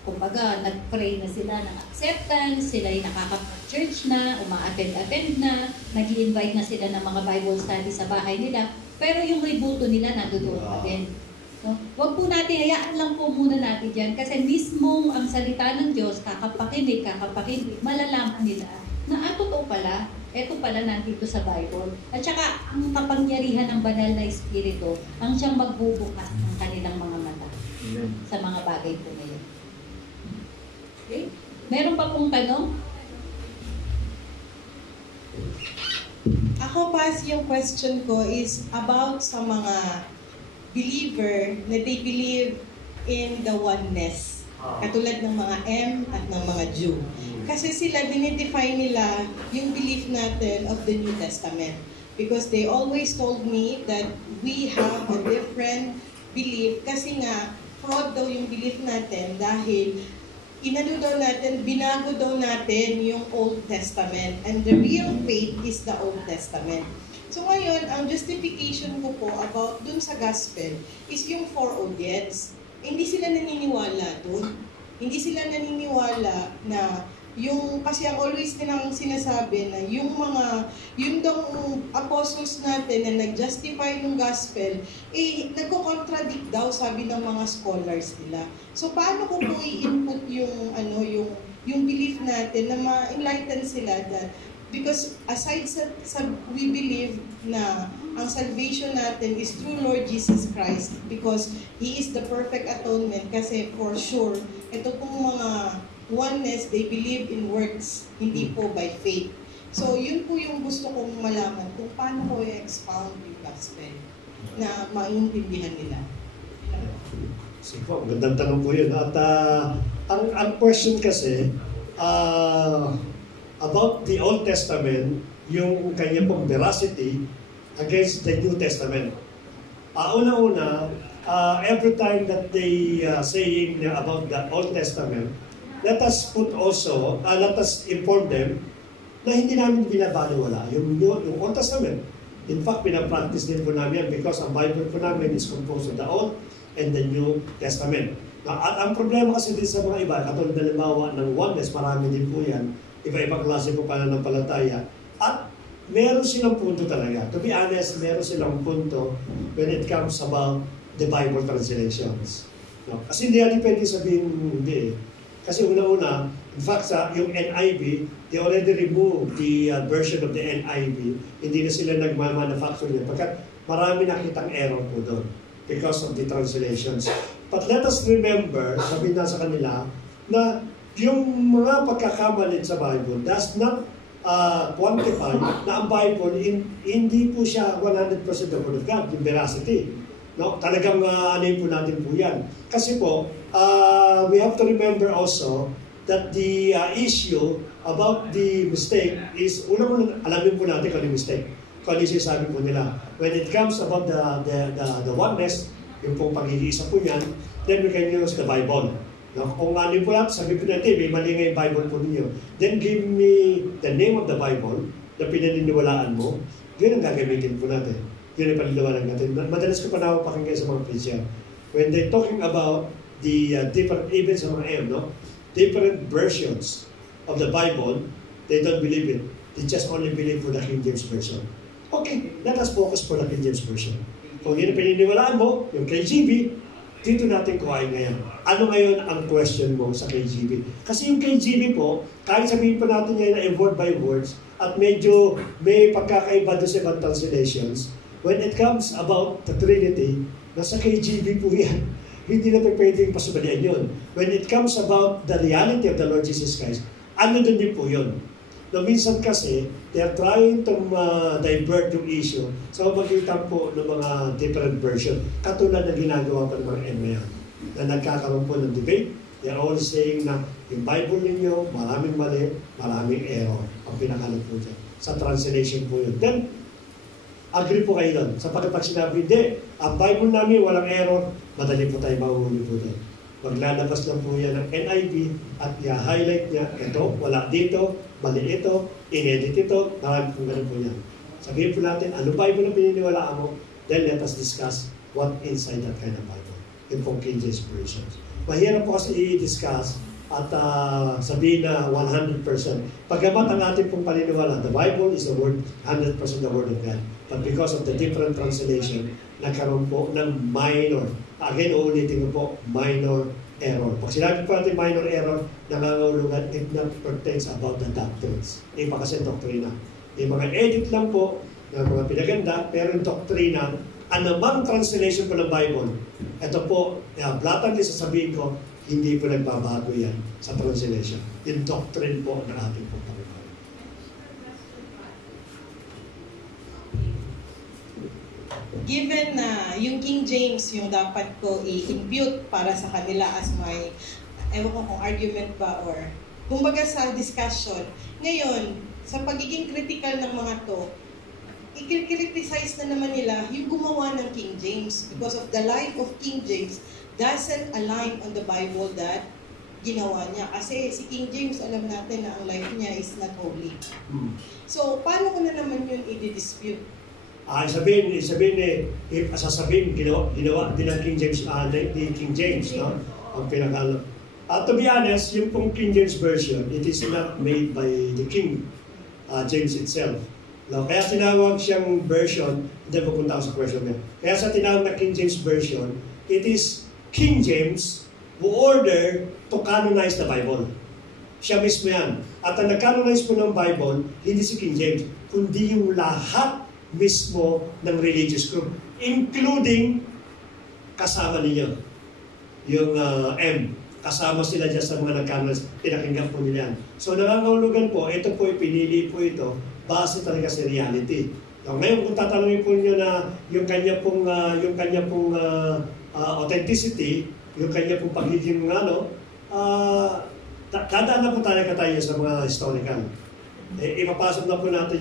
kumbaga, nag-pray na sila ng acceptance, sila yung nakaka-church na, uma-attend na, nag-i-invite na sila ng mga Bible study sa bahay nila, pero yung rebulto nila nandoon pa din. So, wag po natin, hayaan lang po muna natin dyan kasi mismong ang salita ng Diyos, kakapakinig, malalaman nila na totoo pala, eto pala nandito sa Bible. At saka, ang kapangyarihan ng banal na Espiritu, ang siyang magbubukas ng kanilang mga mata sa mga bagay po nila. Okay? Meron pa pong tanong? Ako pas, yung question ko is about sa mga believer na they believe in the oneness. Katulad ng mga M at ng mga Jew. Kasi sila, dinidefine nila yung belief natin of the New Testament. Because they always told me that we have a different belief. Kasi nga, fraud daw yung belief natin dahil binago daw natin yung Old Testament. And the real faith is the Old Testament. So ngayon, ang justification ko po about dun sa gospel is yung for audience. Hindi sila naniniwala dun. Hindi sila naniniwala na yung, kasi ang always nilang sinasabi na yung daw apostles natin na nag-justify ng gospel, nagko-contradict daw, sabi ng mga scholars nila. So paano ko po i-input yung belief natin na ma-enlighten sila that because aside sa we believe na ang salvation natin is through Lord Jesus Christ because He is the perfect atonement kasi for sure, ito pong mga oneness, they believe in works, hindi po by faith. So yun po yung gusto kong malaman kung paano ko i-expound yung gospel na maintindihan nila. Sige po, magandang tanong po yun. At ang question kasi, about the Old Testament, yung kanya pong veracity against the New Testament. Una-una, every time that they saying about the Old Testament, let us inform them na hindi namin binabaliwala yung Old Testament. In fact, pinapractice din po namin because ang Bible po namin is composed of the Old and the New Testament. At ang problema kasi din sa mga iba, katulad na limbawa ng oneness, marami din po yan, iba-ibang klase po pananampalataya. At meron silang punto talaga. To be honest, meron silang punto when it comes about the Bible translations. No? Kasi hindi natin pwede sabihin hindi. Kasi una-una, in fact, yung NIV, they already removed the version of the NIV. Hindi na sila nagmamanufacture niya. Pagkat marami nakitang error po doon because of the translations. But let us remember, sabi na sa kanila, na yung mga pagkakamali sa Bible does not quantify na ang Bible, hindi po siya 100% the Word of God, yung veracity. No? Talagang anin po natin po yan. Kasi po, we have to remember also that the issue about the mistake is, unang alamin po natin kung yung mistake. Kung ano yung sinasabi po nila. When it comes about the oneness, yung pong pag-iisa po yan, then we can use the Bible. No? Kung ano po natin, sabi po natin, may mali nga yung Bible po ninyo. Then give me the name of the Bible na pinaniniwalaan mo, yun ang gagamitin po natin. Yun ang paniniwalaan natin. Madalas ko pa napapakinggan sa mga preacher. When they're talking about the different, even sa mga no? Different versions of the Bible, they don't believe it. They just only believe for the King James Version. Okay, let us focus for the King James Version. Kung yun ang pininiwalaan mo, yung KJV, dito natin kuhain ngayon. Ano ngayon ang question mo sa KJV? Kasi yung KJV po, kahit sabihin pa natin ngayon na word by words, at medyo may pagkakaiba doon sa ibang translations, when it comes about the Trinity, nasa KJV po yan. Hindi na pwedeng pasubalian yun. When it comes about the reality of the Lord Jesus Christ, ano doon din po yun? No, minsan kasi, they are trying to divert yung issue sa pamagitan po ng mga different version. Katulad na ginagawa pa ng mga ML na nagkakaroon po ng debate. They are always saying na yung Bible ninyo, maraming mali, maraming error. Ang pinakalat po dyan. Sa translation po yun. Then, agree po kayo doon. Sapagkat pag sinabi, hindi, ang Bible namin walang error, madali po tayo mahuhuli po doon. Maglalabas lang po yan ng NIV at i-highlight niya, ito, wala dito, mali ito, inedit ito, marami po ganun po yan. Sabihin po natin, ano Bible na pininiwalaan mo? Then let us discuss what inside that kind of Bible. Yung pong King James Version. Mahirap po kasi i-discuss at sabihin na 100%. Pagkamat ang ating pong paniniwala, the Bible is the word, 100% the Word of God. But because of the different translation, nagkaroon po ng minor. Again, uulitin ko po, minor error. Pag sinabi po natin minor error, nangangahulugan, it not pertains about the doctrines. Iba kasi doktrina. Yung mga edit lang po, ng mga pinaganda, pero yung doktrina, anumang translation po ng Bible, ito po, blatantly sasabihin ko, hindi po nagbabago yan sa translation. Yung doctrine po ng ating po Panginoon. Given na yung King James yung dapat ko i-impute para sa kanila as my, ewan ko kung argument ba or, kumbaga sa discussion, ngayon, sa pagiging critical ng mga to, i-criticize na naman nila yung gumawa ng King James because of the life of King James doesn't align on the Bible that ginawa niya. Kasi si King James, alam natin na ang life niya is not holy. So, paano ko na naman yun i-dispute? Sasabihin ginawa din ng King James, ni King James, no? Ang pinakalo. To be honest, yung pong King James Version, it is not made by the King James itself. No? Kaya tinawag siyang version, hindi pupunta ako sa question niya. Kaya sa tinawag na King James Version, it is King James who ordered to canonize the Bible. Siya mismo yan. At ang nag-canonize po ng Bible, hindi si King James, kundi yung lahat mismo ng religious group, including kasama ninyo, yung M. Kasama sila dyan sa mga nag-canonize, pinakinggan po nila yan. So nangangahulugan po, ito po, pinili po ito, base talaga sa reality. So, ngayon, kung tatanungin po niyo na yung kanya pong authenticity, yung kanya pong pagiging dadaan na po tayo sa mga historical. Ipapasok na po natin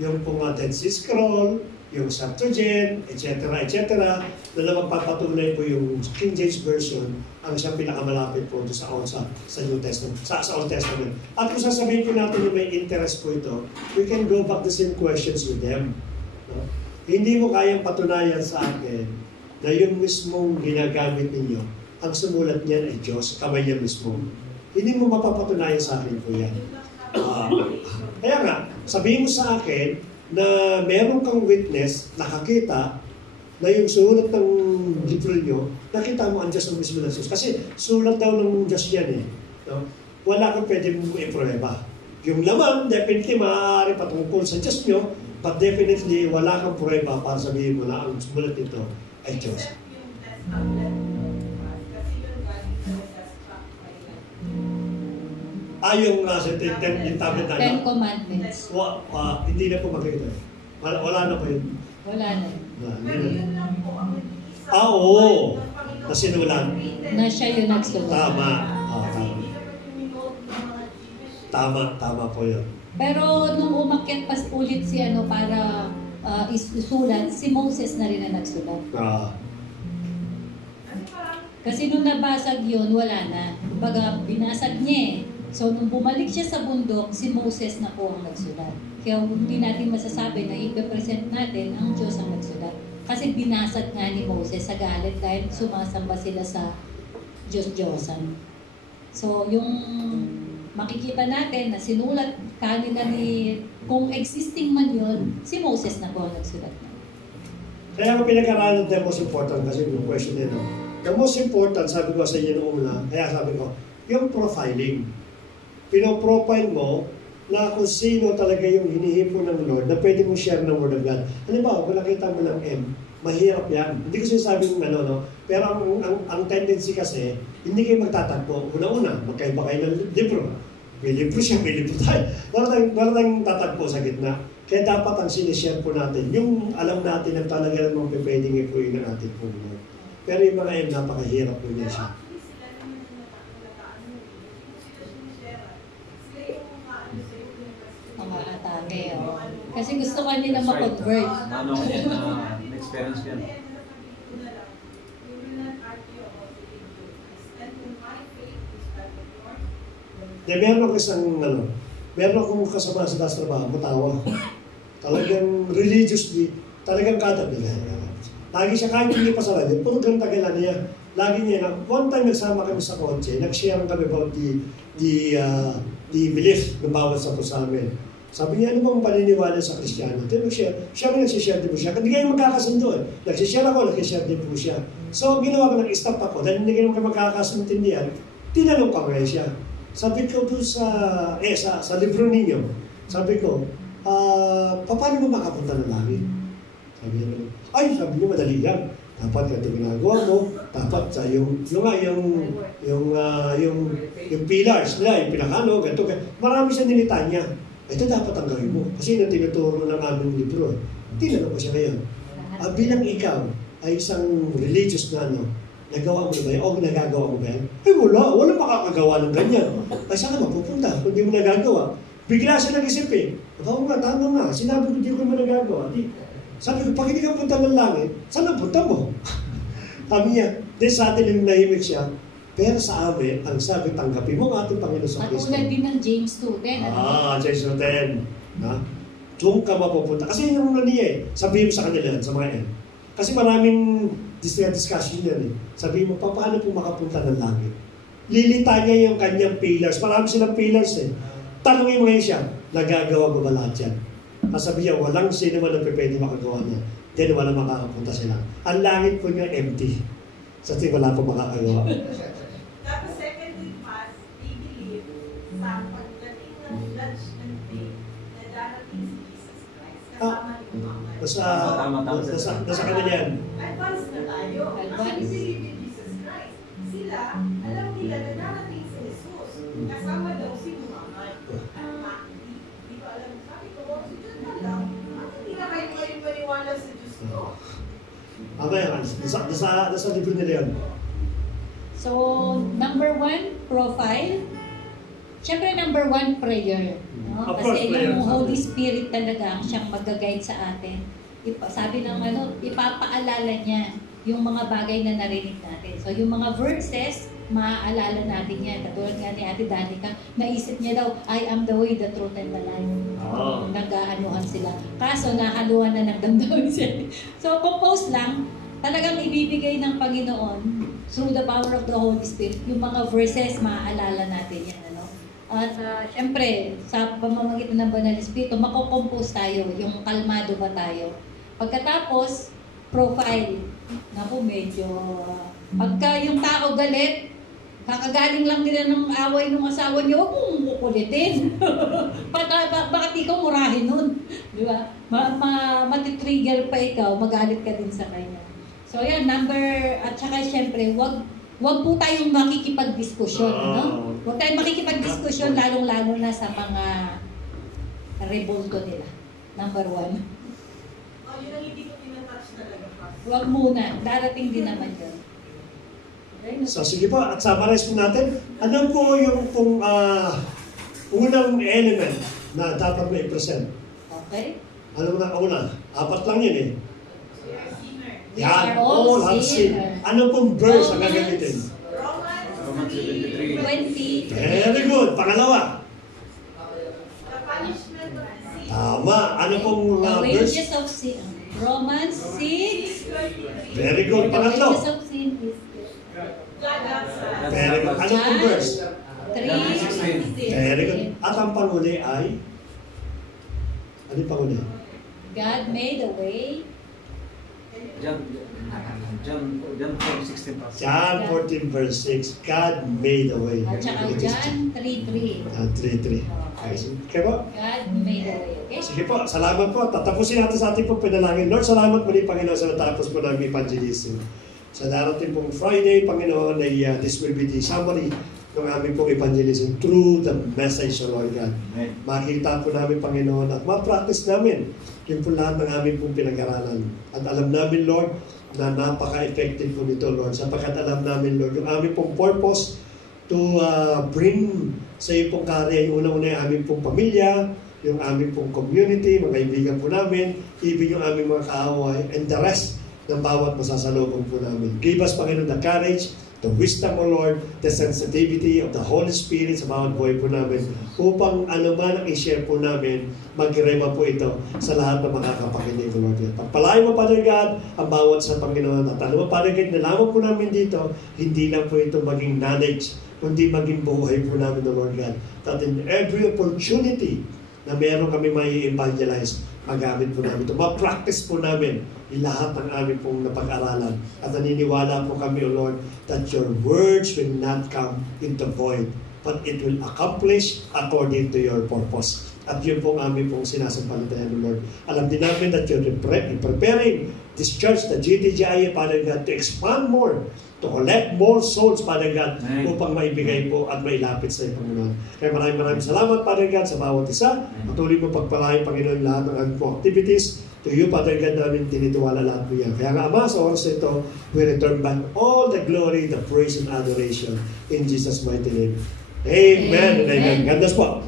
yung pong Dead Sea Scroll, yung Septuagint, etc. na magpapatunay po yung King James Version ang siyang pinakamalapit po sa New Testament, sa Old Testament. At kung sasabihin po natin yung may interest po ito, we can go back the same questions with them. No? Hindi mo kayang patunayan sa akin na yung mismong ginagamit ninyo ang sumulat niyan ay Diyos, kamay niya mismo. Hindi mo mapapatunayan sa akin po yan. Kaya nga, sabihin mo sa akin na meron kang witness, nakakita, na yung sulat ng libro nyo, nakita mo ang Diyos ang mismo ng Diyos. Kasi sulat daw ng Diyos yan eh. No? Wala kang pwede mong i-prueba. Yung laman, definitely maaari patungkol sa Diyos nyo, but definitely wala kang prueba para sabihin mo na ang sulat nito ay Diyos. Yung tablet na Ten Commandments. Hindi na po makikita. Wala na po yun. Wala na. Oo. Na sinulat. Na siya yung nagsulat. Tama. Tama po yun. Pero nung umakyat pa ulit si para isusulat, si Moses na rin ang nagsulat. Kasi nung nabasag yun, wala na. Kumbaga, binasag niya eh. So, nung bumalik siya sa bundok, si Moses na po ang nagsulat. Kaya hindi natin masasabi na i-present natin ang Diyos ang nagsulat. Kasi binasag nga ni Moses sa galit dahil sumasamba sila sa Diyos-Diyosan. So, yung makikita natin na sinulat kanila kung existing man yun, si Moses na po ang nagsulat na. Kaya ang pinag-aralan natin most important kasi yung question nila. The most important, sabi ko sa inyo noong una, kaya sabi ko, yung profiling. Pinoprofile mo na kung sino talaga yung hinihipo ng Lord na pwede mo share ng Word of God. Halimbawa, kung nakita mo ng M, mahirap yan. Hindi ko sinasabing no? Pero ang tendency kasi, hindi kayo magtatagpo. Una-una, magkaiba kayo ng libro. May libro siya, may libro tayo. Wala tayong tatagpo sa gitna. Kaya dapat ang sinishare po natin, yung alam natin na talaga namang pwedeng ipuin ng ating po Lord. Pero yung mga M, napakahirap po niya siya. Mga atake, Kasi gusto ka nila ma-convert. Ano yan, experience yan. Meron akong kasama sa trabaho, matawa. Talagang religiously, talagang katabi. Lagi siya kahit hindi pa sa radyo, puro ganun tagalan niya. Lagi niya, one time nagsama kami sa kotse, nag-share kami about the belief ng bawat sa amin. Sabi niya, ano bang paniniwala sa Kristiyano? Siya rin nagsishare din po siya. Hindi kayo magkakasundo eh. Nagsishare ako, nagsishare din po siya. So, ginawa ko, nag-stop ako. Dahil hindi kayo magkakasuntindihan, tinanong ko ngayon siya. Sabi ko doon sa libro ninyo, sabi ko, paano mo makapunta ng langit? Sabi niya, madali lang. Dapat ganito ginagawa mo, dapat sa yung pillars nila, yung pinakano, ganito. Marami siya nilitan niya. Ito dapat ang gawin mo. Kasi yun ang tinuturo ng aming libro. Tinanong ko siya ngayon. Bilang ikaw ay isang religious na nagawa mo na ba yan? O nagagawa mo ba yan? Wala makakagawa ng ganyan. Ay saan ka mapupunta kung di mo nagagawa? Bigla siya nag-isip eh. Oo nga, tama nga. Sinabi ko di ko mo nagagawa. Sabi ko, pag hindi ka punta ng langit, saan ang punta mo? Sabi niya, sa atin yung nahimik siya, pero sa amin, ang sabi, tanggapin mo ang ating Panginoon sa Kristo. Katulad din ng James 2:10. James 2:10. Doon ka mapupunta. Kasi yung niya eh, sabihin mo sa kanila, sa mga kasi maraming discussion yan eh. Sabihin mo, paano po makapunta ng langit? Lilita niya yung kanyang pillars. Marami silang pillars eh. Tanungin mo ngayon siya, nagagawa mo ba lahat yan? Sabi niya, walang sino man ang pwede makagawa niya. Then wala makakapunta sila. Ang langit po niya empty. Sa wala po makakagawa. Tapos secondly pass, they believe sa pagdating ng judgment day na darating si Jesus Christ. Kasama ni Muhammad. Nasa kanila yan. Advance na tayo. Kasi believe in Jesus Christ. Sila, alam nila na darating si Jesus. Kasama daw si Muhammad. Hindi ko alam. Sabi ko, si Diyos na lang. Hindi na kayo maniwala sa Diyos ko. Yan. Nasa libro nila yan. So, number 1, profile. Siyempre, number 1, prayer. No? Kasi yung Holy Spirit talaga ang siyang mag-guide sa atin. Sabi ng ipapaalala niya yung mga bagay na narinig natin. So, yung mga verses, maaalala natin yan. Katulad nga ni Ate Danica, naisip niya daw, I am the way, the truth, and the life. Nag-aanuhan sila. Kaso, nahaluan na ng damdamin siya. So, compose lang, talagang ibibigay ng Panginoon through the power of the Holy Spirit, yung mga verses, maaalala natin yan. Ano? At syempre, sa pamamagitan ng Banal na Espiritu, makocompose tayo, yung kalmado ba tayo. Pagkatapos, profile. Naku, medyo, pagka yung tao galit, kakagaling lang nila ng away ng asawa niyo, huwag mong kukulitin. Bakit ikaw murahin nun? Di ba? Matitrigger pa ikaw, magalit ka din sa kanya. So yan, at saka syempre, wag po tayong makikipagdiskusyon, no? Huwag tayong makikipagdiskusyon, lalong-lalo na sa mga revolto nila. Number 1. Yun ang hindi ko tinatouch talaga. Huwag muna, darating din naman yun. Okay? So sige po, at summarize po natin. Ano po yung unang element na dapat may present? Okay. Ano na una? 4 lang yun eh. We are all have sinned. Ano pong verse ang gagamitin? Romans 7:23. 20. Very good. Pangalawa. The punishment of sin. Tama. Ano pong The verse? wages of sin. Romans 6. Very good. The wages Pangatlo. of sin is God outside. Very good. Ano pong verse? 3. Very good. At ang panghuli ay? Ano yung panghuli? God made a way. John 4:16. John 14 verse 6. God made a way. At saka John 3:3. 3:3. Okay po? God made a way. Okay? Sige po, salamat po. Tatapusin natin sa ating pong panalangin. Lord, salamat muli, Panginoon, sa natapos po namin evangelism. Sa darating pong Friday, Panginoon, ay this will be the summary ng aming pong evangelism through the message of Lord God. Makita po namin, Panginoon, at ma-practice namin yung po lahat ng aming pong pinag-aralan. At alam namin, Lord, na napaka-effective po nito, Lord, sapagkat alam namin, Lord, yung aming pong purpose to bring sa iyo pong karya, yung unang-una yung aming pong pamilya, yung aming pong community, mga kaibigan po namin, even yung aming mga kaaway, and the rest ng bawat masasalubong po namin. Give us, Panginoon, the courage, the wisdom, O Lord, the sensitivity of the Holy Spirit sa bawat buhay po namin upang ano man ang i-share po namin, mag-rema po ito sa lahat ng makakapakinig, O Lord. Pagpalain mo, Father God, ang bawat sa Panginoon. At alam mo, Father God, nalaman po namin dito, hindi lang po ito maging knowledge, kundi maging buhay po namin, O Lord God. That in every opportunity na meron kami may evangelize, magamit po namin ito. Ma-practice po namin yung lahat ng aming pong napag-aralan. At naniniwala po kami, O Lord, that your words will not come into void, but it will accomplish according to your purpose. At yun po ang aming pong sinasampalitayan, O Lord. Alam din namin that you're preparing this church, the GTGI, Father God, to expand more, to collect more souls, Father God, upang maibigay po at mailapit sa iyo, Panginoon. Kaya maraming salamat, Father God, sa bawat isa. Patuloy mo pagpalain, Panginoon, lahat ng aming po activities. To you, Father God, namin tinitiwala lahat po yan. Kaya nga, Ama, sa oras ito, we return back all the glory, the praise, and adoration in Jesus' mighty name. Amen and amen. God bless po.